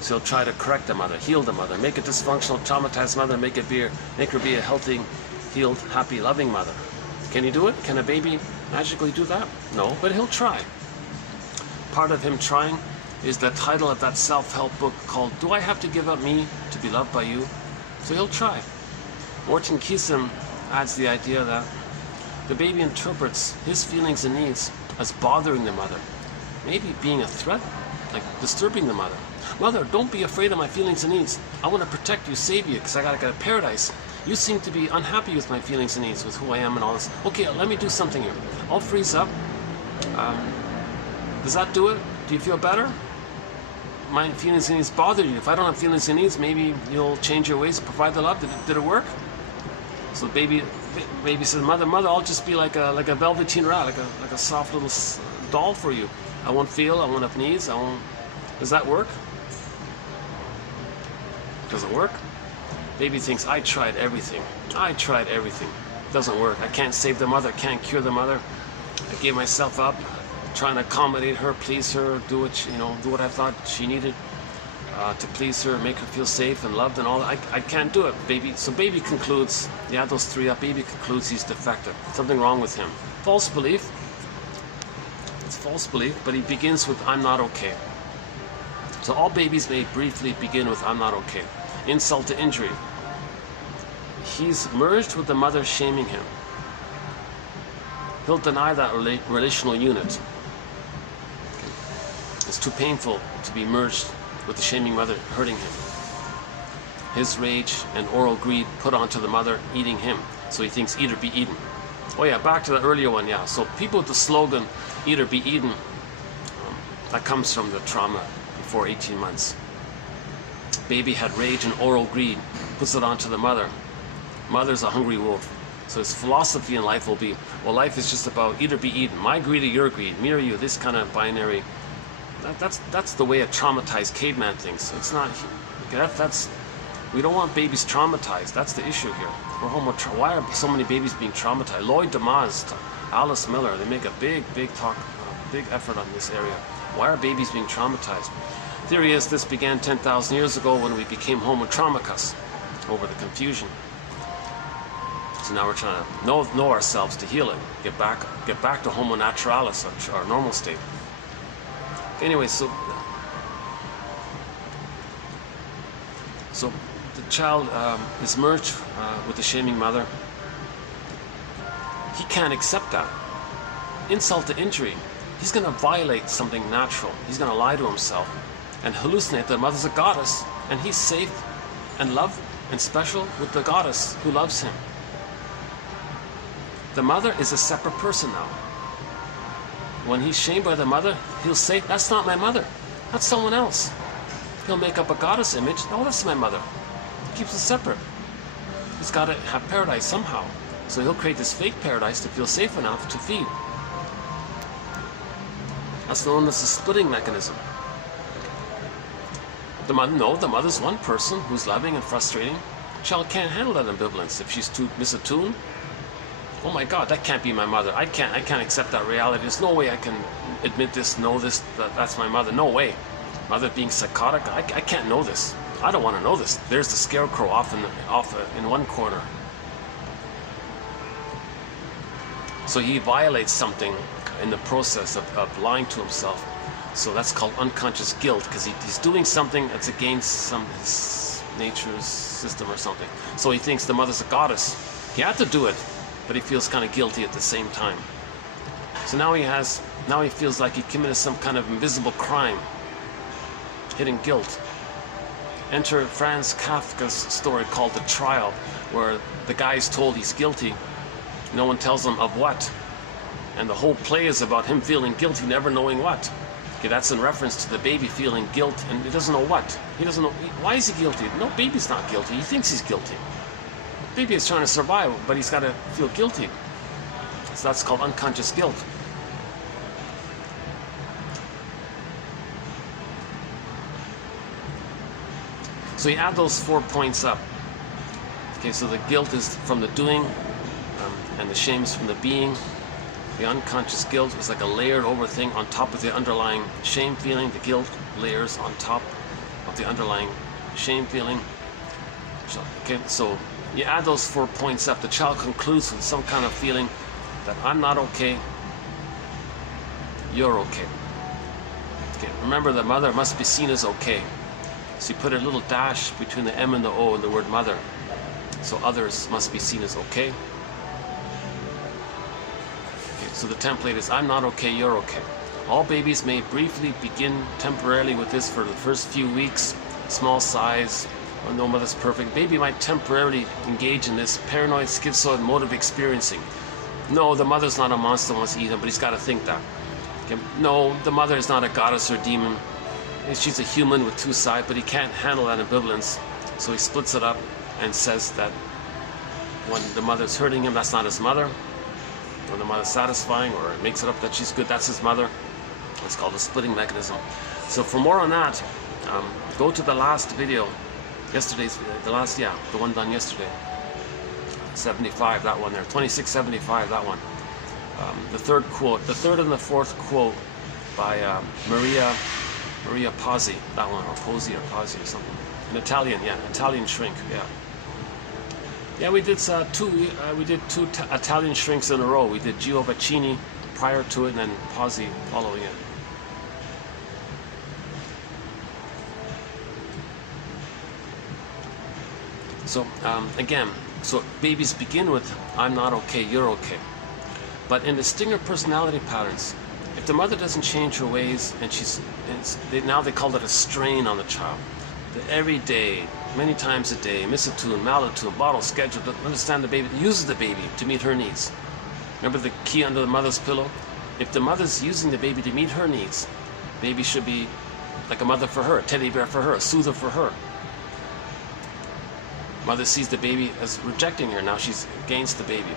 So he'll try to correct the mother, heal the mother, make a dysfunctional, traumatized mother, make her be a healthy, healed, happy, loving mother. Can he do it? Can a baby magically do that? No, but he'll try. Part of him trying is the title of that self-help book called Do I Have to Give Up Me to Be Loved by You? So he'll try. Morton Keesum adds the idea that the baby interprets his feelings and needs as bothering the mother, maybe being a threat, like disturbing the mother. Mother, don't be afraid of my feelings and needs. I want to protect you, save you, because I gotta get a paradise. You seem to be unhappy with my feelings and needs, with who I am and all this. Okay, let me do something here. I'll freeze up. Does that do it? Do you feel better? My feelings and needs bother you. If I don't have feelings and needs, maybe you'll change your ways, provide the love. Did it work? So baby says, Mother, I'll just be like a velveteen rat, like a soft little doll for you. I won't feel. I won't have needs. I won't. Does that work? Does it work? Baby thinks, I tried everything. Doesn't work. I can't save the mother. Can't cure the mother. I gave myself up, trying to accommodate her, please her, do what I thought she needed. to please her, make her feel safe and loved and all that. I can't do it, baby. So baby concludes, you add those three up, baby concludes he's defective. Something wrong with him. False belief. It's false belief, but he begins with, I'm not okay. So all babies may briefly begin with, I'm not okay. Insult to injury. He's merged with the mother shaming him. He'll deny that relational unit. It's too painful to be merged with the shaming mother hurting him. His rage and oral greed put onto the mother eating him. So he thinks eat or be eaten. Oh yeah, back to the earlier one, yeah. So people with the slogan, eat or be eaten, that comes from the trauma before 18 months. Baby had rage and oral greed, puts it onto the mother. Mother's a hungry wolf. So his philosophy in life will be, well, life is just about eat or be eaten. My greed or your greed, me or you, this kind of binary. That's the way a traumatized caveman thinks. It's not, we don't want babies traumatized. That's the issue here. Why are so many babies being traumatized? Lloyd DeMaz, Alice Miller, they make a big effort on this area. Why are babies being traumatized? Theory is this began 10,000 years ago when we became homo traumicus over the confusion. So now we're trying to know ourselves to heal it, get back to homo naturalis, our normal state. Anyway, so the child is merged with the shaming mother. He can't accept that. Insult to injury. He's going to violate something natural. He's going to lie to himself and hallucinate that mother's a goddess, and he's safe and loved and special with the goddess who loves him. The mother is a separate person now. When he's shamed by the mother, he'll say, that's not my mother, that's someone else. He'll make up a goddess image, no, that's my mother. He keeps it separate. He's got to have paradise somehow. So he'll create this fake paradise to feel safe enough to feed. That's known as the splitting mechanism. The mother's one person who's loving and frustrating. Child can't handle that ambivalence. If she's too misattuned, oh my God, that can't be my mother. I can't accept that reality. There's no way I can admit this, know this, that's my mother. No way. Mother being psychotic, I can't know this. I don't want to know this. There's the scarecrow off in one corner. So he violates something in the process of lying to himself. So that's called unconscious guilt, because he's doing something that's against his nature's system or something. So he thinks the mother's a goddess. He had to do it, but he feels kind of guilty at the same time. So now he feels like he committed some kind of invisible crime, hidden guilt. Enter Franz Kafka's story called The Trial, where the guy is told he's guilty. No one tells him of what. And the whole play is about him feeling guilty, never knowing what. Okay, that's in reference to the baby feeling guilt, and he doesn't know what. He doesn't know, why is he guilty? No, baby's not guilty, he thinks he's guilty. Baby is trying to survive, but he's got to feel guilty. So that's called unconscious guilt. So you add those 4 points up. Okay, so the guilt is from the doing, and the shame is from the being. The unconscious guilt is like a layered over thing on top of the underlying shame feeling. The guilt layers on top of the underlying shame feeling. Okay, so you add those 4 points up. The child concludes with some kind of feeling that I'm not okay, you're okay. Okay, remember, the mother must be seen as okay. So you put a little dash between the M and the O in the word mother. So others must be seen as okay. So the template is I'm not okay, you're okay. All babies may briefly begin temporarily with this for the first few weeks. Small size, no mother's perfect. Baby might temporarily engage in this paranoid, schizoid mode of experiencing. No, the mother's not a monster wants to eat him, but he's got to think that. Okay. No, the mother is not a goddess or demon. She's a human with two sides, but he can't handle that ambivalence. So he splits it up and says that when the mother's hurting him, that's not his mother. When the mother's satisfying or makes it up that she's good, that's his mother. It's called the splitting mechanism. So for more on that, go to the last video, yesterday's, the one done yesterday. 75, that one there, 2675, that one. The third and the fourth quote by Maria Maria Pozzi, that one, or Pozzi or Pozzi or something. An Italian, yeah, Italian shrink, yeah. Yeah, we did two Italian shrinks in a row. We did Giovacchini prior to it, and then Pozzi following it. So again, so babies begin with "I'm not okay, you're okay," but in the stinger personality patterns, if the mother doesn't change her ways, and now they call it a strain on the child. Every day, many times a day, miss a tune, malatune, bottle, schedule, doesn't understand the baby, uses the baby to meet her needs. Remember the key under the mother's pillow? If the mother's using the baby to meet her needs, baby should be like a mother for her, a teddy bear for her, a soother for her. Mother sees the baby as rejecting her, now she's against the baby.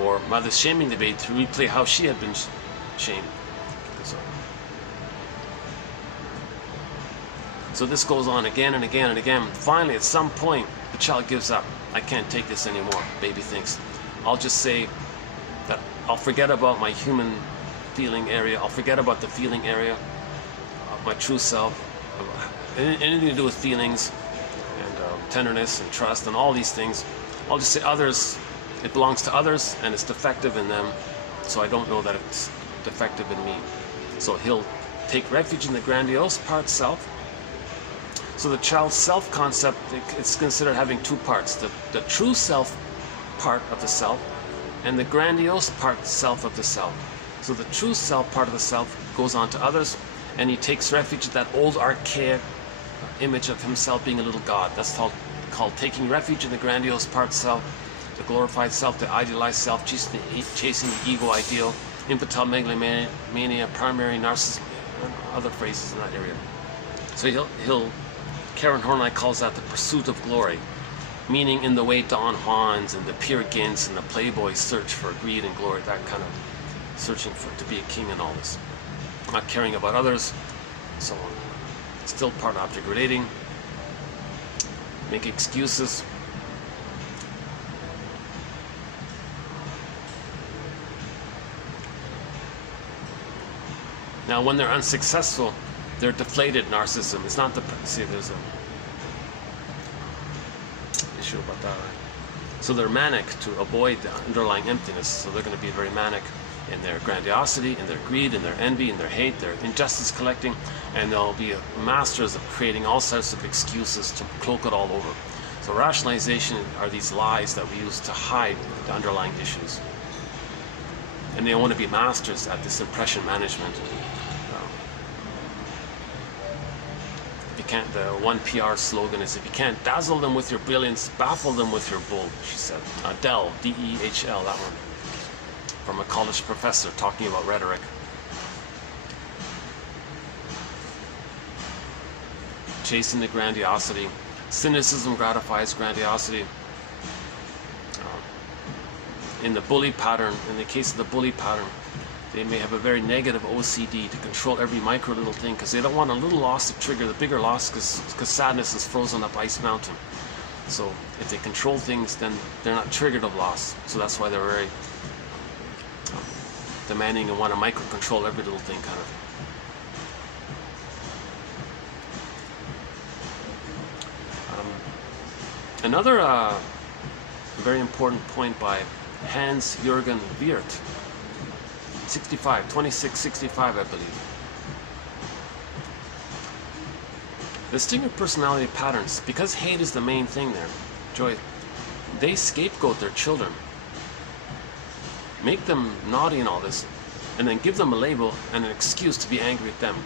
Or mother's shaming the baby to replay how she had been shamed. So this goes on again and again and again. Finally, at some point, the child gives up. I can't take this anymore, baby thinks. I'll just say that I'll forget about my human feeling area. I'll forget about the feeling area of my true self. Anything to do with feelings and tenderness and trust and all these things. I'll just say others, it belongs to others and it's defective in them. So I don't know that it's defective in me. So he'll take refuge in the grandiose part self. So the child's self-concept, it's considered having two parts, the true self part of the self and the grandiose part self of the self. So the true self part of the self goes on to others, and he takes refuge in that old archaic image of himself being a little god. That's called taking refuge in the grandiose part self, the glorified self, the idealized self, chasing the ego ideal, infantile megalomania, primary narcissism, and other phrases in that area. So Karen Horney calls that the pursuit of glory, meaning in the way Don Juans and the Peer Gynt's and the Playboys search for greed and glory, that kind of searching to be a king and all this. Not caring about others, so on. Still part object relating, make excuses. Now when they're unsuccessful, they're deflated narcissism. It's not the, see, there's a issue about that. So they're manic to avoid the underlying emptiness. So they're going to be very manic in their grandiosity, in their greed, in their envy, in their hate, their injustice collecting, and they'll be masters of creating all sorts of excuses to cloak it all over. So rationalization are these lies that we use to hide the underlying issues. And they want to be masters at this impression management. The one PR slogan is, if you can't dazzle them with your brilliance, baffle them with your bull, she said. Dehl, D-E-H-L, that one. From a college professor talking about rhetoric. Chasing the grandiosity. Cynicism gratifies grandiosity. In the bully pattern, in the case of the bully pattern, they may have a very negative OCD to control every micro little thing because they don't want a little loss to trigger the bigger loss because sadness is frozen up ice mountain. So if they control things, then they're not triggered of loss. So that's why they're very demanding and want to micro control every little thing kind of. Another very important point by Hans-Jürgen Wirth, 2665, I believe. The stinger personality patterns, because hate is the main thing there, Joy, they scapegoat their children, make them naughty and all this, and then give them a label and an excuse to be angry at them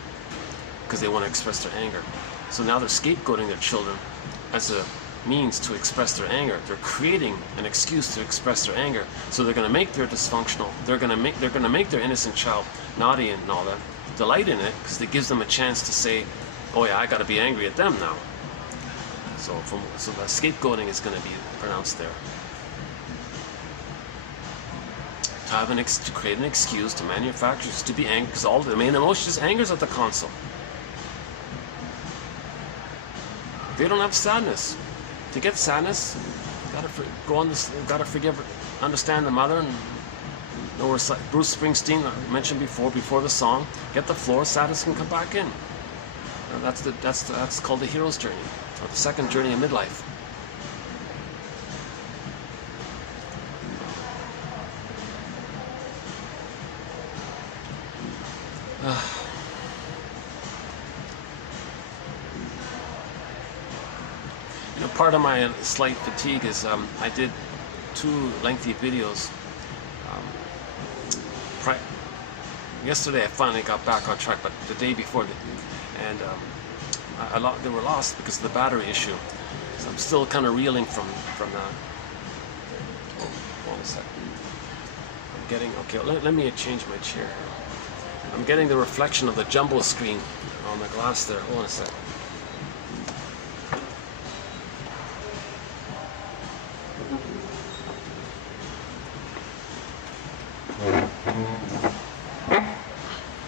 because they want to express their anger. So now they're scapegoating their children as a means to express their anger. They're creating an excuse to express their anger. So they're going to make their dysfunctional, they're going to make their innocent child naughty and all that, delight in it because it gives them a chance to say, oh yeah, I got to be angry at them now. So the scapegoating is going to be pronounced there. To create an excuse to manufacturers to be angry because all the main emotion is anger is at the console. They don't have sadness. To get sadness, gotta forgive, understand the mother, and know where Bruce Springsteen mentioned before the song. Get the floor, sadness can come back in. That's called the hero's journey, or the second journey in midlife. You know, part of my slight fatigue is I did 2 lengthy videos. Yesterday I finally got back on track, but the day before, and they were lost because of the battery issue. So I'm still kind of reeling from that. Oh, hold on a second. I'm getting, okay, let me change my chair. I'm getting the reflection of the jumbo screen on the glass there. Hold on a second.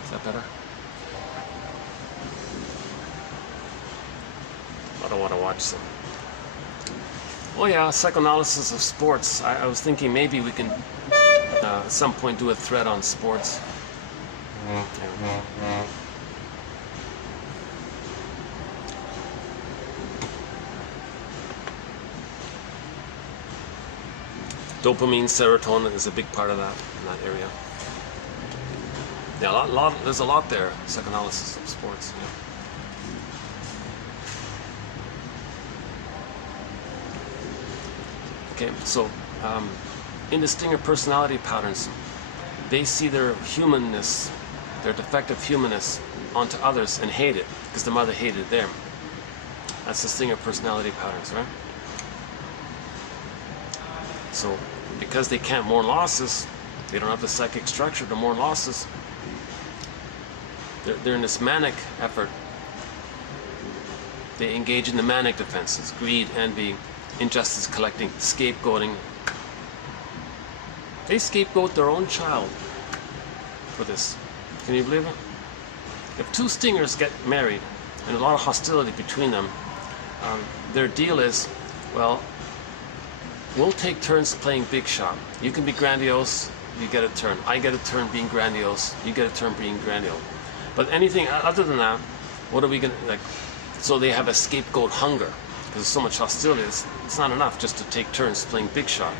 Is that better? I don't want to watch some. Oh yeah, psychoanalysis of sports. I was thinking maybe we can at some point do a thread on sports. Yeah. Dopamine, serotonin is a big part of that in that area. Yeah, there's a lot there. Psychoanalysis of sports. Yeah. Okay, so in the Stinger personality patterns, they see their humanness, their defective humanness, onto others and hate it because the mother hated them. That's the Stinger personality patterns, right? So because they can't mourn losses, they don't have the psychic structure to mourn losses. They're in this manic effort. They engage in the manic defenses: greed, envy, injustice collecting, scapegoating. They scapegoat their own child for this. Can you believe it? If 2 Stingers get married and a lot of hostility between them, their deal is, well, we'll take turns playing big shot. You can be grandiose, you get a turn. I get a turn being grandiose, you get a turn being grandiose. But anything other than that, what are we going to, like, so they have a scapegoat hunger. Because there's so much hostility, it's not enough just to take turns playing big shot.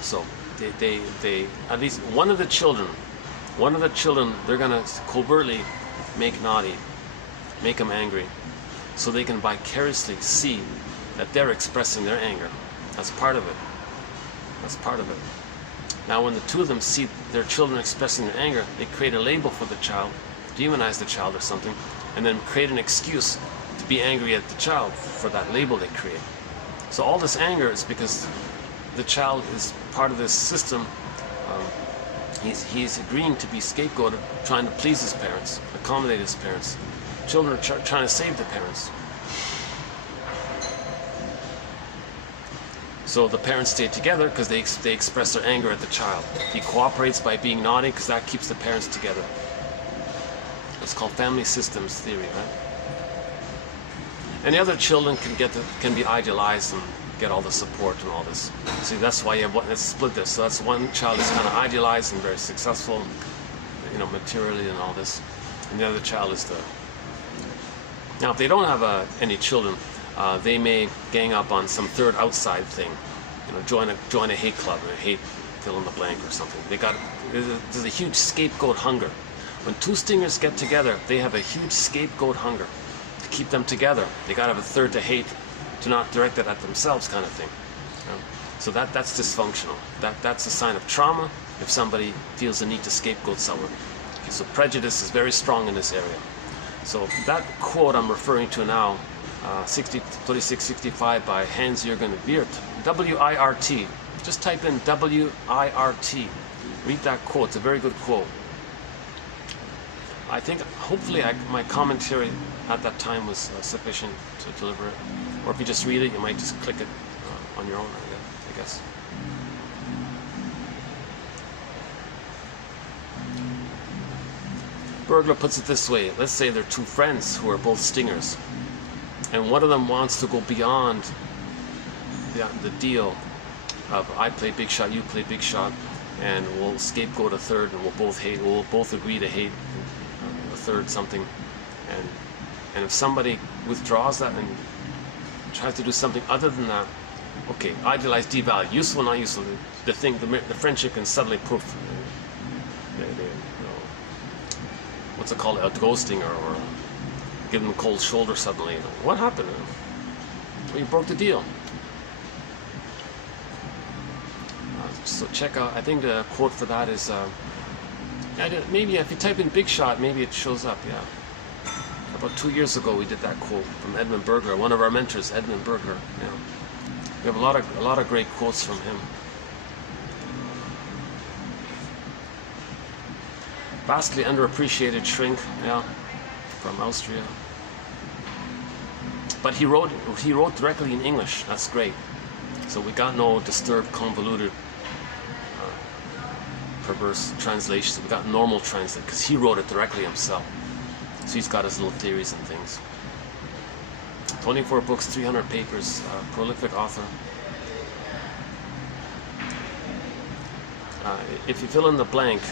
So they at least one of the children, they're going to covertly make naughty, make them angry, so they can vicariously see that they're expressing their anger. That's part of it. That's part of it. Now when the 2 of them see their children expressing their anger, they create a label for the child, demonize the child or something, and then create an excuse to be angry at the child for that label they create. So all this anger is because the child is part of this system. He's agreeing to be scapegoated, trying to please his parents, accommodate his parents. Children are trying to save the parents. So the parents stay together because they express their anger at the child. He cooperates by being naughty because that keeps the parents together. It's called family systems theory, right? And the other children can be idealized and get all the support and all this. See, that's why you have let's split this. So that's one child is kind of idealized and very successful, you know, materially and all this, and the other child is the. Now, if they don't have any children, they may gang up on some third outside thing, you know, join a hate club or hate fill in the blank or something. There's a huge scapegoat hunger. When 2 Stingers get together, they have a huge scapegoat hunger. To keep them together, they gotta have a third to hate, to not direct it at themselves, kind of thing. So that's dysfunctional. That's a sign of trauma if somebody feels the need to scapegoat someone. Okay, so prejudice is very strong in this area. So that quote I'm referring to now, 3665 by Hans-Jürgen Wirth, W-I-R-T. Just type in W-I-R-T. Read that quote. It's a very good quote. I think hopefully my commentary at that time was sufficient to deliver it. Or if you just read it, you might just click it on your own, I guess. Bergler puts it this way. Let's say there are 2 friends who are both Stingers, and one of them wants to go beyond the deal of I play big shot, you play big shot, and we'll scapegoat a third, and we'll both agree to hate a third something, and if somebody withdraws that and tries to do something other than that, okay, idealize, devalue, useful, not useful, the friendship can suddenly poof. What's it called? Ghosting or give them a cold shoulder suddenly. What happened? Well, you broke the deal. So check out, I think the quote for that is, maybe if you type in Big Shot, maybe it shows up, yeah. About 2 years ago we did that quote from Ellenberger, one of our mentors, Ellenberger. Yeah. We have a lot of great quotes from him. Vastly underappreciated shrink, yeah, from Austria. But he wrote directly in English. That's great. So we got no disturbed, convoluted, perverse translations. We got normal translation because he wrote it directly himself. So he's got his little theories and things. 24 books, 300 papers, prolific author. If you fill in the blank,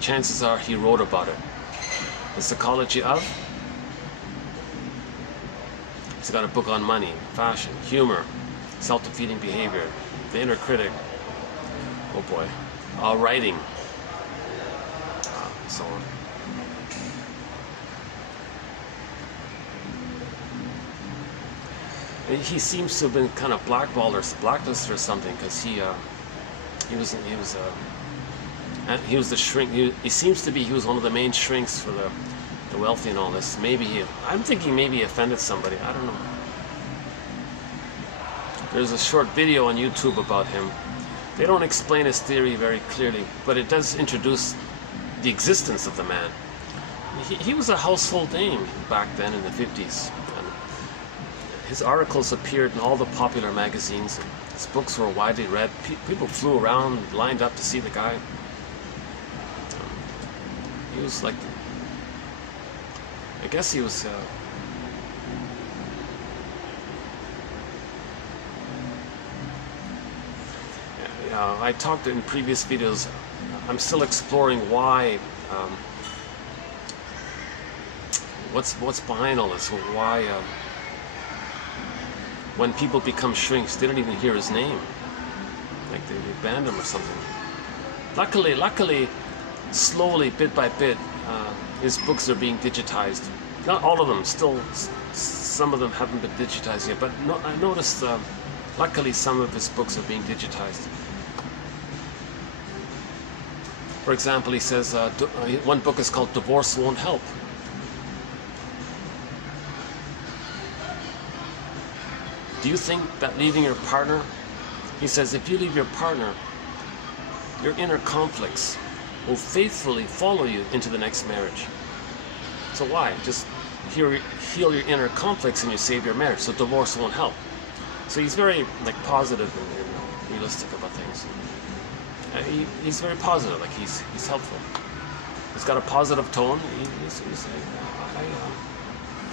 chances are he wrote about it. The psychology of. He's got a book on money, fashion, humor, self-defeating behavior, the inner critic. Oh boy. Writing. So on. He seems to have been kind of blacklisted or something, because he was the shrink. He seems to be. He was one of the main shrinks for the wealthy and all this. I'm thinking maybe he offended somebody. I don't know. There's a short video on YouTube about him. They don't explain his theory very clearly, but it does introduce the existence of the man. He was a household name back then in the 50s. And his articles appeared in all the popular magazines. And his books were widely read. People flew around, lined up to see the guy. He was like, I guess he was I talked in previous videos. I'm still exploring why, what's behind all this. Why, when people become shrinks, they don't even hear his name, like they banned him or something. Luckily, slowly, bit by bit, his books are being digitized. Not all of them. Still, some of them haven't been digitized yet. But I noticed, luckily, some of his books are being digitized. For example, he says one book is called "Divorce Won't Help." Do you think that leaving your partner? He says, if you leave your partner, your inner conflicts will faithfully follow you into the next marriage. So why? Just heal your inner conflicts and you save your marriage. So divorce won't help. So he's very positive and realistic about things. He's very positive. He's helpful. He's got a positive tone.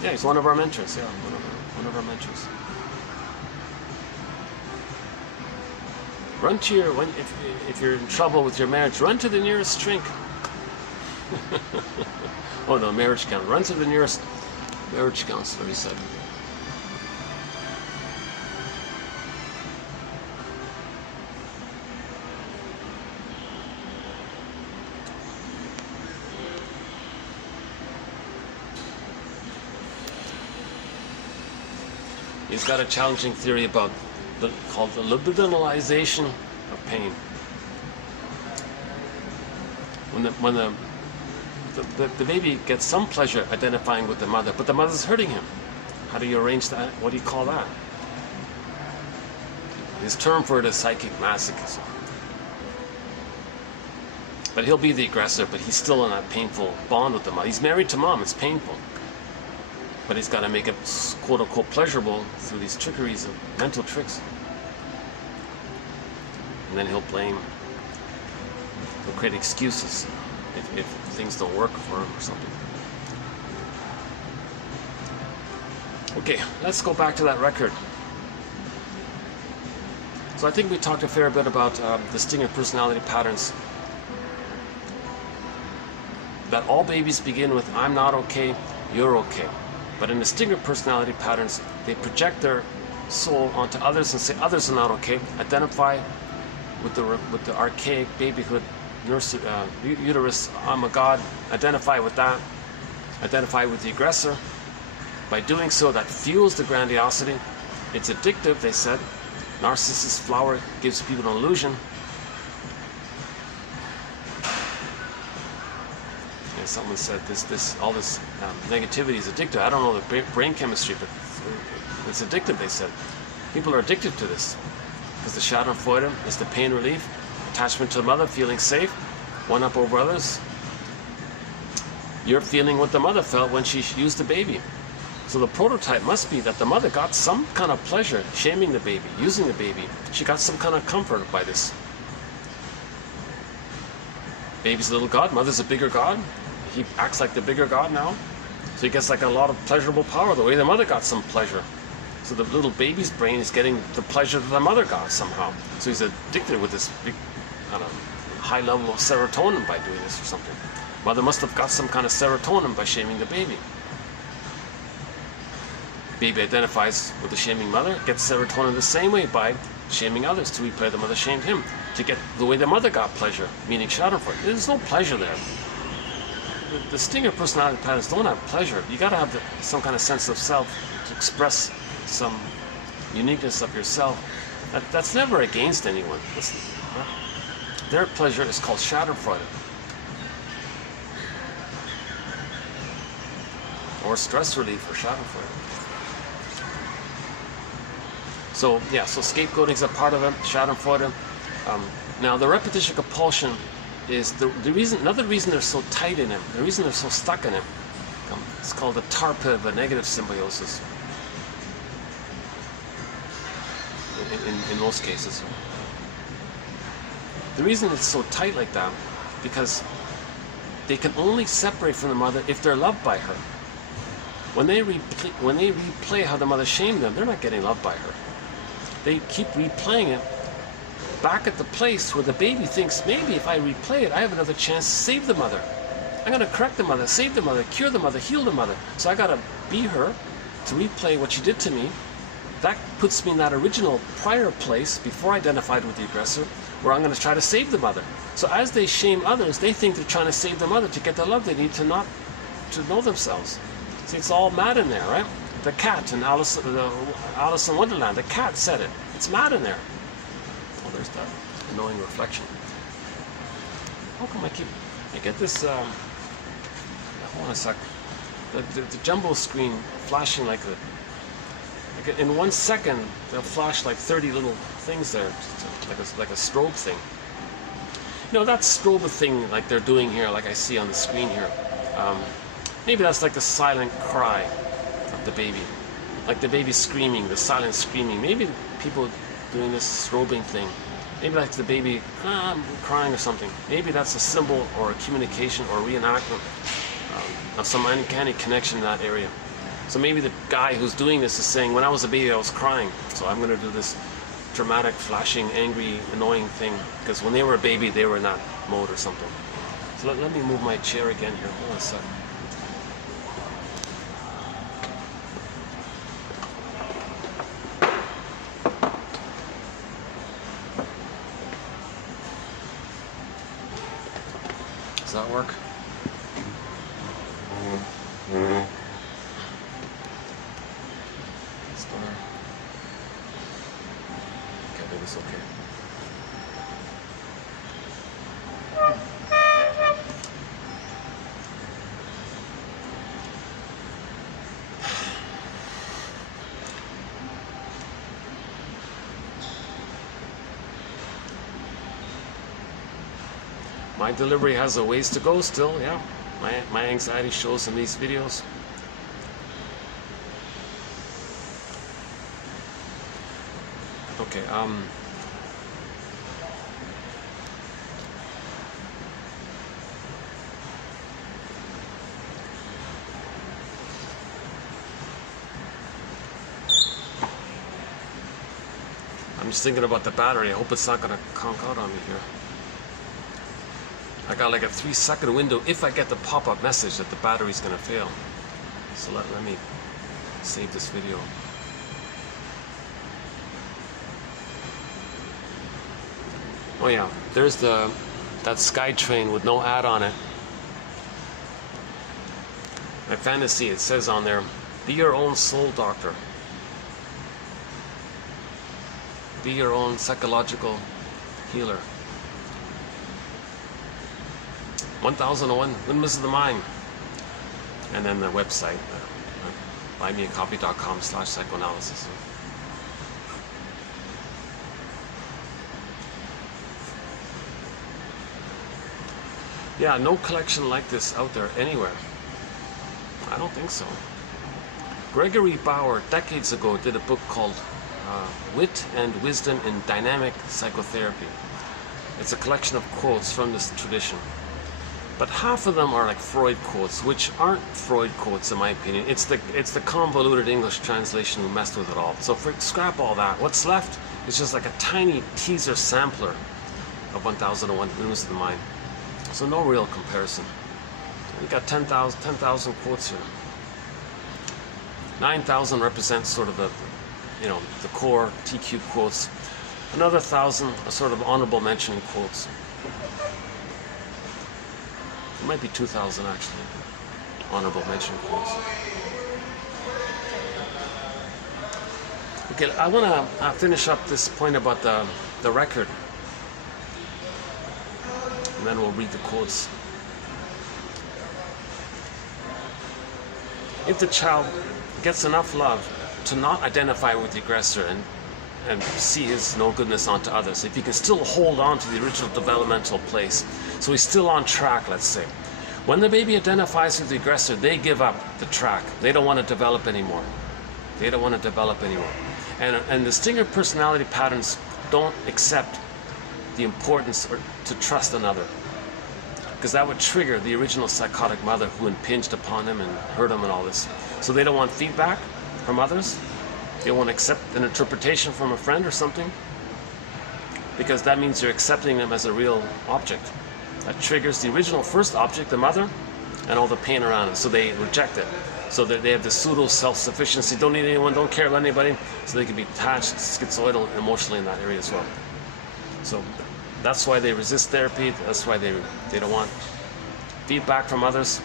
He's one of our mentors. Yeah, one of our mentors. Run to if you're in trouble with your marriage, run to the nearest shrink. Oh no, marriage counselor. Run to the nearest marriage counselor, he said. He's got a challenging theory about called the libidinalization of pain. When the baby gets some pleasure identifying with the mother, but the mother's hurting him. How do you arrange that? What do you call that? His term for it is psychic masochism. But he'll be the aggressor, but he's still in that painful bond with the mom. He's married to mom, it's painful. But he's got to make it quote-unquote pleasurable through these trickeries and mental tricks. And then he'll blame, he'll create excuses if things don't work for him or something. Okay, let's go back to that record. So I think we talked a fair bit about distinctive personality patterns. That all babies begin with, I'm not okay. you're okay. But in the stinger personality patterns, they project their soul onto others and say others are not okay. Identify with the archaic babyhood uterus. I'm a god. Identify with that. Identify with the aggressor. By doing so, that fuels the grandiosity. It's addictive, they said. Narcissus flower gives people an illusion. And someone said all this negativity is addictive. I don't know the brain chemistry, but it's addictive, they said. People are addicted to this because the Schadenfreude is the pain relief, attachment to the mother, feeling safe, one up over others. You're feeling what the mother felt when she used the baby. So the prototype must be that the mother got some kind of pleasure shaming the baby, using the baby. She got some kind of comfort by this. Baby's a little god, mother's a bigger god. He acts like the bigger god now. So he gets like a lot of pleasurable power the way the mother got some pleasure. So the little baby's brain is getting the pleasure that the mother got somehow. So he's addicted with this big, I don't know, high level of serotonin by doing this or something. Mother must have got some kind of serotonin by shaming the baby. Baby identifies with the shaming mother, gets serotonin the same way by shaming others to replay the mother shamed him, to get the way the mother got pleasure, meaning Schadenfreude. There's no pleasure there. The stinger personality patterns don't have pleasure. You got to have some kind of sense of self to express some uniqueness of yourself. That's never against anyone. Their pleasure is called Schadenfreude. Or stress relief or Schadenfreude. So yeah, so scapegoating is a part of it, Schadenfreude. Now the repetition compulsion is the reason. Another reason they're so tight in him. The reason they're so stuck in him. It's called the TARPIV, a negative symbiosis. In most cases, the reason it's so tight like that, because they can only separate from the mother if they're loved by her. When they replay how the mother shamed them, they're not getting loved by her. They keep replaying it back at the place where the baby thinks, maybe if I replay it, I have another chance to save the mother. I'm going to correct the mother, save the mother, cure the mother, heal the mother. So I got to be her to replay what she did to me. That puts me in that original prior place before I identified with the aggressor, where I'm going to try to save the mother. So as they shame others, they think they're trying to save the mother to get the love they need to know themselves. See, it's all mad in there, right? The cat in Alice in Wonderland, the cat said it. It's mad in there. Oh, there's that annoying reflection. How come I get this, hold on a sec. The jumbo screen flashing like in 1 second, they'll flash like 30 little things there, like a strobe thing. You know, that strobe thing like they're doing here, like I see on the screen here. Maybe that's like the silent cry of the baby. Like the baby screaming, the silent screaming. Maybe people doing this strobing thing. Maybe like the baby crying or something. Maybe that's a symbol or a communication or a reenactment of some uncanny connection in that area. So maybe the guy who's doing this is saying, when I was a baby, I was crying. So I'm going to do this dramatic, flashing, angry, annoying thing. Because when they were a baby, they were in that mode or something. So let me move my chair again here. Hold on a second. Does that work? Okay. My delivery has a ways to go still, yeah. My anxiety shows in these videos. Okay, I'm just thinking about the battery. I hope it's not gonna conk out on me here. I got like a 3-second window if I get the pop-up message that the battery's gonna fail. So let me save this video. Oh yeah, there's that sky train with no ad on it. My fantasy, it says on there, be your own soul doctor. Be your own psychological healer. 1001 Windmills of the Mind. And then the website, buymeacoffee.com/psychoanalysis. Yeah, no collection like this out there anywhere. I don't think so. Gregory Bauer, decades ago, did a book called Wit and Wisdom in Dynamic Psychotherapy. It's a collection of quotes from this tradition. But half of them are like Freud quotes, which aren't Freud quotes in my opinion. It's the convoluted English translation who messed with it all. So scrap all that. What's left is just like a tiny teaser sampler of 1001 Windmills of the Mind. So no real comparison. We got 10,000 quotes here. 9,000 represents sort of the core TQ quotes. Another 1,000 are sort of honorable mention quotes. It might be 2,000 actually, honorable mention quotes. Okay, I want to finish up this point about the record. And then we'll read the quotes. If the child gets enough love to not identify with the aggressor and see his no goodness onto others, if he can still hold on to the original developmental place, so he's still on track, let's say. When the baby identifies with the aggressor, they give up the track. They don't want to develop anymore. They don't want to develop anymore. And the Stinger personality patterns don't accept the importance or to trust another, because that would trigger the original psychotic mother who impinged upon him and hurt him and all this. So they don't want feedback from others. They won't accept an interpretation from a friend or something, because that means you're accepting them as a real object. That triggers the original first object, the mother, and all the pain around it. So they reject it. So they have the pseudo self-sufficiency, don't need anyone, don't care about anybody, so they can be attached, schizoidal, emotionally in that area as well. So that's why they resist therapy. That's why they don't want feedback from others.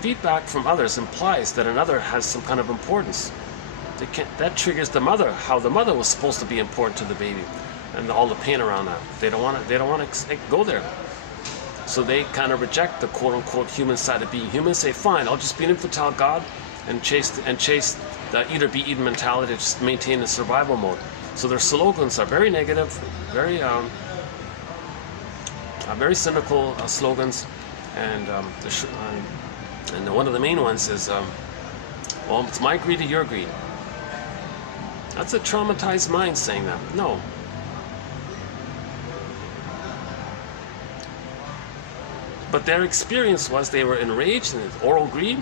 Feedback from others implies that another has some kind of importance. That triggers the mother, how the mother was supposed to be important to the baby, and all the pain around that. They don't want to go there. So they kind of reject the quote-unquote human side of being human. Say, fine, I'll just be an infantile god and chase the eat or be eaten mentality, just maintain the survival mode. So their slogans are very negative, very cynical slogans, and one of the main ones is, well, it's my greed or your greed. That's a traumatized mind saying that. No. But their experience was they were enraged and oral greed.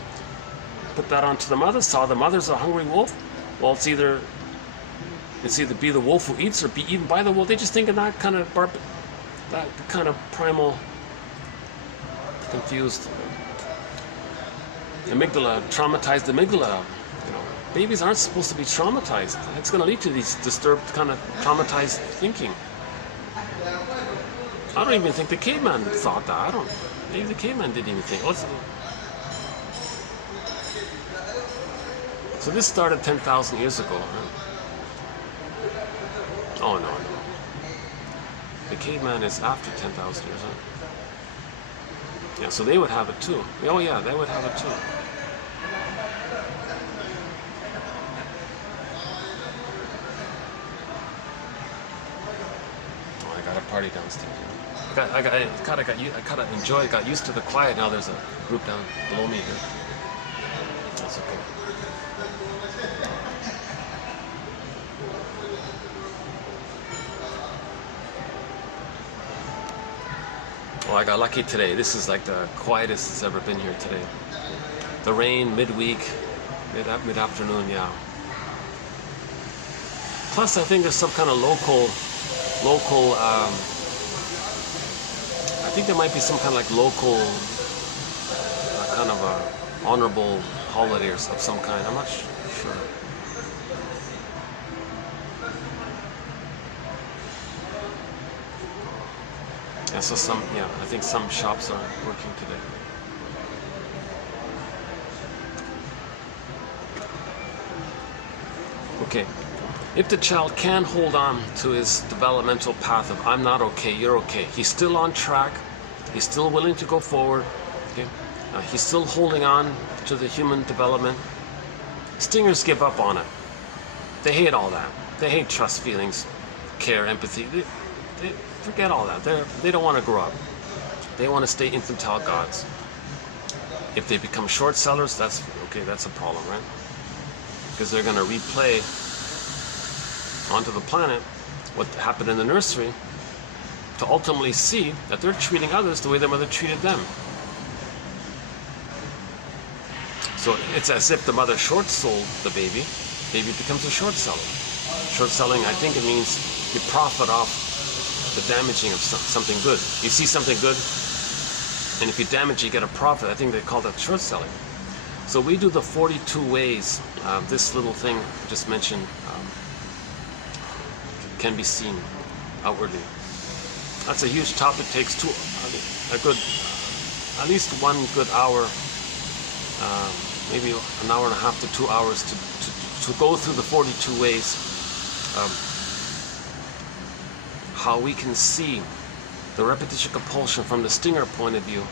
Put that onto the mother, saw the mother's a hungry wolf. Well, it's either be the wolf who eats or be eaten by the wolf. They just think of that kind of primal, confused amygdala, traumatized amygdala. Babies aren't supposed to be traumatized. It's going to lead to these disturbed kind of traumatized thinking. I don't even think the caveman thought that. Maybe the caveman didn't even think. So this started 10,000 years ago. Huh? Oh no. The caveman is after 10,000 years, huh? Yeah, so they would have it too. Oh yeah, they would have it too. Oh, I got a party downstairs. I got used to the quiet. Now there's a group down below me here. That's okay. Well, I got lucky today. This is like the quietest it's ever been here today. The rain midweek, mid-afternoon, yeah. Plus, I think there's some kind of local. I think there might be some kind of like local kind of a honorable holiday of some kind. I'm not sure. Yeah, so I think some shops are working today. Okay, if the child can hold on to his developmental path of I'm not okay, you're okay, he's still on track, he's still willing to go forward, okay? He's still holding on to the human development. Stingers give up on it. They hate all that. They hate trust, feelings, care, empathy. They forget all that. They don't want to grow up. They want to stay infantile gods. If they become short sellers, that's a problem, right? Because they're going to replay onto the planet what happened in the nursery to ultimately see that they're treating others the way their mother treated them. So it's as if the mother short-sold the baby becomes a short seller. Short selling, I think it means you profit off the damaging of something good. You see something good, and if you damage it, you get a profit. I think they call that short selling. So we do the 42 ways. This little thing I just mentioned can be seen outwardly. That's a huge topic. Takes at least 1 good hour, maybe an hour and a half to 2 hours to go through the 42 ways. How we can see the repetition compulsion from the stinger point of view,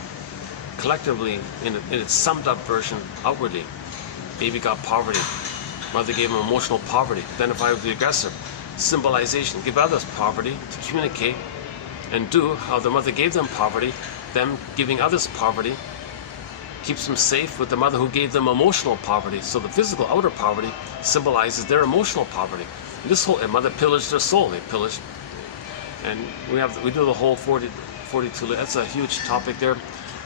collectively in its summed up version outwardly. Baby got poverty. Mother gave him emotional poverty. Identify with the aggressor. Symbolization. Give others poverty to communicate and do how the mother gave them poverty. Them giving others poverty keeps them safe with the mother who gave them emotional poverty. So the physical outer poverty symbolizes their emotional poverty. This whole mother pillaged their soul. They pillaged, and we do the whole 42. That's a huge topic there.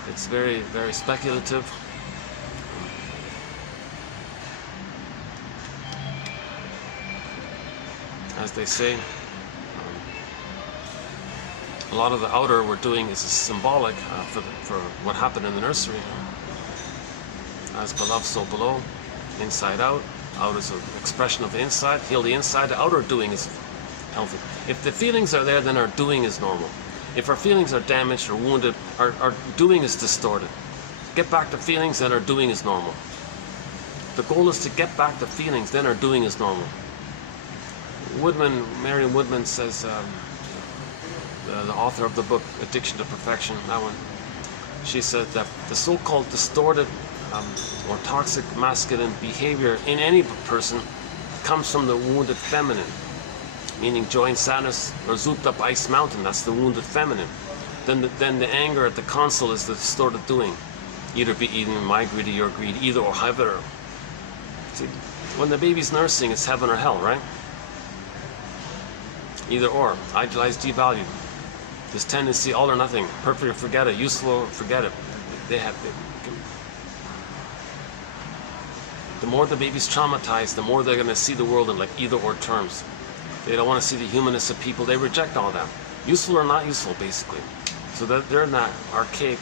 It's very, very speculative. As they say, a lot of the outer we're doing is symbolic for what happened in the nursery. As beloved, so below, inside out. Out is an expression of the inside. Heal the inside. The outer doing is healthy. If the feelings are there, then our doing is normal. If our feelings are damaged or wounded, our doing is distorted. Get back to feelings, then our doing is normal. The goal is to get back to feelings, then our doing is normal. Marion Woodman says, the author of the book Addiction to Perfection, that one, she said that the so-called distorted or toxic masculine behavior in any person comes from the wounded feminine, meaning joy and sadness or zooped up ice mountain. That's the wounded feminine. Then the anger at the console is the distorted doing. Either be eating my greedy, your greed, either or however. See, when the baby's nursing, it's heaven or hell, right? Either or, idealized, devalued. This tendency, all or nothing, perfect or forget it, useful or forget it. The more the baby's traumatized, the more they're going to see the world in like either or terms. They don't want to see the humanness of people. They reject all that. Useful or not useful, basically. So that they're in that archaic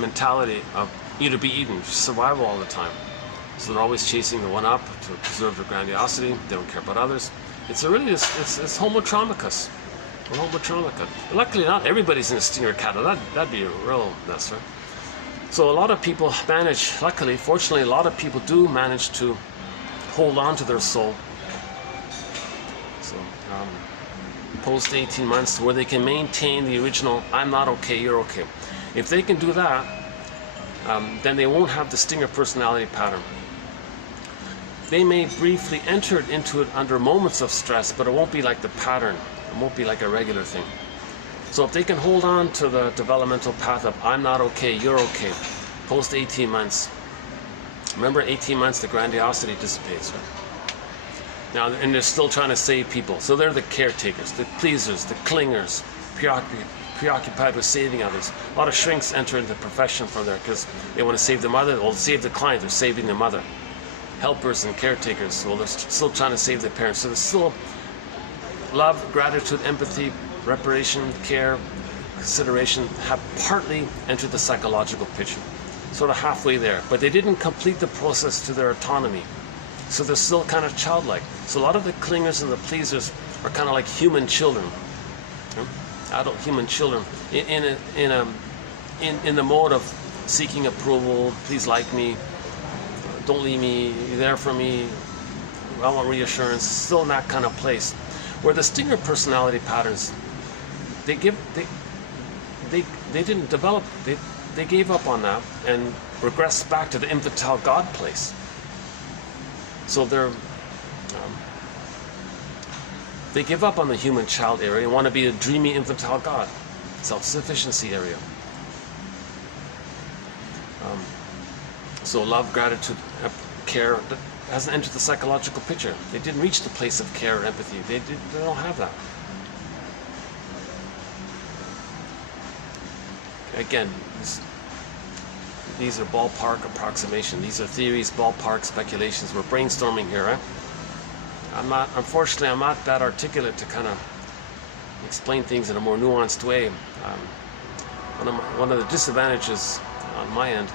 mentality of either be eaten, survival all the time. So they're always chasing the one up to preserve their grandiosity. They don't care about others. It's it's homotraumicus. We're homotraumica. Luckily, not everybody's in a stinger cattle. That'd be a real mess, right? So a lot of people manage, luckily, fortunately, a lot of people do manage to hold on to their soul. So post 18 months where they can maintain the original I'm not okay, you're okay. If they can do that, then they won't have the stinger personality pattern. They may briefly enter into it under moments of stress, but it won't be like the pattern. It won't be like a regular thing. So if they can hold on to the developmental path of I'm not okay, you're okay, post 18 months. Remember, 18 months, the grandiosity dissipates, right? Now, and they're still trying to save people. So they're the caretakers, the pleasers, the clingers, preoccupied with saving others. A lot of shrinks enter into the profession from there because they want to save the mother, or save the client, they're saving the mother. Helpers and caretakers, well, they're still trying to save their parents. So there's still love, gratitude, empathy, reparation, care, consideration have partly entered the psychological picture. sort of halfway there, but they didn't complete the process to their autonomy. So they're still kind of childlike. So a lot of the clingers and the pleasers are kind of like human children, adult human children, in the mode of seeking approval. Please like me, don't leave me, you're there for me, I want reassurance. Still in that kind of place. Where the stinger personality patterns, they didn't develop. They gave up on that and regressed back to the infantile God place. So they give up on the human child area and want to be a dreamy infantile God, self-sufficiency area. So love, gratitude, care that hasn't entered the psychological picture. They didn't reach the place of care or empathy. They don't have that. Again, these are ballpark approximation. These are theories, ballpark speculations. We're brainstorming here, right? Unfortunately, I'm not that articulate to kind of explain things in a more nuanced way. One of the disadvantages on my end,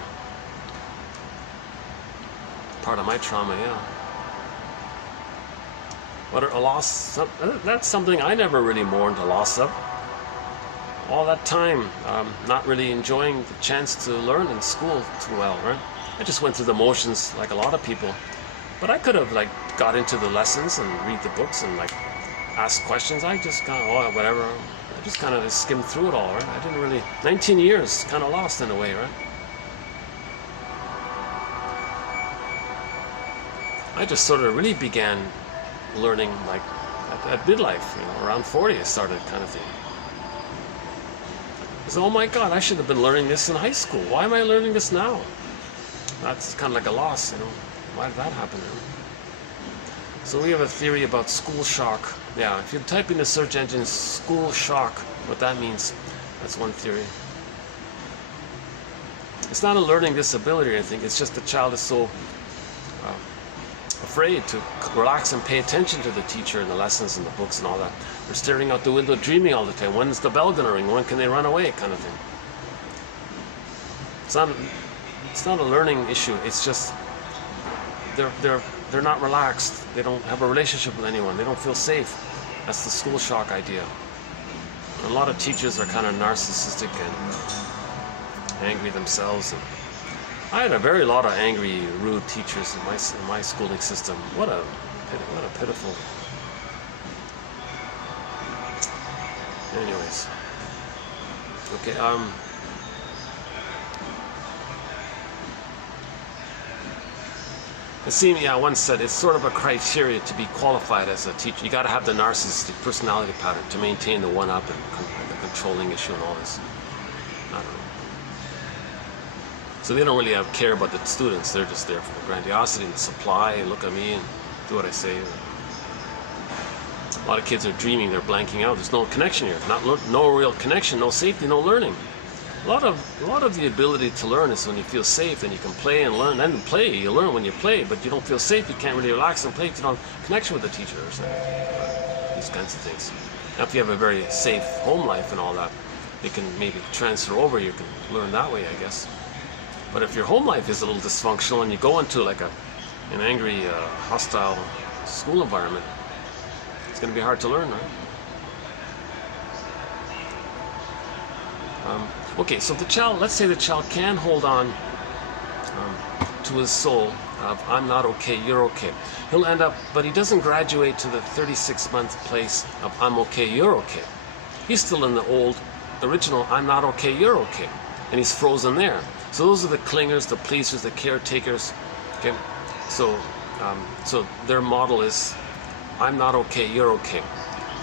part of my trauma, yeah. What a loss, that's something I never really mourned a loss of. All that time, not really enjoying the chance to learn in school too well, right? I just went through the motions like a lot of people. But I could have like got into the lessons and read the books and like ask questions. I just kind of, whatever. I just kind of skimmed through it all, right? I didn't really, 19 years, kind of lost in a way, right? I just sort of really began learning like at midlife, around 40 I started kind of thing. So, oh my God, I should have been learning this in high school. Why am I learning this now? That's kind of like a loss, Why did that happen? So we have a theory about school shock. Yeah, if you type in the search engine school shock, what that means, that's one theory. It's not a learning disability, I think. It's just the child is so afraid to relax and pay attention to the teacher and the lessons and the books and all that. They're staring out the window, dreaming all the time. When's the bell gonna ring? When can they run away? Kind of thing. It's not a learning issue. It's just they're not relaxed. They don't have a relationship with anyone. They don't feel safe. That's the school shock idea. And a lot of teachers are kind of narcissistic and angry themselves. And I had a lot of angry, rude teachers in my schooling system. What a pitiful. Anyways, okay. I once said it's sort of a criteria to be qualified as a teacher. You got to have the narcissistic personality pattern to maintain the one-up and the controlling issue and all this. I don't know. So they don't really care about the students. They're just there for the grandiosity and the supply. Look at me and do what I say. A lot of kids are dreaming. They're blanking out. There's no connection here. No real connection. No safety. No learning. A lot of the ability to learn is when you feel safe and you can play and learn. And play, you learn when you play, but you don't feel safe. You can't really relax and play if you don't have connection with the teacher or something. These kinds of things. Now, if you have a very safe home life and all that, it can maybe transfer over. You can learn that way, I guess. But if your home life is a little dysfunctional and you go into like an angry, hostile school environment, it's going to be hard to learn, right? Okay, so the child, let's say the child can hold on to his soul of I'm not okay, you're okay. He'll end up, but he doesn't graduate to the 36-month place of I'm okay, you're okay. He's still in the old, original I'm not okay, you're okay. And he's frozen there. So those are the clingers, the pleasers, the caretakers. Okay, so their model is I'm not okay, you're okay.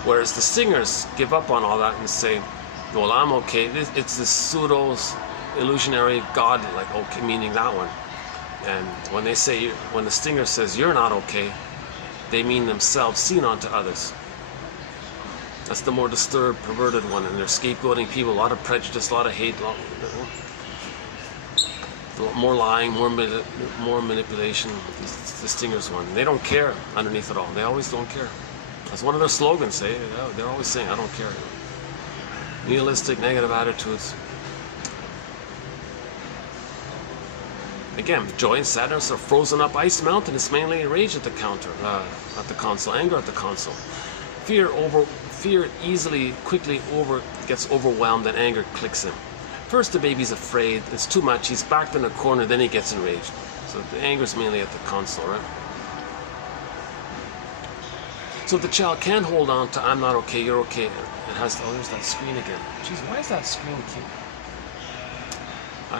Whereas the singers give up on all that and say, well, I'm okay. It's this pseudo illusionary God, like okay, meaning that one. And when they say, when the stinger says you're not okay, they mean themselves seen onto others. That's the more disturbed, perverted one, and they're scapegoating people. A lot of prejudice, a lot of hate, more lying, more manipulation. The stinger's one. They don't care underneath it all. They always don't care. That's one of their slogans. They're always saying, I don't care. Nihilistic, negative attitudes. Again, joy and sadness are frozen up ice mountain. It's mainly rage at the at the console, anger at the console. Fear quickly gets overwhelmed and anger clicks in. First the baby's afraid, it's too much, he's backed in a corner, then he gets enraged. So the anger is mainly at the console, right? So the child can't hold on to I'm not okay, you're okay. It has to, oh, there's that screen again. Jeez, why is that screen keep?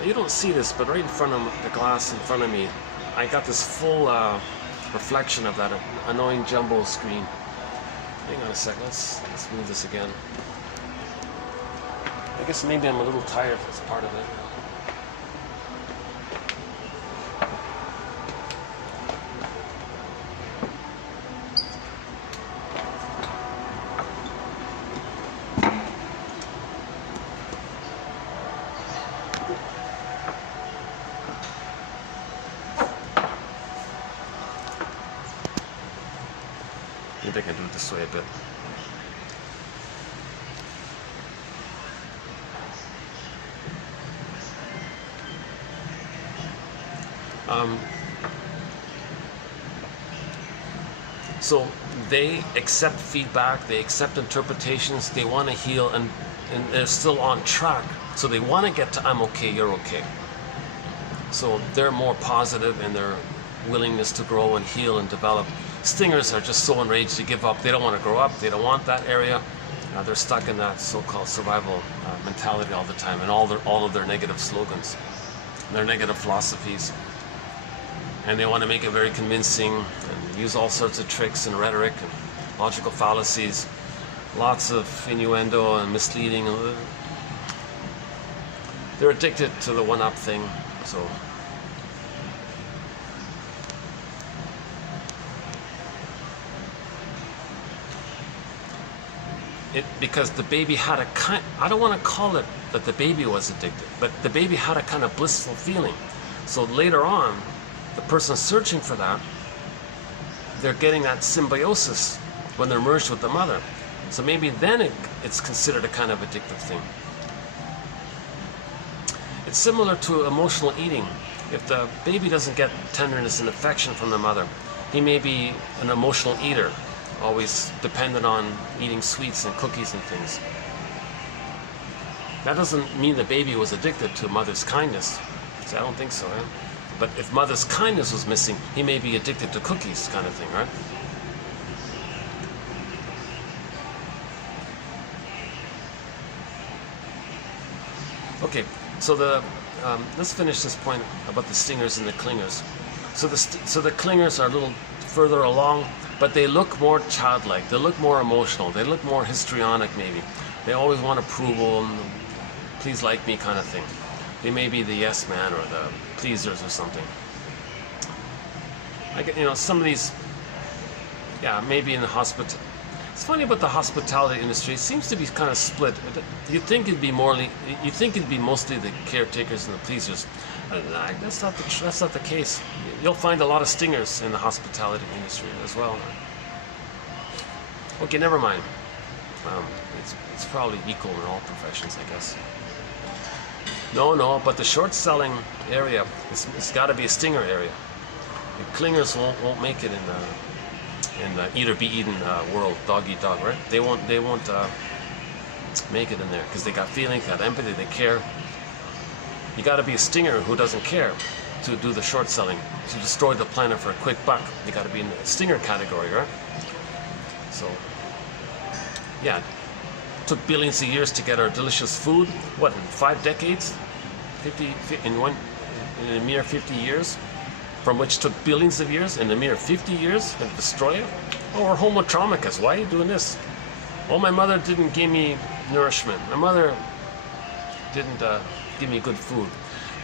You don't see this, but right in front of the glass in front of me, I got this full reflection of that annoying jumbo screen. Hang on a second, let's move this again. I guess maybe I'm a little tired, that's part of it. Maybe I can do it this way a bit. So they accept feedback, they accept interpretations, they want to heal, and they're still on track. So they want to get to I'm okay, you're okay. So they're more positive in their willingness to grow and heal and develop. Stingers are just so enraged to give up. They don't want to grow up. They don't want that area. They're stuck in that so-called survival mentality all the time, and all of their negative slogans, their negative philosophies. And they want to make it very convincing and use all sorts of tricks and rhetoric and logical fallacies, lots of innuendo and misleading. They're addicted to the one-up thing. So because the baby had a kind, I don't want to call it that the baby was addicted, but the baby had a kind of blissful feeling. So later on, the person searching for that, they're getting that symbiosis when they're merged with the mother. So maybe then it's considered a kind of addictive thing. It's similar to emotional eating. If the baby doesn't get tenderness and affection from the mother, he may be an emotional eater, always dependent on eating sweets and cookies and things. That doesn't mean the baby was addicted to mother's kindness. See, I don't think so, right? But if mother's kindness was missing, he may be addicted to cookies, kind of thing, right? Okay, so let's finish this point about the stingers and the clingers. So the clingers are a little further along, but they look more childlike, they look more emotional, they look more histrionic maybe. They always want approval and please like me kind of thing. They may be the yes man or the pleasers or something. Some of these, yeah, maybe in the it's funny about the hospitality industry, it seems to be kind of split. You'd think it'd be mostly the caretakers and the pleasers. That's not the case. You'll find a lot of stingers in the hospitality industry as well. Okay, never mind. It's probably equal in all professions, I guess. No, but the short selling area, it's got to be a stinger area. The clingers won't make it in the eat or be eaten world, dog eat dog, right? They won't make it in there because they got feelings, they got empathy, they care. You got to be a stinger who doesn't care to do the short selling, to destroy the planet for a quick buck. You got to be in the stinger category, right? So, yeah, it took billions of years to get our delicious food. What, in 5 decades? In a mere 50 years? From which took billions of years, in a mere 50 years, to destroy it? Oh, we're homo traumicus. Why are you doing this? Oh, my mother didn't give me nourishment. My mother didn't give me good food.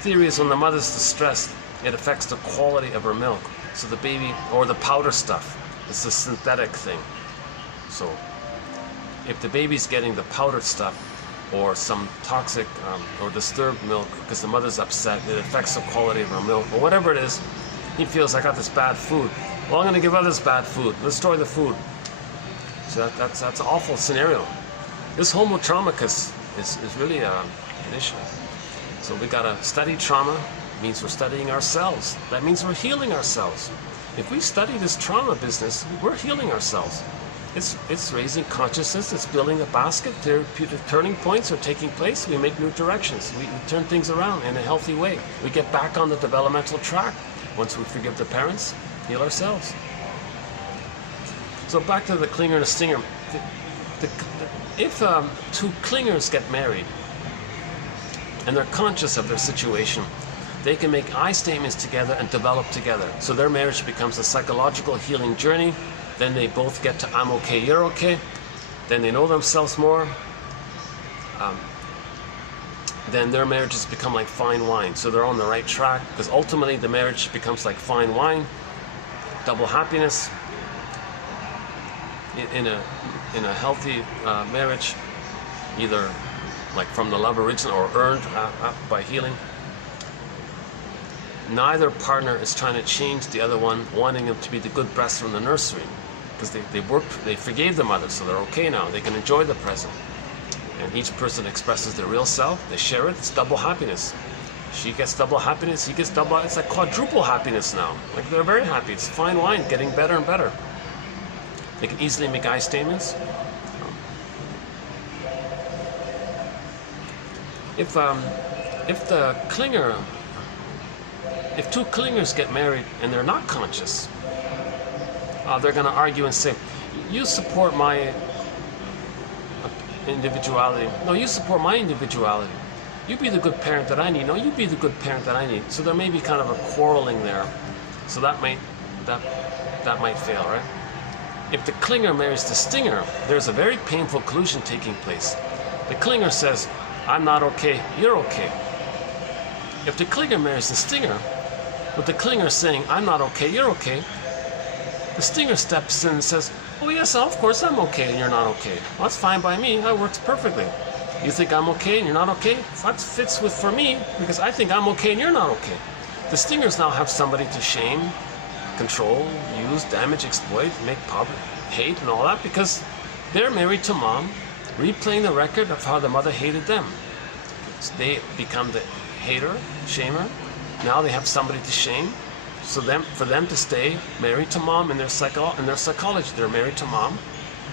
Theory is when the mother's distressed, it affects the quality of her milk. So the baby, or the powder stuff, it's a synthetic thing. So if the baby's getting the powdered stuff or some toxic or disturbed milk because the mother's upset, it affects the quality of her milk, or whatever it is, he feels, I got this bad food. Well, I'm going to give others bad food. Destroy the food. So that's an awful scenario. This homo traumicus is really an issue. So we got to study trauma, It means we're studying ourselves. That means we're healing ourselves. If we study this trauma business, we're healing ourselves. It's raising consciousness, it's building a basket, therapeutic turning points are taking place, we make new directions, we turn things around in a healthy way. We get back on the developmental track. Once we forgive the parents, heal ourselves. So back to the clinger and the stinger. If two clingers get married and they're conscious of their situation, they can make I statements together and develop together. So their marriage becomes a psychological healing journey. Then they both get to I'm okay, you're okay. Then they know themselves more. Then their marriages become like fine wine. So they're on the right track, because ultimately the marriage becomes like fine wine, double happiness. In a healthy marriage, either like from the love original or earned by healing. Neither partner is trying to change the other one, wanting them to be the good breast from the nursery, because they forgave the mother, so they're okay now. They can enjoy the present, and each person expresses their real self. They share it. It's double happiness. She gets double happiness. He gets double. It's like quadruple happiness now. Like they're very happy. It's fine wine, getting better and better. They can easily make I statements. If two clingers get married and they're not conscious, they're going to argue and say, you support my individuality. No, you support my individuality. You be the good parent that I need. No, you be the good parent that I need. So there may be kind of a quarreling there. So that might fail, right? If the clinger marries the stinger, there's a very painful collusion taking place. The clinger says, I'm not okay, you're okay. If the clinger marries the stinger, with the clinger saying, I'm not okay, you're okay, the stinger steps in and says, oh yes, of course I'm okay and you're not okay. Well, that's fine by me, that works perfectly. You think I'm okay and you're not okay? That fits for me, because I think I'm okay and you're not okay. The stingers now have somebody to shame, control, use, damage, exploit, make public, hate and all that, because they're married to mom, replaying the record of how the mother hated them. So they become the hater, shamer. Now they have somebody to shame. So for them to stay married to mom in their psychology, they're married to mom.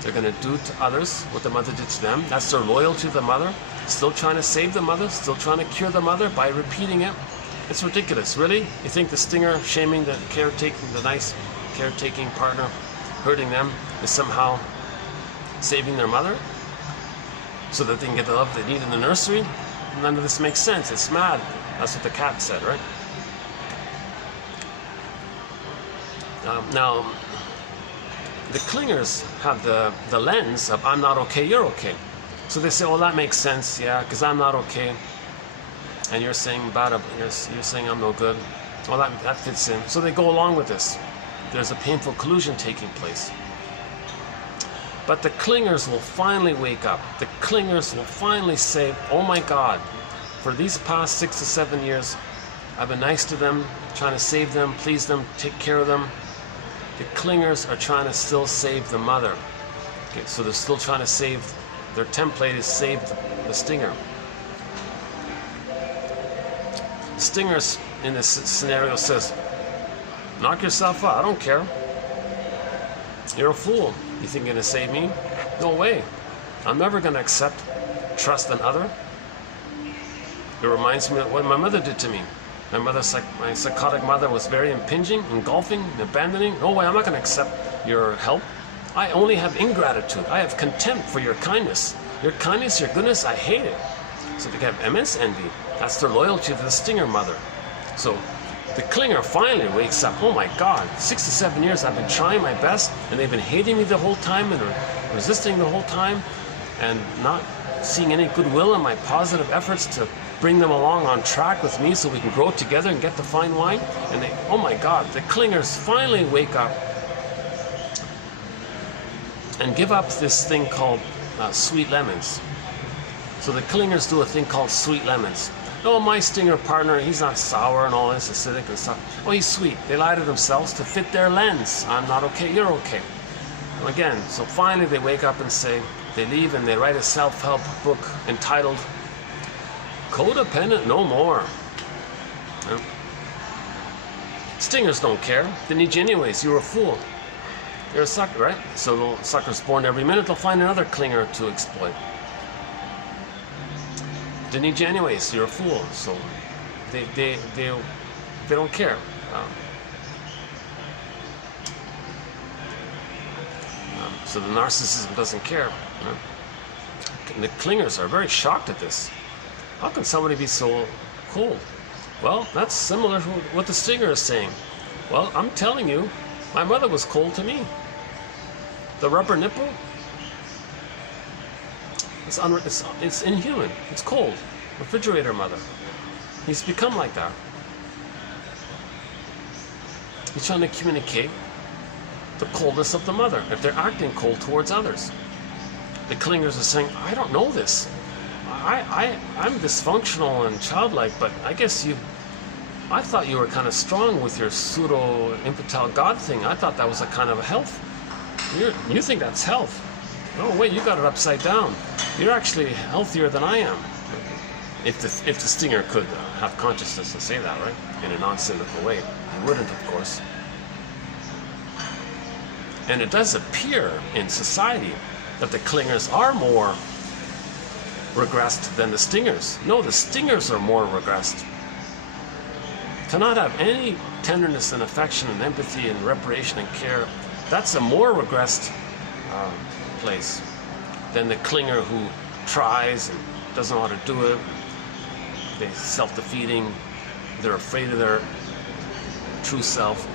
They're going to do to others what the mother did to them. That's their loyalty to the mother. Still trying to save the mother, still trying to cure the mother by repeating it. It's ridiculous, really? You think the stinger shaming the nice caretaking partner, hurting them, is somehow saving their mother so that they can get the love they need in the nursery? None of this makes sense. It's mad. That's what the cat said, right? Now, the clingers have the lens of I'm not okay, you're okay. So they say, well, that makes sense, yeah, because I'm not okay. And you're saying you're saying I'm no good. Well, that fits in. So they go along with this. There's a painful collusion taking place. But the clingers will finally wake up. The clingers will finally say, oh my God, for these past 6 to 7 years, I've been nice to them, trying to save them, please them, take care of them. The clingers are trying to still save the mother. Okay, so they're still trying to save, their template is save the stinger. Stingers in this scenario says, knock yourself out, I don't care. You're a fool. You think you're gonna save me? No way. I'm never gonna accept trust another. It reminds me of what my mother did to me. My psychotic mother was very impinging, engulfing, and abandoning. No way, I'm not gonna accept your help. I only have ingratitude. I have contempt for your kindness. Your kindness, your goodness, I hate it. So they have immense envy. That's their loyalty to the stinger mother. So the clinger finally wakes up. Oh my God, 6 to 7 years I've been trying my best, and they've been hating me the whole time and resisting the whole time, and not seeing any goodwill in my positive efforts to bring them along on track with me so we can grow together and get the fine wine. And they, oh my God, the clingers finally wake up and give up this thing called sweet lemons. So the clingers do a thing called sweet lemons. Oh, my stinger partner, he's not sour and all this, acidic and stuff. Oh, he's sweet. They lie to themselves to fit their lens. I'm not okay, you're okay. And again, so finally they wake up and say, they leave and they write a self-help book entitled Codependent No More. Yeah. Stingers don't care. They need you anyways. You're a fool. You're a sucker, right? So the sucker's born every minute. They'll find another clinger to exploit. They need you anyways. You're a fool. So they don't care. So the narcissism doesn't care. You know? And the clingers are very shocked at this. How can somebody be so cold? Well, that's similar to what the stinger is saying. Well, I'm telling you, my mother was cold to me. The rubber nipple, it's inhuman. It's cold. Refrigerator mother. He's become like that. He's trying to communicate the coldness of the mother, if they're acting cold towards others. The clingers are saying, I don't know this. I'm dysfunctional and childlike, but I guess I thought you were kind of strong with your pseudo-infantile God thing. I thought that was a kind of a health. You think that's health. No, wait, you got it upside down. You're actually healthier than I am. If the stinger could have consciousness to say that, right? In a non-cynical way. He wouldn't, of course. And it does appear in society that the clingers are more regressed than the stingers. No, the stingers are more regressed. To not have any tenderness and affection and empathy and reparation and care, that's a more regressed place than the clinger who tries and doesn't know how to do it. They're self-defeating. They're afraid of their true self,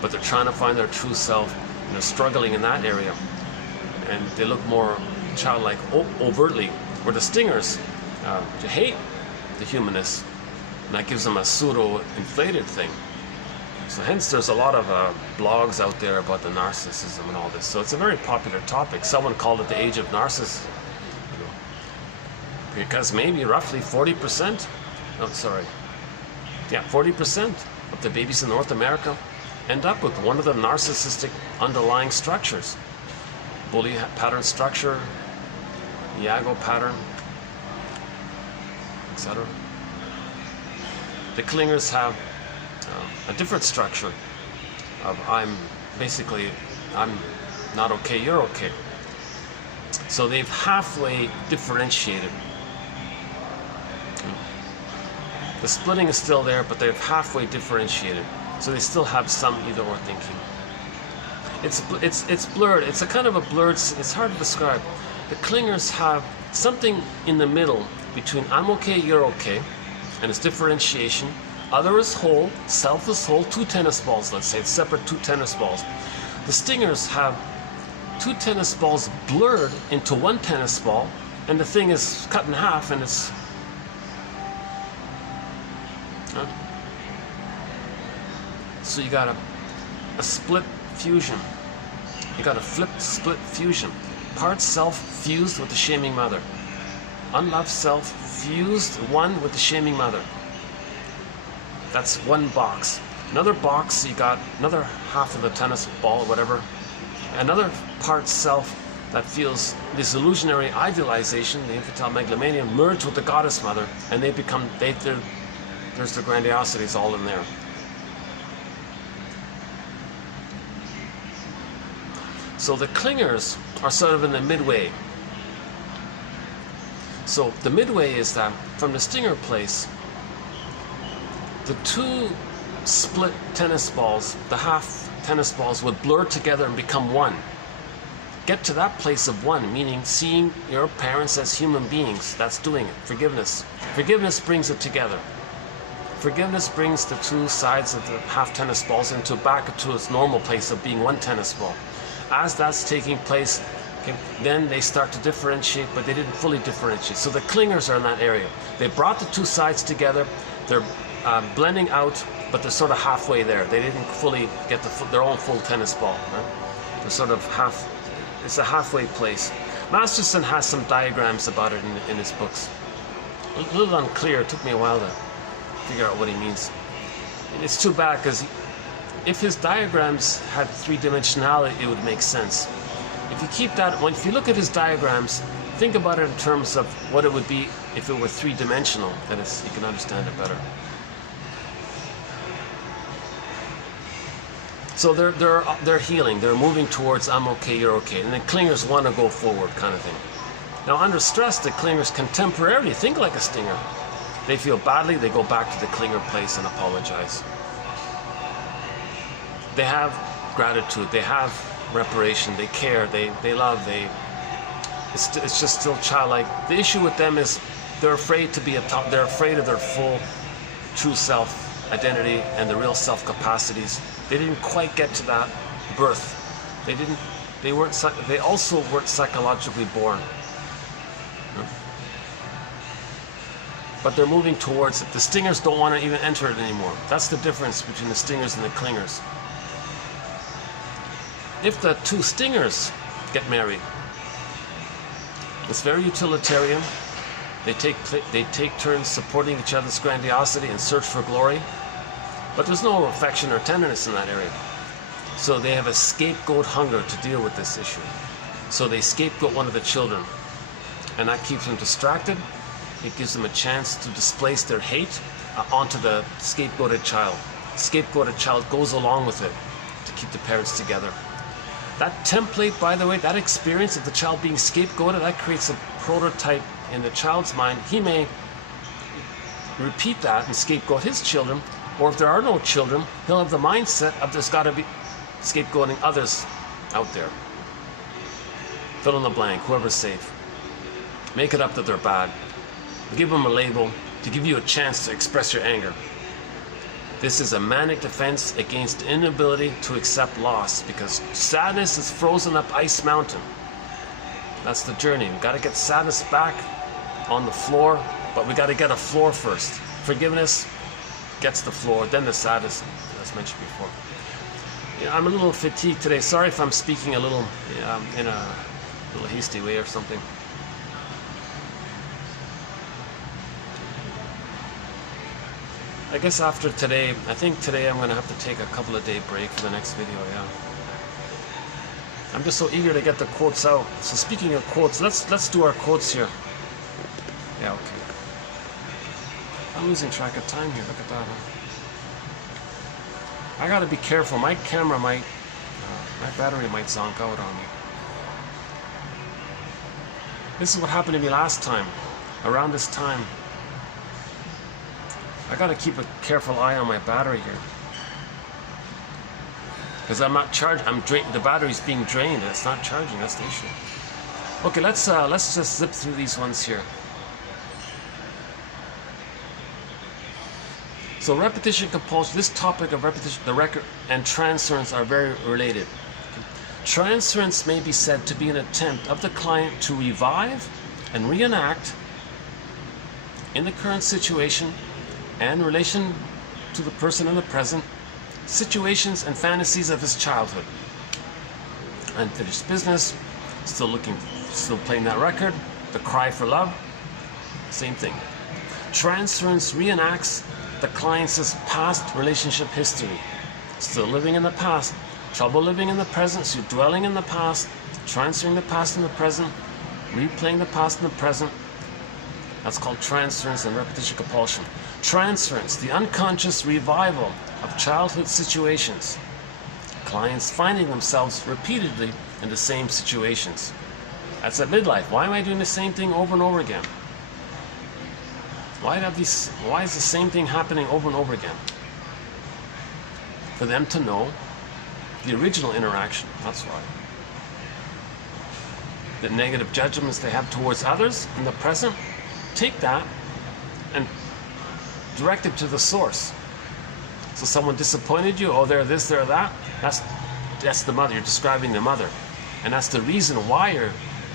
but they're trying to find their true self, and they're struggling in that area. And they look more childlike overtly, where the stingers hate the humanness, and that gives them a pseudo-inflated thing. So hence there's a lot of blogs out there about the narcissism and all this. So it's a very popular topic. Someone called it the age of narcissism, because maybe roughly 40%, 40% of the babies in North America end up with one of the narcissistic underlying structures. Bully pattern structure, Iago pattern, etc. The clingers have a different structure of I'm not okay, you're okay. So they've halfway differentiated. The splitting is still there, but they've halfway differentiated. So they still have some either-or thinking. It's blurred. It's a kind of a blurred. It's hard to describe. The clingers have something in the middle between I'm okay, you're okay, and it's differentiation. Other is whole, self is whole. 2 tennis balls, let's say. It's separate 2 tennis balls. The stingers have 2 tennis balls blurred into 1 tennis ball, and the thing is cut in half, and it's. So you got a split fusion. You got a flipped split fusion. Part self fused with the shaming mother. Unloved self fused one with the shaming mother. That's one box. Another box, you got another half of the tennis ball or whatever. Another part self that feels this illusionary idealization, the infantile megalomania, merged with the goddess mother, and they become, there's the grandiosities all in there. So the clingers are sort of in the midway. So the midway is that from the stinger place, the 2 split tennis balls, the half tennis balls would blur together and become one. Get to that place of one, meaning seeing your parents as human beings. That's doing it. Forgiveness. Forgiveness brings it together. Forgiveness brings the 2 sides of the half tennis balls back to its normal place of being 1 tennis ball. As that's taking place, then they start to differentiate, but they didn't fully differentiate. So the clingers are in that area. They brought the 2 sides together. They're blending out, but they're sort of halfway there. They didn't fully get their own full tennis ball. Right? They're sort of it's a halfway place. Masterson has some diagrams about it in his books. A little unclear. It took me a while to figure out what he means. And it's too bad, because if his diagrams had 3-dimensionality, it would make sense. If you keep that, if you look at his diagrams, think about it in terms of what it would be if it were 3-dimensional. Then you can understand it better. So they're healing. They're moving towards I'm okay, you're okay. And the clingers want to go forward kind of thing. Now under stress, the clingers can temporarily think like a stinger. They feel badly, they go back to the clinger place and apologize. They have gratitude, they have reparation, they care, they love, it's just still childlike. The issue with them is they're afraid to be they're afraid of their full true self identity and the real self capacities. They didn't quite get to that birth. They also weren't psychologically born. But they're moving towards it. The stingers don't want to even enter it anymore. That's the difference between the stingers and the clingers. If the two stingers get married, it's very utilitarian. They take turns supporting each other's grandiosity and search for glory. But there's no affection or tenderness in that area. So they have a scapegoat hunger to deal with this issue. So they scapegoat one of the children. And that keeps them distracted. It gives them a chance to displace their hate onto the scapegoated child. The scapegoated child goes along with it to keep the parents together. That template, by the way, that experience of the child being scapegoated, that creates a prototype in the child's mind. He may repeat that and scapegoat his children, or if there are no children, he'll have the mindset of there's got to be scapegoating others out there. Fill in the blank, whoever's safe. Make it up that they're bad. Give them a label to give you a chance to express your anger. This is a manic defense against inability to accept loss, because sadness is frozen up ice mountain. That's the journey. We got to get sadness back on the floor, but we got to get a floor first. Forgiveness gets the floor, then the sadness, as mentioned before. Yeah, I'm a little fatigued today. Sorry if I'm speaking a little in a little hasty way or something. I guess after today, I think today I'm going to have to take a couple of day break for the next video, yeah. I'm just so eager to get the quotes out. So speaking of quotes, let's do our quotes here. Yeah, okay. I'm losing track of time here, look at that. I gotta be careful, my camera might, my battery might zonk out on me. This is what happened to me last time, around this time. I gotta keep a careful eye on my battery here, because I'm not charged. The battery's being drained. It's not charging. That's the issue. Okay, let's just zip through these ones here. So repetition compulsion. This topic of repetition, the record, and transference are very related. Transference may be said to be an attempt of the client to revive and reenact in the current situation and relation to the person in the present, situations and fantasies of his childhood. Unfinished business, still playing that record, the cry for love, same thing. Transference reenacts the client's past relationship history. Still living in the past, trouble living in the present, so you're dwelling in the past, transferring the past in the present, replaying the past in the present. That's called transference and repetition compulsion. Transference, the unconscious revival of childhood situations. Clients finding themselves repeatedly in the same situations. That's at midlife. Why am I doing the same thing over and over again? Why is the same thing happening over and over again? For them to know the original interaction, that's why. The negative judgments they have towards others in the present, take that and direct it to the source. So someone disappointed you, oh, they're this, they're that. That's the mother. You're describing the mother, and that's the reason why you're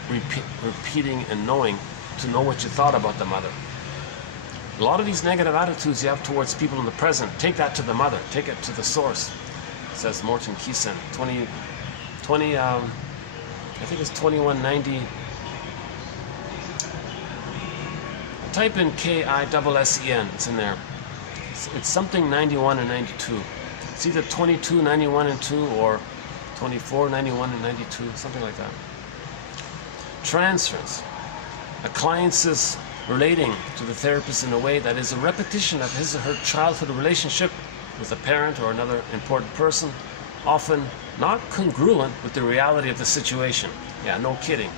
repeating and knowing to know what you thought about the mother. A lot of these negative attitudes you have towards people in the present, take that to the mother. Take it to the source. Says Morton Keeson. I think it's 2190. Type in KISSEN, it's in there. It's something 91 and 92. It's either 22, 91 and 2 or 24, 91 and 92, something like that. Transference. A client is relating to the therapist in a way that is a repetition of his or her childhood relationship with a parent or another important person, often not congruent with the reality of the situation. Yeah, no kidding.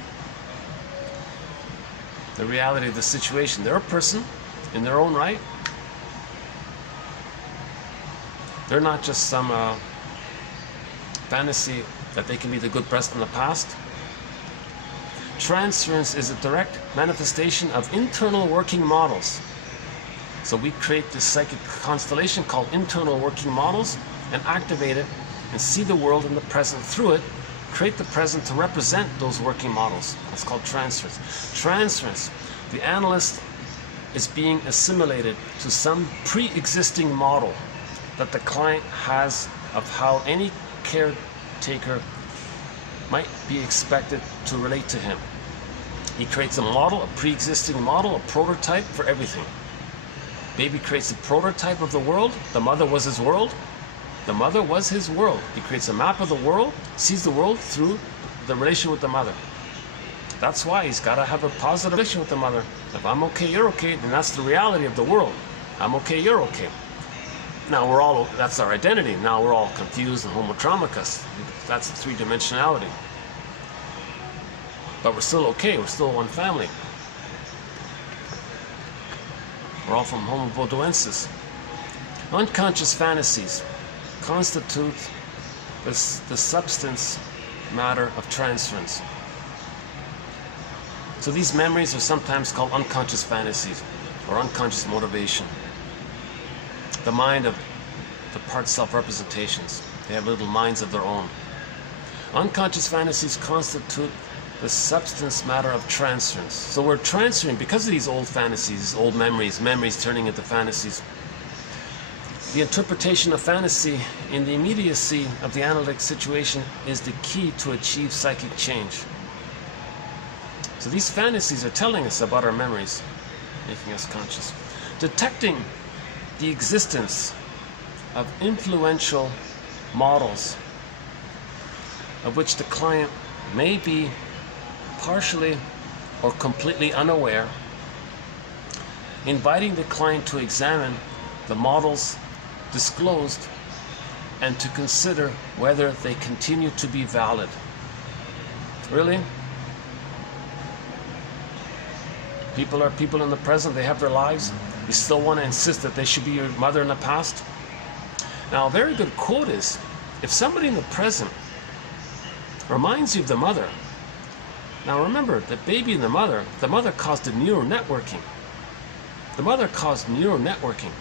The reality of the situation. They're a person in their own right. They're not just some fantasy that they can be the good person in the past. Transference is a direct manifestation of internal working models. So we create this psychic constellation called internal working models and activate it and see the world in the present through it, create the present to represent those working models. That's called transference. Transference, the analyst is being assimilated to some pre-existing model that the client has of how any caretaker might be expected to relate to him. He creates a model, a pre-existing model, a prototype for everything. Baby creates a prototype of the world. The mother was his world. The mother was his world. He creates a map of the world, sees the world through the relation with the mother. That's why he's got to have a positive relation with the mother. If I'm okay, you're okay, then that's the reality of the world. I'm okay, you're okay. Now we're all, that's our identity. Now we're all confused and homotraumicus. That's the three-dimensionality. But we're still okay, we're still one family. We're all from Homo bodoensis. Unconscious fantasies constitute the substance matter of transference. So these memories are sometimes called unconscious fantasies or unconscious motivation. The mind of the part self-representations. They have little minds of their own. Unconscious fantasies constitute the substance matter of transference. So we're transferring, because of these old fantasies, old memories turning into fantasies. The interpretation of fantasy in the immediacy of the analytic situation is the key to achieve psychic change. So these fantasies are telling us about our memories, making us conscious. Detecting the existence of influential models of which the client may be partially or completely unaware, inviting the client to examine the models disclosed and to consider whether they continue to be valid. Really? People are people in the present, they have their lives. You still want to insist that they should be your mother in the past? Now, a very good quote is, if somebody in the present reminds you of the mother, now remember, the baby and the mother caused the neural networking. The mother caused neural networking.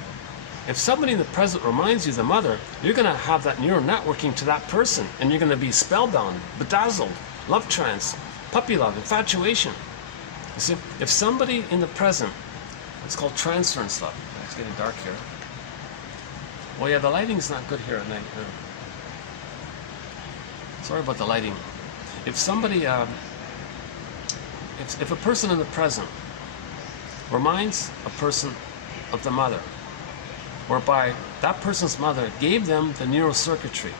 If somebody in the present reminds you of the mother, you're going to have that neural networking to that person, and you're going to be spellbound, bedazzled, love trance, puppy love, infatuation. You see, if somebody in the present, it's called transference love. It's getting dark here. Well, yeah, the lighting's not good here at night. Sorry about the lighting. If somebody, if a person in the present reminds a person of the mother, whereby that person's mother gave them the neural circuitry,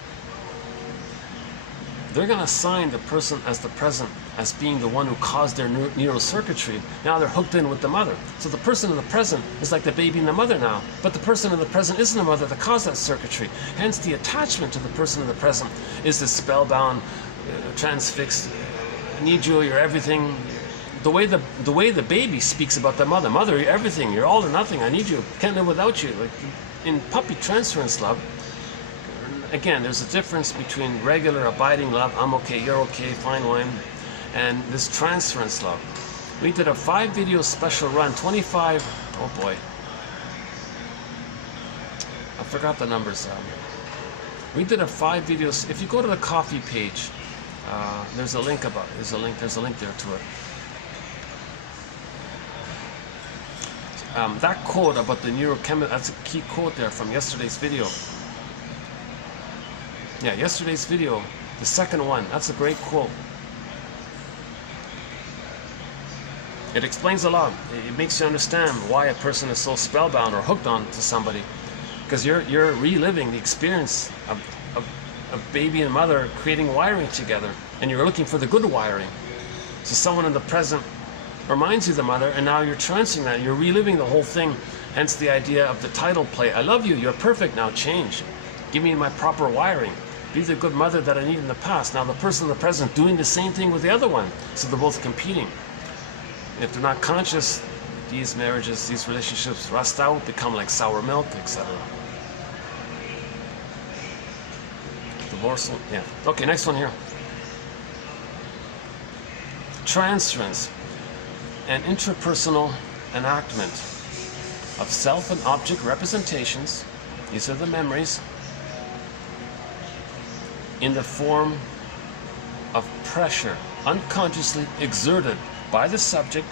they're going to assign the person as the present as being the one who caused their neural circuitry. Now they're hooked in with the mother. So the person in the present is like the baby and the mother now, but the person in the present isn't the mother that caused that circuitry. Hence the attachment to the person in the present is this spellbound, transfixed, I need you, you're everything. The way the baby speaks about the mother, mother, you're everything, you're all or nothing, I need you, can't live without you. Like in puppy transference love, again, there's a difference between regular abiding love, I'm okay, you're okay, fine wine, and this transference love. We did a 5-video special run, 25, oh boy, I forgot the numbers. We did a 5 videos. If you go to the coffee page, there's a link there to it. That quote about the neurochemistry, that's a key quote there from yesterday's video. Yeah, yesterday's video, the second one, that's a great quote. It explains a lot. It makes you understand why a person is so spellbound or hooked on to somebody. Because you're reliving the experience of baby and mother creating wiring together, and you're looking for the good wiring. So someone in the present reminds you of the mother, and now you're transferring that, you're reliving the whole thing. Hence the idea of the title play, I love you, you're perfect, now change. Give me my proper wiring. Be the good mother that I need in the past. Now the person in the present doing the same thing with the other one. So they're both competing. If they're not conscious, these marriages, these relationships rust out, become like sour milk, etc. Divorce, yeah. Okay, next one here. Transference, an interpersonal enactment of self and object representations, these are the memories, in the form of pressure unconsciously exerted by the subject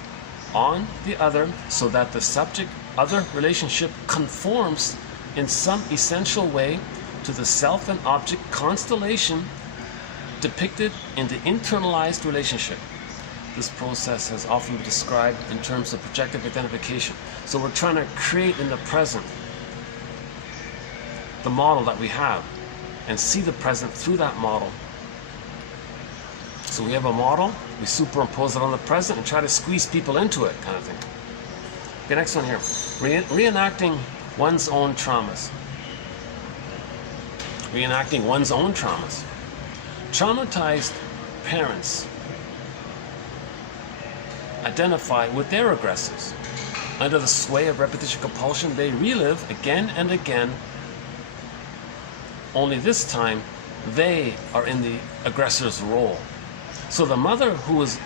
on the other, so that the subject-other relationship conforms in some essential way to the self and object constellation depicted in the internalized relationship. This process has often been described in terms of projective identification. So we're trying to create in the present the model that we have and see the present through that model. So we have a model, we superimpose it on the present and try to squeeze people into it, kind of thing. Okay, next one here. Reenacting one's own traumas. Reenacting one's own traumas. Traumatized parents identify with their aggressors. Under the sway of repetition compulsion, they relive again and again, only this time they are in the aggressor's role. So the mother who was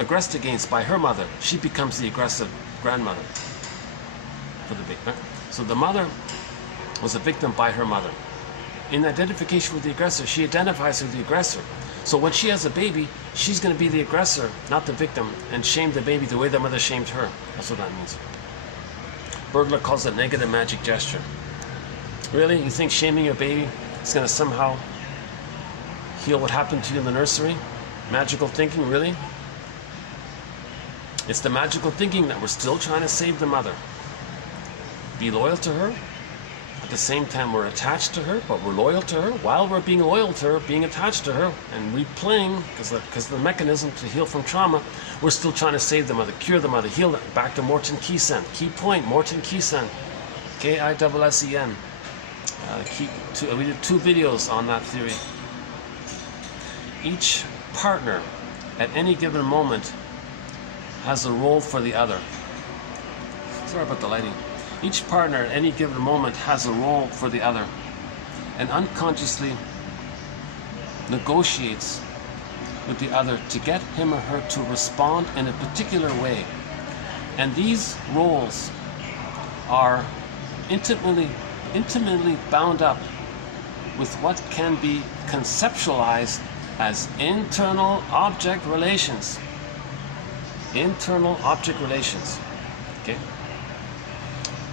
aggressed against by her mother, she becomes the aggressive grandmother for the victim. So the mother was a victim by her mother. In identification with the aggressor, she identifies with the aggressor. So when she has a baby, she's going to be the aggressor, not the victim, and shame the baby the way the mother shamed her. That's what that means. Burglar calls it negative magic gesture. Really? You think shaming your baby is going to somehow heal what happened to you in the nursery? Magical thinking, really? It's the magical thinking that we're still trying to save the mother. Be loyal to her. At the same time, we're attached to her, but we're loyal to her. While we're being loyal to her, being attached to her, and replaying, because of the mechanism to heal from trauma, we're still trying to save the mother, cure the mother, heal it. Back to Morton Keysen. Key point, Morton Keysen. K-I-S-S-E-N. We did 2 videos on that theory. Each partner at any given moment has a role for the other. Sorry about the lighting. Each partner at any given moment has a role for the other and unconsciously negotiates with the other to get him or her to respond in a particular way. And these roles are intimately bound up with what can be conceptualized as internal object relations. Internal object relations. Okay?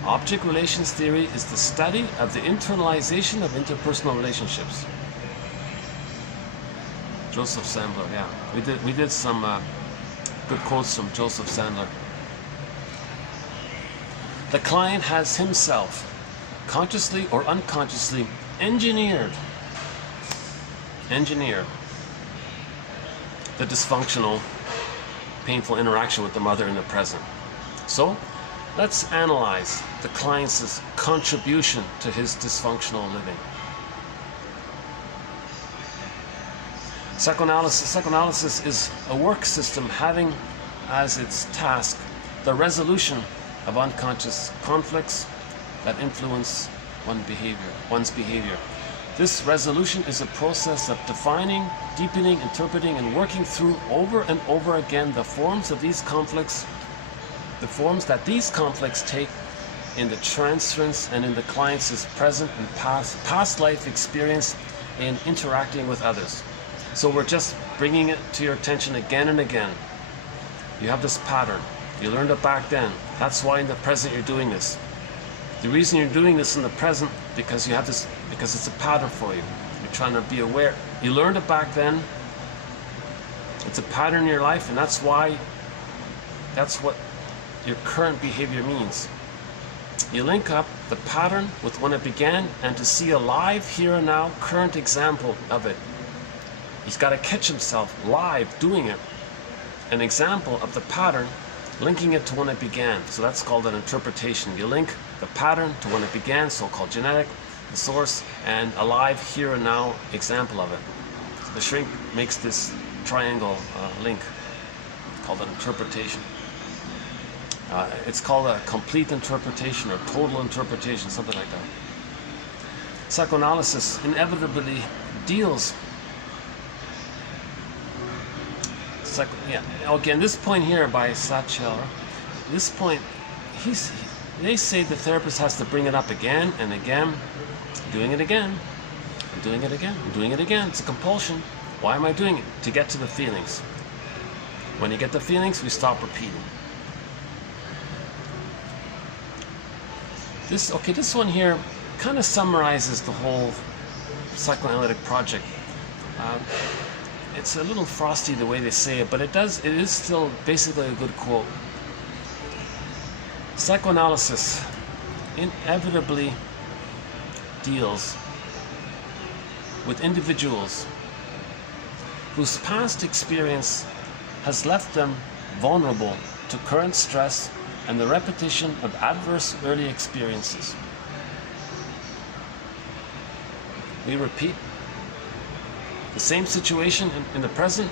Object relations theory is the study of the internalization of interpersonal relationships. Joseph Sandler, yeah. We did some good quotes from Joseph Sandler. The client has himself, consciously or unconsciously, engineered the dysfunctional, painful interaction with the mother in the present. So, let's analyze the client's contribution to his dysfunctional living. Psychoanalysis is a work system having as its task the resolution of unconscious conflicts that influence one's behavior. This resolution is a process of defining, deepening, interpreting, and working through over and over again the forms of these conflicts, the forms that these conflicts take in the transference and in the client's present and past life experience in interacting with others. So we're just bringing it to your attention again and again. You have this pattern. You learned it back then. That's why in the present you're doing this. The reason you're doing this in the present because you have this, because it's a pattern for you. You're trying to be aware. You learned it back then. It's a pattern in your life, and that's why, that's what your current behavior means. You link up the pattern with when it began, and to see a live, here and now, current example of it. He's got to catch himself live doing it. An example of the pattern, linking it to when it began. So that's called an interpretation. You link the pattern to when it began, so-called genetic, the source, and a live here and now example of it. So the shrink makes this triangle link called an interpretation. It's called a complete interpretation or total interpretation, something like that. Psychoanalysis inevitably deals. Again, this point here by Satchel, this point, they say the therapist has to bring it up again and again, doing it again, and doing it again, and doing it again. It's a compulsion. Why am I doing it? To get to the feelings. When you get the feelings, we stop repeating. This one here kind of summarizes the whole psychoanalytic project. It's a little frosty the way they say it, but it is still basically a good quote. Psychoanalysis inevitably deals with individuals whose past experience has left them vulnerable to current stress and the repetition of adverse early experiences. We repeat the same situation in the present,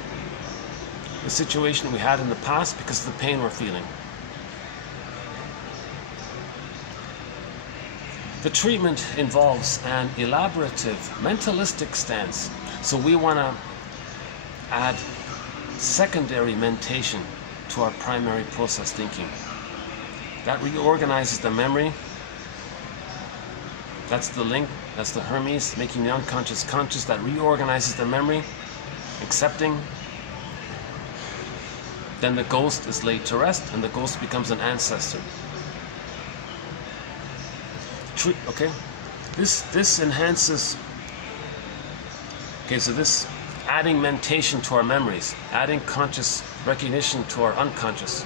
the situation we had in the past because of the pain we're feeling. The treatment involves an elaborative mentalistic stance, so we want to add secondary mentation to our primary process thinking. That reorganizes the memory. That's the link, that's the Hermes, making the unconscious conscious. That reorganizes the memory, accepting. Then the ghost is laid to rest, and the ghost becomes an ancestor. Okay, this enhances. Okay, so this adding mentation to our memories, adding conscious recognition to our unconscious.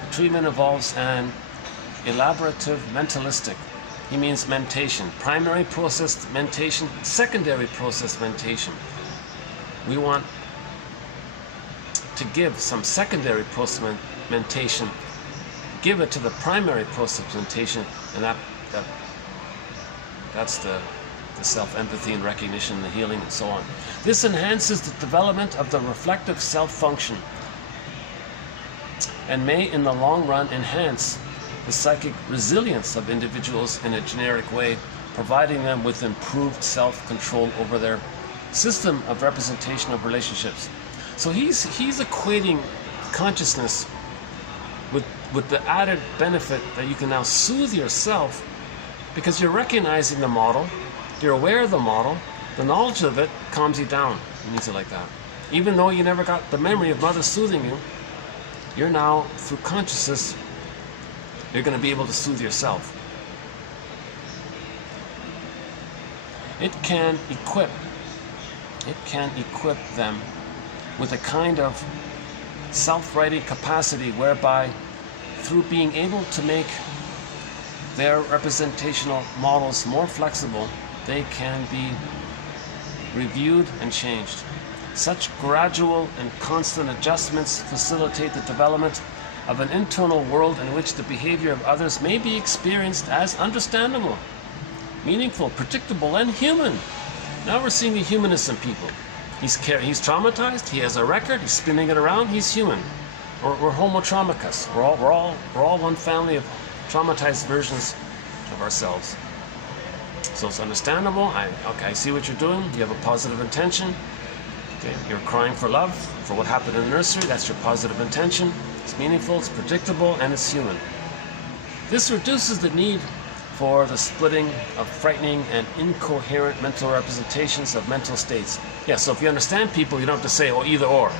The treatment involves an elaborative mentalistic. He means mentation. Primary process mentation, secondary process mentation. We want to give some secondary process mentation, give it to the primary process mentation, and that's the self-empathy and recognition, the healing, and so on. This enhances the development of the reflective self-function and may, in the long run, enhance the psychic resilience of individuals in a generic way, providing them with improved self-control over their system of representation of relationships. So he's equating consciousness with the added benefit that you can now soothe yourself because you're recognizing the model, you're aware of the model, the knowledge of it calms you down. He means it like that. Even though you never got the memory of mother soothing you, you're now, through consciousness, you're going to be able to soothe yourself. It can equip them with a kind of self-righting capacity whereby, through being able to make their representational models more flexible, they can be reviewed and changed. Such gradual and constant adjustments facilitate the development of an internal world in which the behavior of others may be experienced as understandable, meaningful, predictable, and human. Now we're seeing the humanness in people. He's traumatized, he has a record, he's spinning it around, he's human. We're homo traumicus. We're all one family of traumatized versions of ourselves. So it's understandable. I see what you're doing. You have a positive intention. Okay, you're crying for love for what happened in the nursery. That's your positive intention. It's meaningful, it's predictable, and it's human. This reduces the need for the splitting of frightening and incoherent mental representations of mental states. Yeah, so if you understand people, you don't have to say, oh, either or.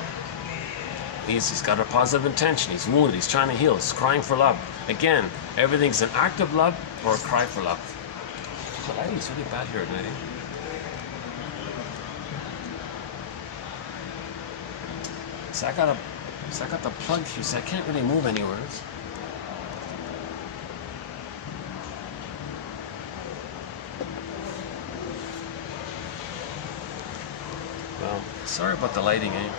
He's got a positive intention, he's wounded, he's trying to heal, he's crying for love. Again, everything's an act of love or a cry for love. The lighting's really bad here at night. So I got the plug here, so I can't really move anywhere. Well, sorry about the lighting, eh?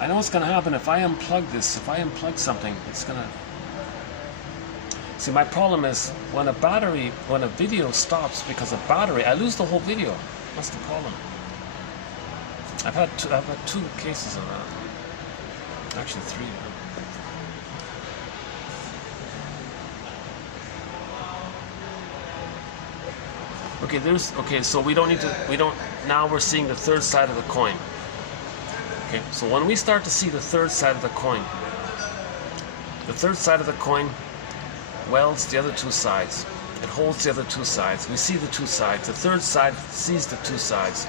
I know what's going to happen if I unplug this. If I unplug something, it's going to... See, my problem is when a video stops because of battery, I lose the whole video. That's the problem. I've had two cases of that. Actually, 3. Okay, so now we're seeing the third side of the coin. Okay, so when we start to see the third side of the coin welds the other two sides. It holds the other two sides. We see the two sides. The third side sees the two sides.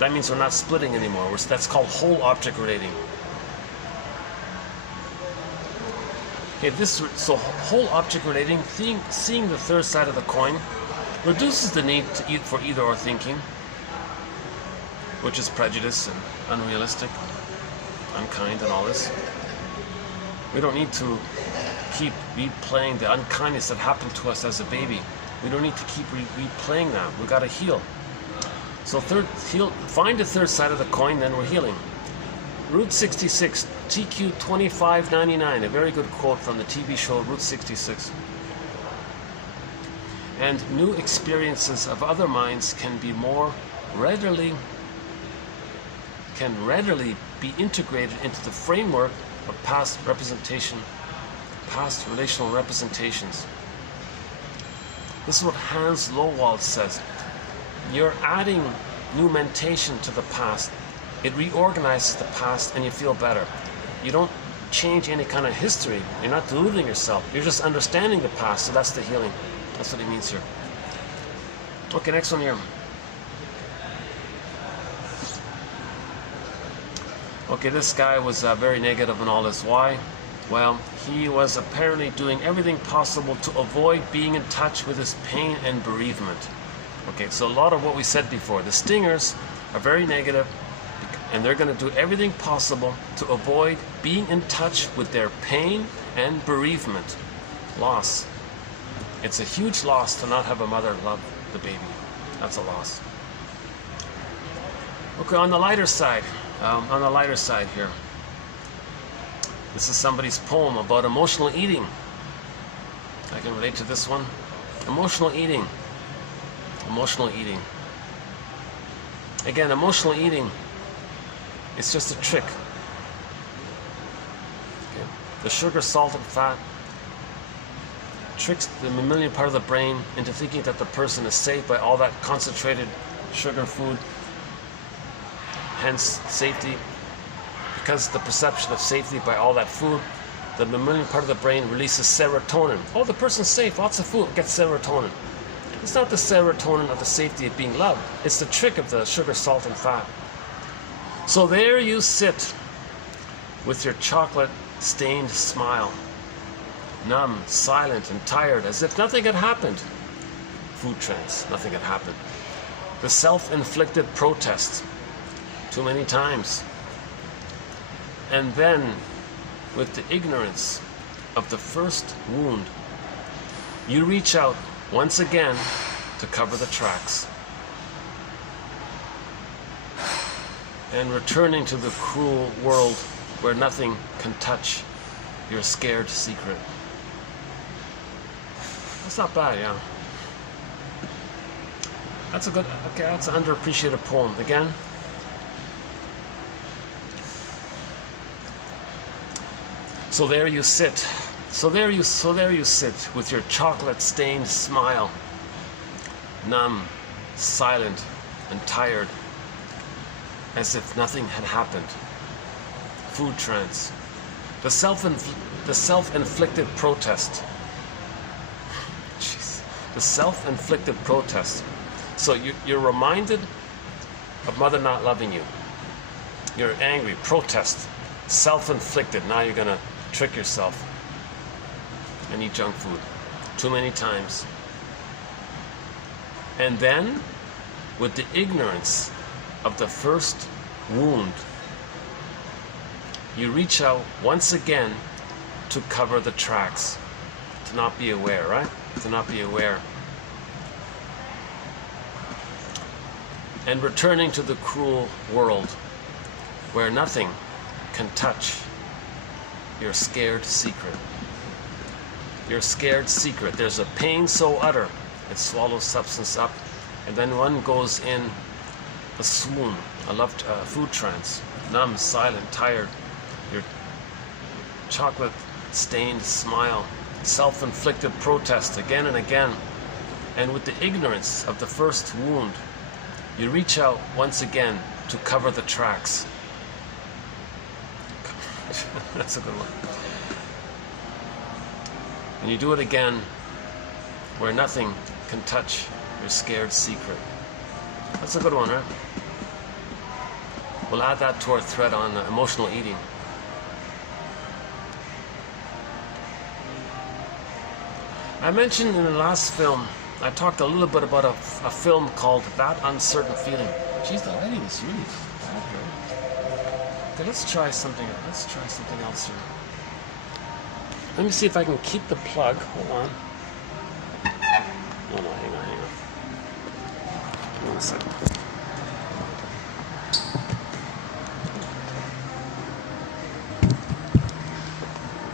That means we're not splitting anymore. That's called whole object relating. Okay, so whole object relating, seeing the third side of the coin, reduces the need for either or thinking, which is prejudice and unrealistic, unkind, and all this. We don't need to keep replaying the unkindness that happened to us as a baby. We don't need to keep replaying that. We got to heal. So find the third side of the coin, then we're healing. Route 66, TQ 2599, a very good quote from the TV show Route 66. And new experiences of other minds can readily be integrated into the framework of past relational representations. This is what Hans Lowald says. You're adding new mentation to the past. It reorganizes the past and you feel better. You don't change any kind of history. You're not deluding yourself. You're just understanding the past, so that's the healing. That's what he means here. Okay, next one here. Okay, this guy was very negative and all this. Why? Well, he was apparently doing everything possible to avoid being in touch with his pain and bereavement. Okay, so a lot of what we said before. The stingers are very negative, and they're going to do everything possible to avoid being in touch with their pain and bereavement. Loss. It's a huge loss to not have a mother love the baby. That's a loss. Okay, on the lighter side here. This is somebody's poem about emotional eating. I can relate to this one. Emotional eating. Emotional eating. Again, emotional eating is just a trick. Okay. The sugar, salt, and fat tricks the mammalian part of the brain into thinking that the person is safe by all that concentrated sugar food. Hence, safety. Because the perception of safety by all that food, the mammalian part of the brain releases serotonin. Oh, the person's safe, lots of food, gets serotonin. It's not the serotonin of the safety of being loved. It's the trick of the sugar, salt, and fat. So there you sit with your chocolate-stained smile, numb, silent, and tired, as if nothing had happened. Food trance, nothing had happened. The self-inflicted protest, too many times. And then, with the ignorance of the first wound, you reach out once again to cover the tracks. And returning to the cruel world where nothing can touch your scared secret. That's not bad, yeah. That's a good, okay, that's an underappreciated poem. Again. So there you sit. So there you sit with your chocolate-stained smile, numb, silent, and tired, as if nothing had happened. Food trance. The self-inflicted protest. Jeez. The self-inflicted protest. So you're reminded of mother not loving you. You're angry. Protest. Self-inflicted. Now you're gonna trick yourself and eat junk food too many times. And then, with the ignorance of the first wound, you reach out once again to cover the tracks. To not be aware, right? To not be aware. And returning to the cruel world where nothing can touch your scared secret. Your scared secret. There's a pain so utter it swallows substance up, and then one goes in a swoon, a food trance, numb, silent, tired. Your chocolate-stained smile, self-inflicted protest again and again, and with the ignorance of the first wound, you reach out once again to cover the tracks. That's a good one. And you do it again where nothing can touch your scared secret. That's a good one, right? We'll add that to our thread on emotional eating. I mentioned in the last film, I talked a little bit about a film called That Uncertain Feeling. Geez, the lighting is really bad here. Okay, let's try something else here. Let me see if I can keep the plug. Hold on. No, hang on. Hang on a second.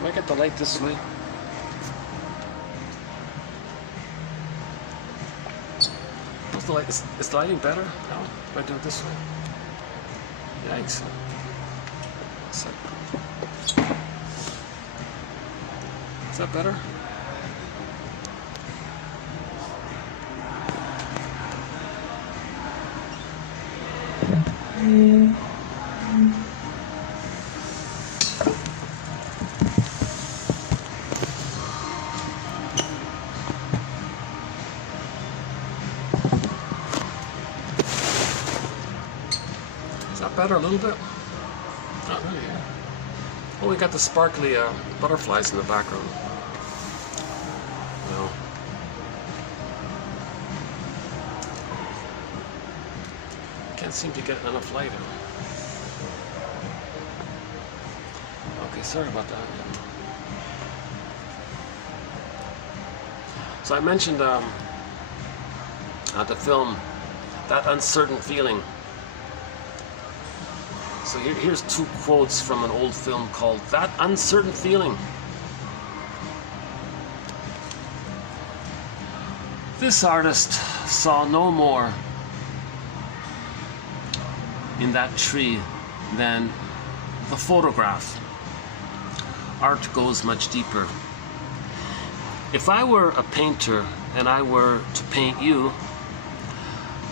Do I get the light this way? Is the lighting better? No. If I do it this way? Yikes. Is that better? Better a little bit? Not really. Oh, we got the sparkly butterflies in the background. No. Can't seem to get enough light in. Okay, sorry about that. So I mentioned the film That Uncertain Feeling. So here's two quotes from an old film called That Uncertain Feeling. This artist saw no more in that tree than the photograph. Art goes much deeper. If I were a painter and I were to paint you,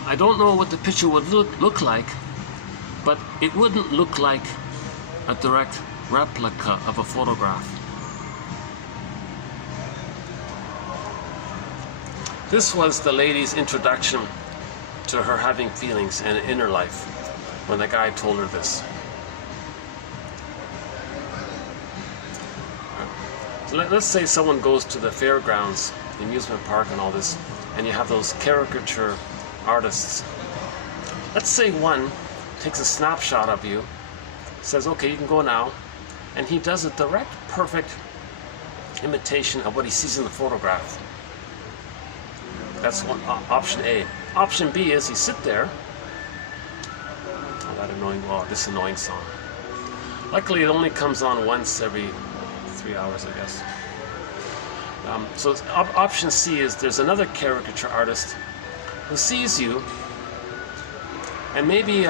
I don't know what the picture would look like, but it wouldn't look like a direct replica of a photograph. This was the lady's introduction to her having feelings and an inner life when the guy told her this. So let's say someone goes to the fairgrounds, the amusement park and all this, and you have those caricature artists. Let's say one takes a snapshot of you, says, okay, you can go now, and he does a direct, perfect imitation of what he sees in the photograph. That's one, option A. Option B is you sit there. Oh, this annoying song. Luckily, it only comes on once every 3 hours, I guess. So option C is there's another caricature artist who sees you and maybe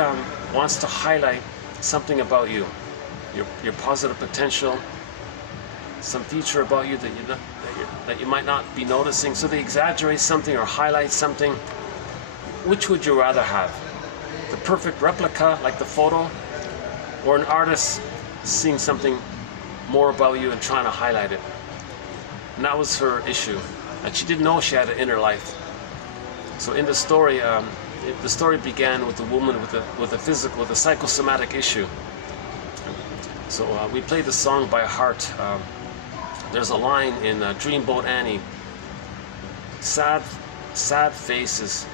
wants to highlight something about you, your positive potential, some feature about you that you might not be noticing. So they exaggerate something or highlight something. Which would you rather have? The perfect replica, like the photo, or an artist seeing something more about you and trying to highlight it? And that was her issue, and she didn't know she had an inner life. So in the story began with a woman with a psychosomatic issue. So we played the song by heart. There's a line in Dreamboat Annie: sad faces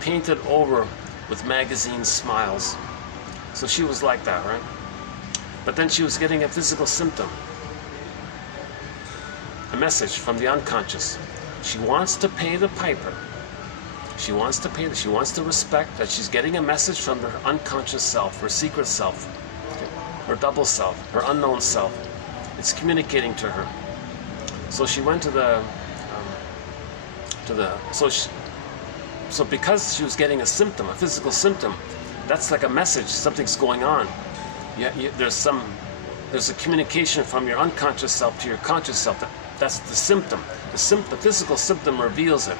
painted over with magazine smiles. So she was like that, right? But then she was getting a physical symptom, a message from the unconscious. She wants to pay the piper. She wants to respect that she's getting a message from her unconscious self, her secret self. Okay. her double self, her unknown self. It's communicating to her. So she went to the so because she was getting a symptom, a physical symptom, that's like a message, something's going on. There's a communication from your unconscious self to your conscious self. That's the symptom. The physical symptom reveals it.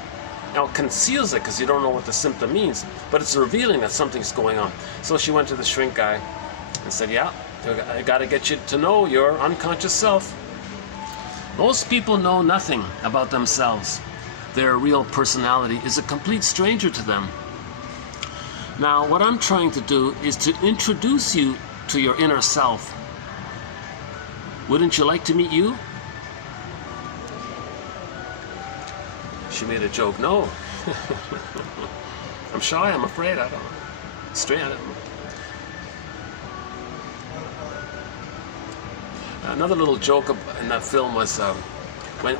Now it conceals it because you don't know what the symptom means, but it's revealing that something's going on. So she went to the shrink guy and said, yeah, I got to get you to know your unconscious self. Most people know nothing about themselves. Their real personality is a complete stranger to them. Now, what I'm trying to do is to introduce you to your inner self. Wouldn't you like to meet you? She made a joke. No. I'm shy, I'm afraid, I don't know. Straight at it. Another little joke in that film was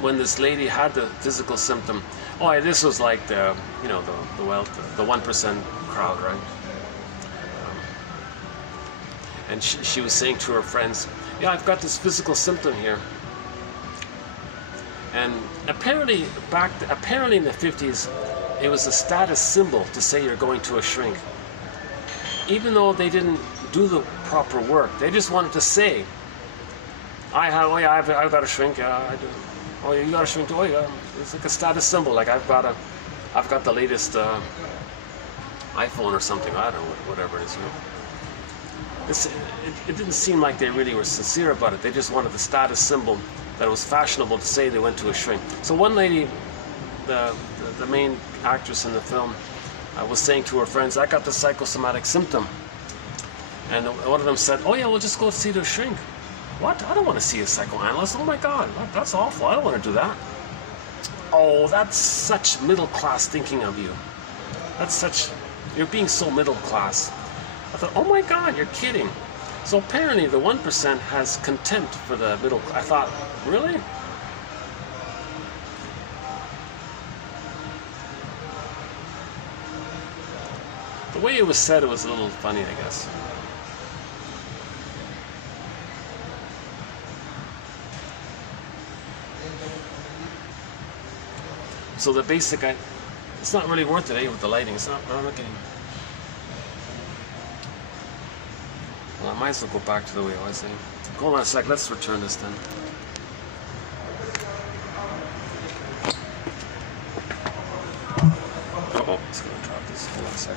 when this lady had the physical symptom. Oh, yeah, this was like the Waelder, the 1% crowd, right? And she was saying to her friends, yeah, I've got this physical symptom here. And apparently in the 50s, it was a status symbol to say you're going to a shrink. Even though they didn't do the proper work, they just wanted to say, I've got a shrink, yeah, I do. Oh, yeah, you got a shrink too? Oh, yeah. It's like a status symbol, like I've got the latest iPhone or something, I don't know, whatever it is, It didn't seem like they really were sincere about it. They just wanted the status symbol that it was fashionable to say they went to a shrink. So one lady, the main actress in the film, was saying to her friends, I got the psychosomatic symptom. And one of them said, oh yeah, we'll just go see the shrink. What? I don't want to see a psychoanalyst. Oh my God, that's awful. I don't want to do that. Oh, that's such middle class thinking of you. You're being so middle class. I thought, oh my God, you're kidding. So apparently the 1% has contempt for the middle class. I thought, really? The way it was said, it was a little funny, I guess. So the basic, it's not really worth it, with the lighting. It's not, I'm not getting... Well, I might as well go back to the way I was saying. Hold on a sec, let's return this then. Oh, it's going to drop this. Hold on a sec.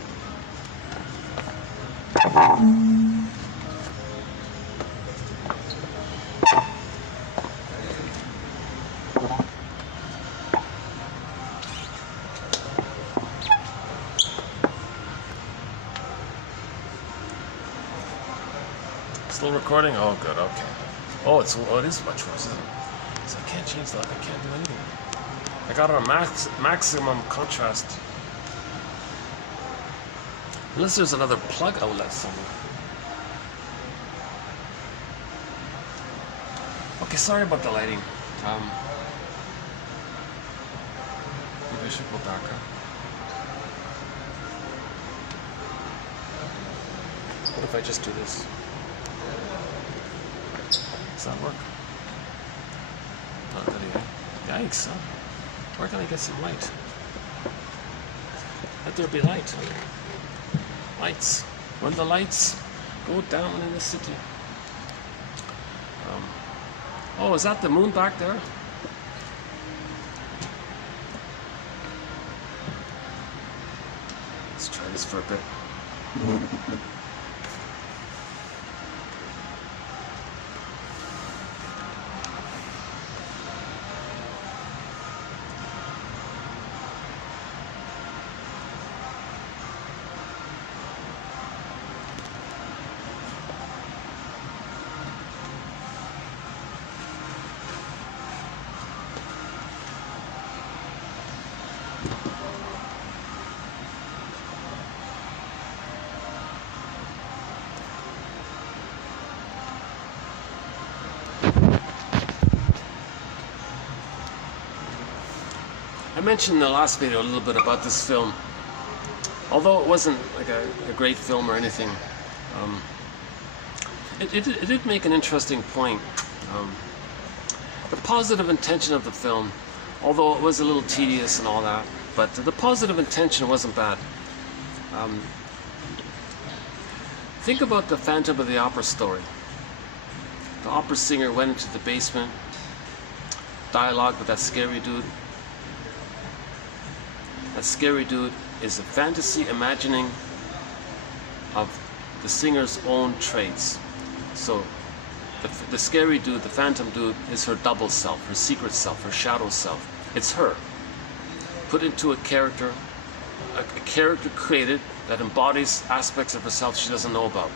Still recording? Oh, good, okay. Oh, it is much worse, isn't it? So I can't change that. I can't do anything. I got it on maximum contrast. Unless there's another plug outlet somewhere. Okay, sorry about the lighting. Maybe I should go back up. What if I just do this? Does that work? Not really. Yikes, huh? Where can I get some light? Let there be light. Lights. When the lights go down in the city. Oh, is that the moon back there? Let's try this for a bit. I mentioned in the last video a little bit about this film. Although it wasn't like a great film or anything, it did make an interesting point. The positive intention of the film, although it was a little tedious and all that, but the positive intention wasn't bad. Think about the Phantom of the Opera story. The opera singer went into the basement, dialogue with that scary dude. That scary dude is a fantasy imagining of the singer's own traits. So the scary dude, the phantom dude, is her double self, her secret self, her shadow self. It's her put into a character created that embodies aspects of herself she doesn't know about.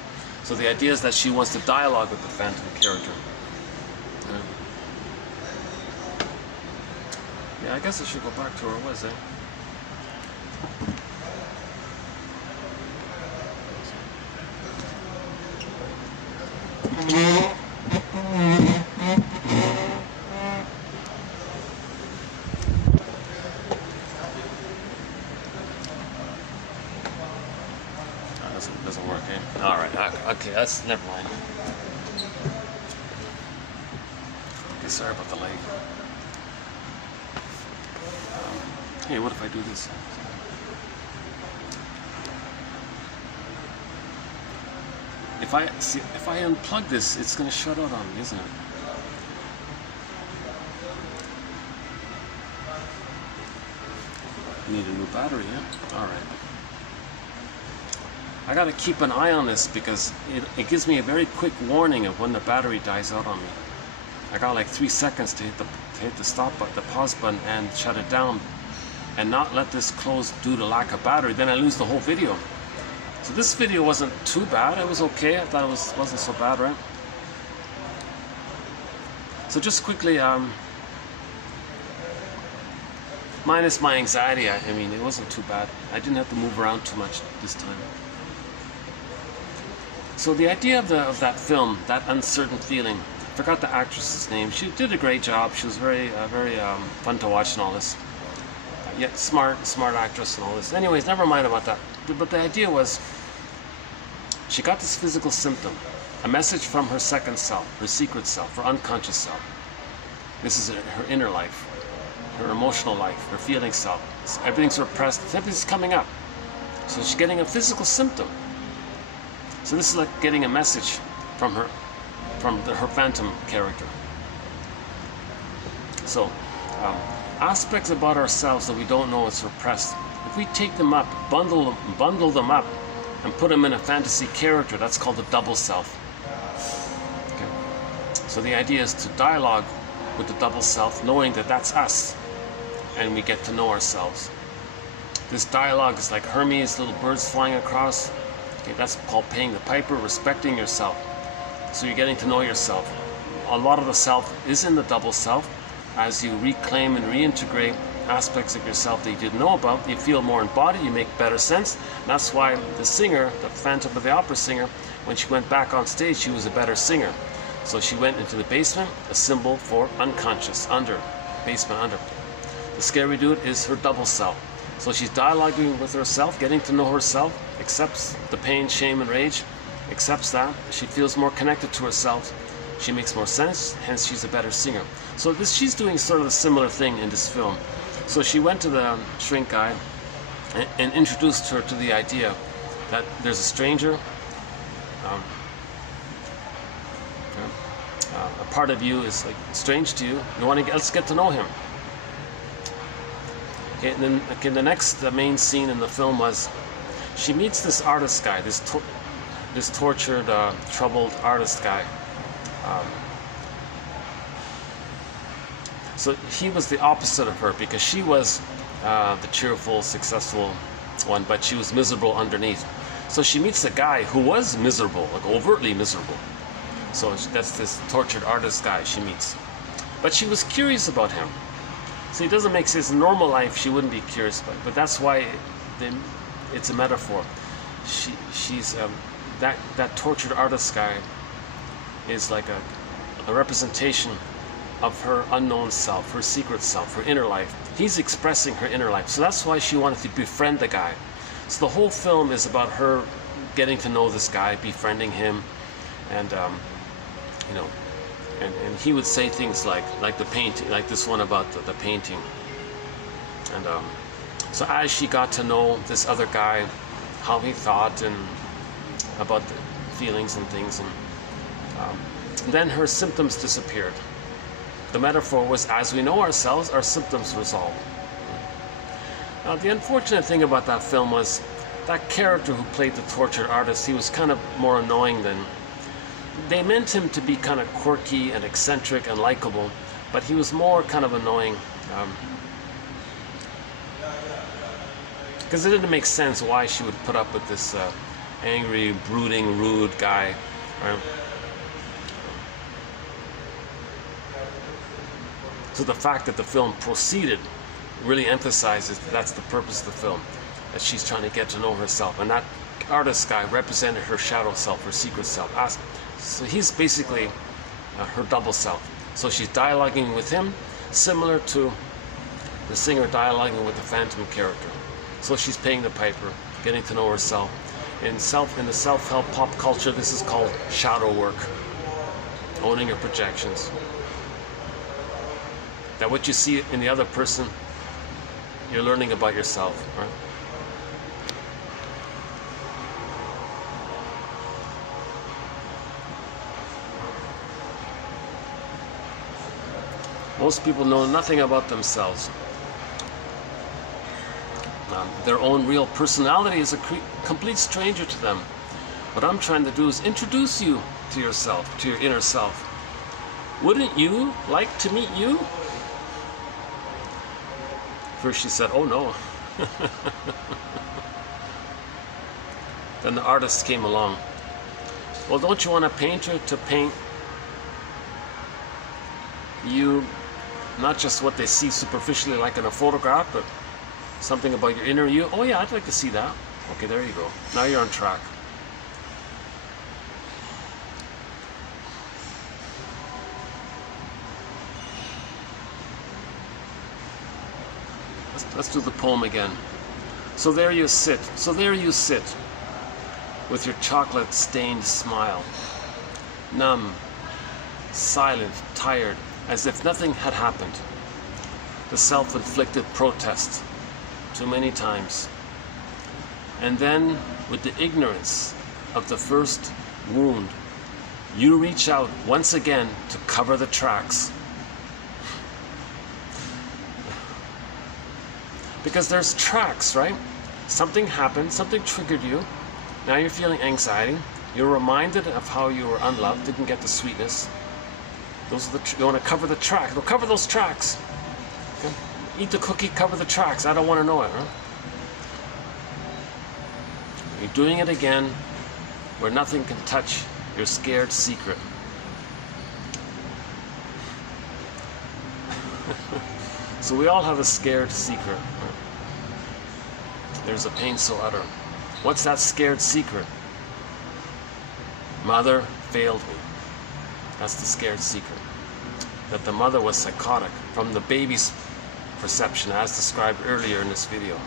So the idea is that she wants to dialogue with the phantom character. Yeah, I guess I should go back to where it was, Doesn't work, eh? All right, okay, that's never mind. Okay, sorry about the lag. Hey, what if I do this? If I unplug this, it's going to shut out on me, isn't it? Need a new battery, yeah? All right. I got to keep an eye on this because it gives me a very quick warning of when the battery dies out on me. I got like 3 seconds to hit the stop button, the pause button, and shut it down, and not let this close due to lack of battery. Then I lose the whole video. So this video wasn't too bad. It was okay. I thought it wasn't so bad, right? So just quickly, minus my anxiety, I mean, it wasn't too bad. I didn't have to move around too much this time. So the idea of that film, that uncertain feeling, I forgot the actress's name. She did a great job. She was very fun to watch and all this. Yeah, smart actress and all this. Anyways, never mind about that. But the idea was, she got this physical symptom, a message from her second self, her secret self, her unconscious self. This is her inner life, her emotional life, her feeling self. Everything's repressed, everything's coming up. So she's getting a physical symptom. So this is like getting a message from her phantom character. So aspects about ourselves that we don't know is repressed. If we take them up, bundle them up, and put them in a fantasy character, that's called the double self. Okay. So the idea is to dialogue with the double self, knowing that that's us, and we get to know ourselves. This dialogue is like Hermes, little birds flying across. Okay, that's called paying the piper, respecting yourself. So you're getting to know yourself. A lot of the self is in the double self. As you reclaim and reintegrate aspects of yourself that you didn't know about, you feel more embodied, you make better sense. And that's why the singer, the Phantom of the Opera singer, when she went back on stage, she was a better singer. So she went into the basement, a symbol for unconscious, under, basement under. The scary dude is her double self. So she's dialoguing with herself, getting to know herself, accepts the pain, shame, and rage, accepts that. She feels more connected to herself. She makes more sense, hence she's a better singer. So she's doing sort of a similar thing in this film. So she went to the shrink guy and introduced her to the idea that there's a stranger, a part of you is like strange to you. You want to let's get to know him. Okay, and then the next main scene in the film was she meets this artist guy, this tortured, troubled artist guy. So he was the opposite of her because she was the cheerful, successful one, but she was miserable underneath. So she meets a guy who was miserable, like overtly miserable. So that's this tortured artist guy she meets. But she was curious about him. So it doesn't make sense. In normal life, she wouldn't be curious, but that's why it's a metaphor. She's that tortured artist guy is like a representation of her unknown self, her secret self, her inner life. He's expressing her inner life. So that's why she wanted to befriend the guy. So the whole film is about her getting to know this guy, befriending him, and you know, and he would say things like the painting, like this one about the painting. And so as she got to know this other guy, how he thought and about the feelings and things, and then her symptoms disappeared. The metaphor was, as we know ourselves, our symptoms resolve. Now, the unfortunate thing about that film was that character who played the tortured artist, he was kind of more annoying than... They meant him to be kind of quirky and eccentric and likable, but he was more kind of annoying. Because it didn't make sense why she would put up with this angry, brooding, rude guy. Right? So the fact that the film proceeded really emphasizes that's the purpose of the film, that she's trying to get to know herself, and that artist guy represented her shadow self, her secret self. So he's basically her double self. So she's dialoguing with him, similar to the singer dialoguing with the phantom character. So she's paying the piper, getting to know herself. In the self-help pop culture, this is called shadow work, owning your projections. That what you see in the other person, you're learning about yourself, right? Most people know nothing about themselves. Their own real personality is a complete stranger to them. What I'm trying to do is introduce you to yourself, to your inner self. Wouldn't you like to meet you? First she said, oh no. Then the artist came along. Well, don't you want a painter to paint you, not just what they see superficially like in a photograph, but something about your inner you? Oh yeah, I'd like to see that. Okay, there you go. Now you're on track. Let's do the poem again. So there you sit, with your chocolate-stained smile, numb, silent, tired, as if nothing had happened. The self-inflicted protest, too many times. And then, with the ignorance of the first wound, you reach out once again to cover the tracks. Because there's tracks, right? Something happened, something triggered you. Now you're feeling anxiety. You're reminded of how you were unloved, didn't get the sweetness. Those are you want to cover the tracks. Well, cover those tracks. Okay? Eat the cookie, cover the tracks. I don't want to know it, huh? You're doing it again where nothing can touch your scared secret. So we all have a scared secret. There's a pain so utter. What's that scared secret? Mother failed me. That's the scared secret. That the mother was psychotic from the baby's perception, as described earlier in this video.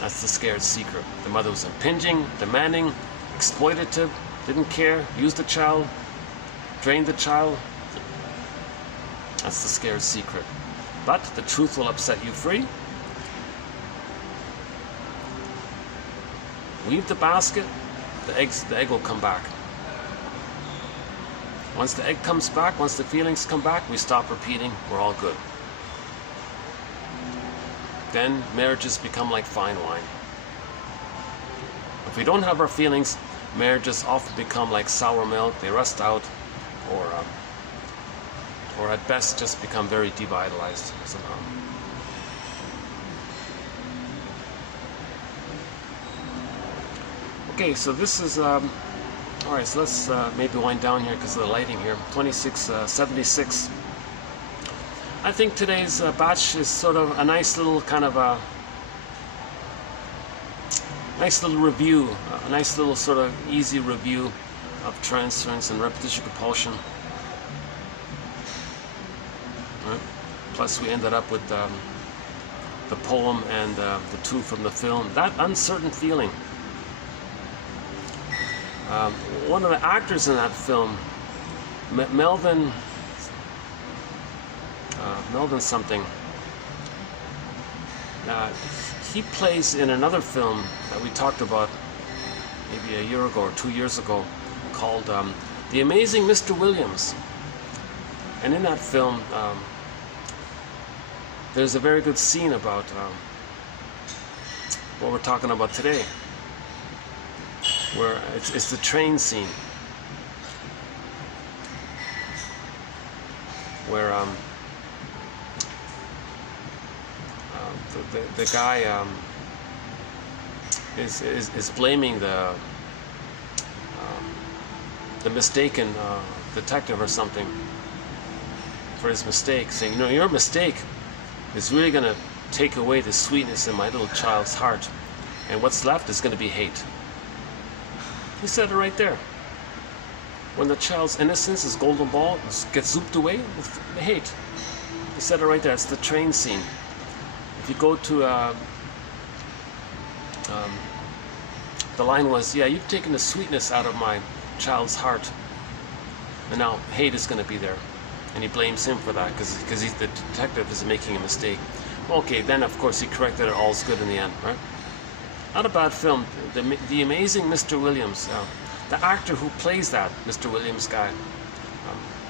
That's the scared secret. The mother was impinging, demanding, exploitative, didn't care, used the child, drained the child. That's the scared secret. But the truth will upset you free. Weave the basket, the egg will come back. Once the egg comes back, once the feelings come back, we stop repeating, we're all good. Then marriages become like fine wine. If we don't have our feelings, marriages often become like sour milk, they rust out, or at best just become very devitalized somehow. Okay, so this is, alright, so let's maybe wind down here because of the lighting here. 2676. I think today's batch is sort of a nice little kind of a nice little review, a nice little sort of easy review of transference and repetition compulsion. Right. Plus we ended up with the poem and the two from the film. That uncertain feeling. One of the actors in that film, Melvin something, he plays in another film that we talked about maybe a year ago or 2 years ago, called The Amazing Mr. Williams. And in that film, there's a very good scene about what we're talking about today, where it's the train scene, where the guy is blaming the mistaken detective or something for his mistake, saying, your mistake is really going to take away the sweetness in my little child's heart, and what's left is going to be hate. He said it right there. When the child's innocence, his golden ball, gets zooped away with hate. He said it right there. It's the train scene. If you go to the line was, yeah, you've taken the sweetness out of my child's heart, and now hate is going to be there. And he blames him for that because the detective is making a mistake. Okay, then of course he corrected it. All's good in the end, right? Not a bad film. The Amazing Mr. Williams. The actor who plays that Mr. Williams guy,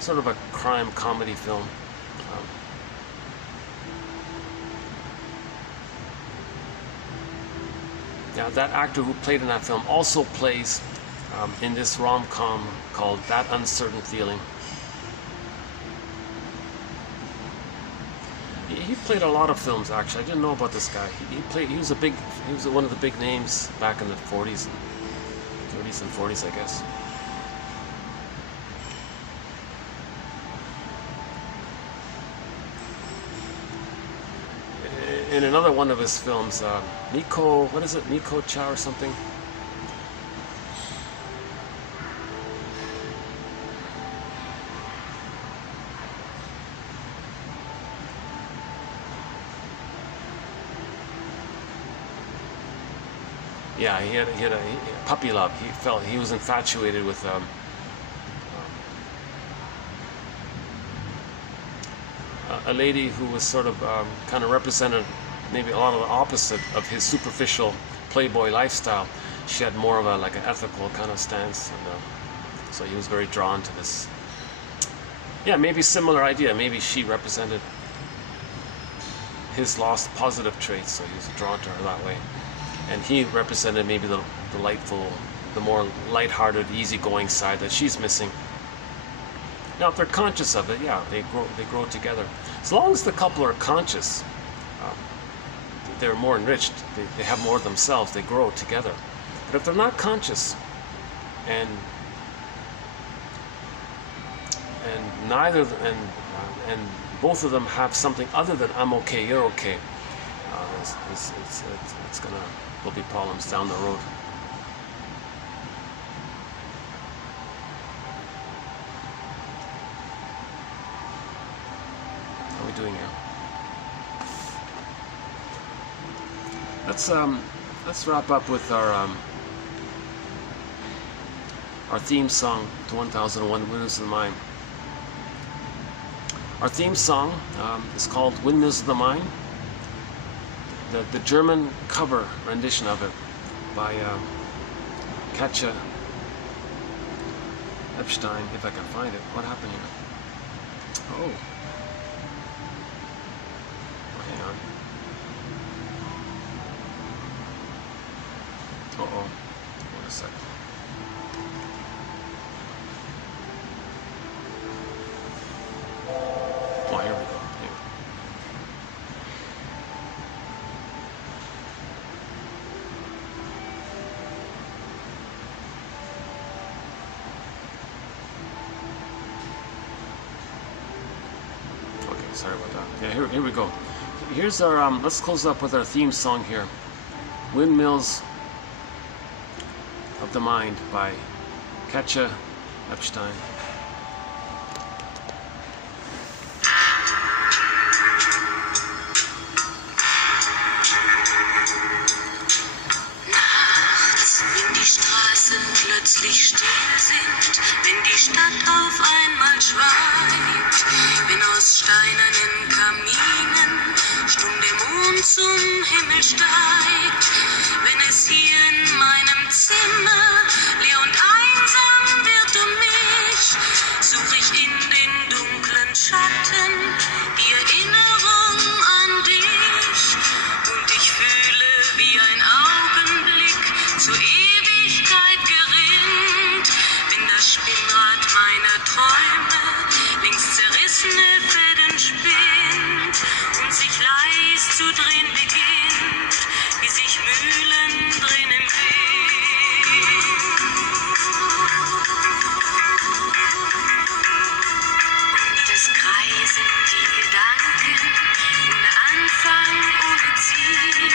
sort of a crime comedy film. Yeah, that actor who played in that film also plays in this rom-com called That Uncertain Feeling. He played a lot of films, actually. I didn't know about this guy. He was one of the big names back in the 40s and 30s and 40s, I guess. In another one of his films, Nico, what is it? Nico Chow or something? Yeah, he had a puppy love. He was infatuated with a lady who was sort of kind of represented maybe a lot of the opposite of his superficial playboy lifestyle. She had more of like an ethical kind of stance, and so he was very drawn to this. Yeah, maybe similar idea. Maybe she represented his lost positive traits, so he was drawn to her that way. And he represented maybe the delightful, the more lighthearted, easygoing side that she's missing. Now, if they're conscious of it, yeah, they grow together. As long as the couple are conscious, they're more enriched. They have more of themselves. They grow together. But if they're not conscious, and both of them have something other than I'm okay, you're okay, there'll be problems down the road. How are we doing here? Let's wrap up with our theme song to 1001 Windmills of the Mind. Our theme song is called Windmills of the Mind. The German cover rendition of it by Katja Epstein, if I can find it. What happened here? Oh, hang on. Uh-oh. Wait a second. Oh, here we go. Sorry about that. Yeah, here we go. Here's our, let's close up with our theme song here. Windmills of the Mind by Katja Epstein. Nachts, wenn die Straßen plötzlich plötzlich still sind, wenn die Stadt auf einmal schweigt, wenn aus steinernen Kaminen stumm der Mond zum Himmel steigt, wenn es hier in meinem Zimmer leer und einsam wird um mich, such ich in den dunklen Schatten die Erinnerung an dich und ich fühle, wie ein Augenblick zur Ewigkeit gerinnt, wenn das Spinnrad meiner Träume links zerrissene Fäden spinnt und sich leis zu drehen beginnt, wie sich Mühlen drehen im Wind. Und es kreisen die Gedanken ohne Anfang, ohne Ziel,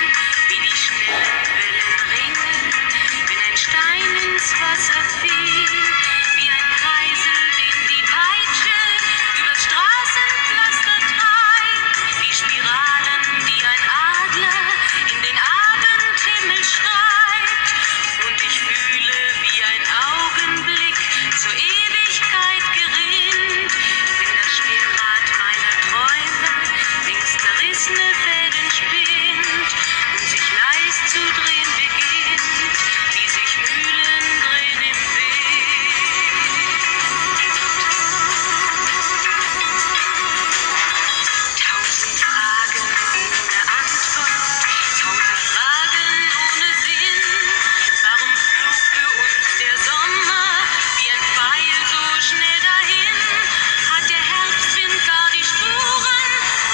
wie die schnellen Wellen ringen, wenn ein Stein ins Wasser fiel, wie ein Kreisel, den die Peitsche übers Straßenpflaster treibt, wie Spiralen, die ein Adler in den Abendhimmel schreibt. Und ich fühle, wie ein Augenblick zur Ewigkeit gerinnt, wenn das Spinnrad meiner Träume links zerrissene Fäden spinnt und sich leis zu drehen beginnt, wie sich Mühlen drehen im Wind. Tausend Fragen ohne Antwort, tausend Fragen ohne Sinn. Warum flog für uns der Sommer wie ein Pfeil so schnell dahin? Hat der Herbstwind gar die Spuren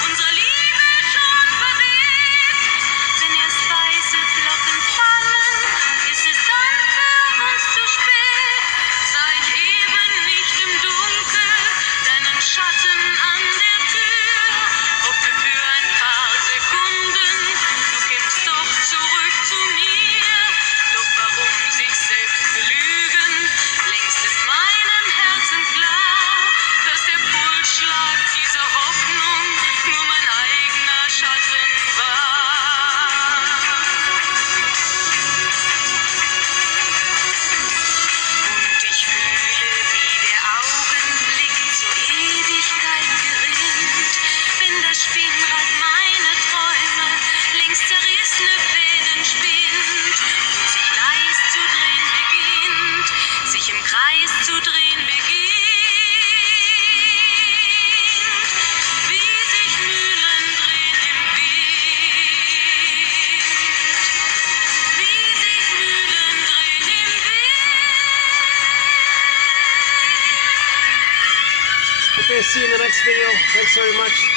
unserer Liebe schon verweht? Wenn erst weiße Flocken fallen, ist es dann für uns zu spät. Sah ich eben nicht im Dunkel deinen Schatten an der Tür, hoffte für ein paar Sekunden, du kämst doch zurück zu mir. Doch warum sich selbst belügen? Längst ist meinem Herzen klar, dass der Pulsschlag dieser Hoffnung nur mein eigener Schatten war. Und ich fühle, wie der Augenblick zur Ewigkeit gerinnt, wenn das Spinnrad meiner Träume links zerrissene Fäden spinnt und sich leis zu drehen beginnt, sich im Kreis zu drehen beginnt, wie sich Mühlen drehen im Wind, wie sich Mühlen drehen im Wind. Okay, see you in the next video. Thanks very much.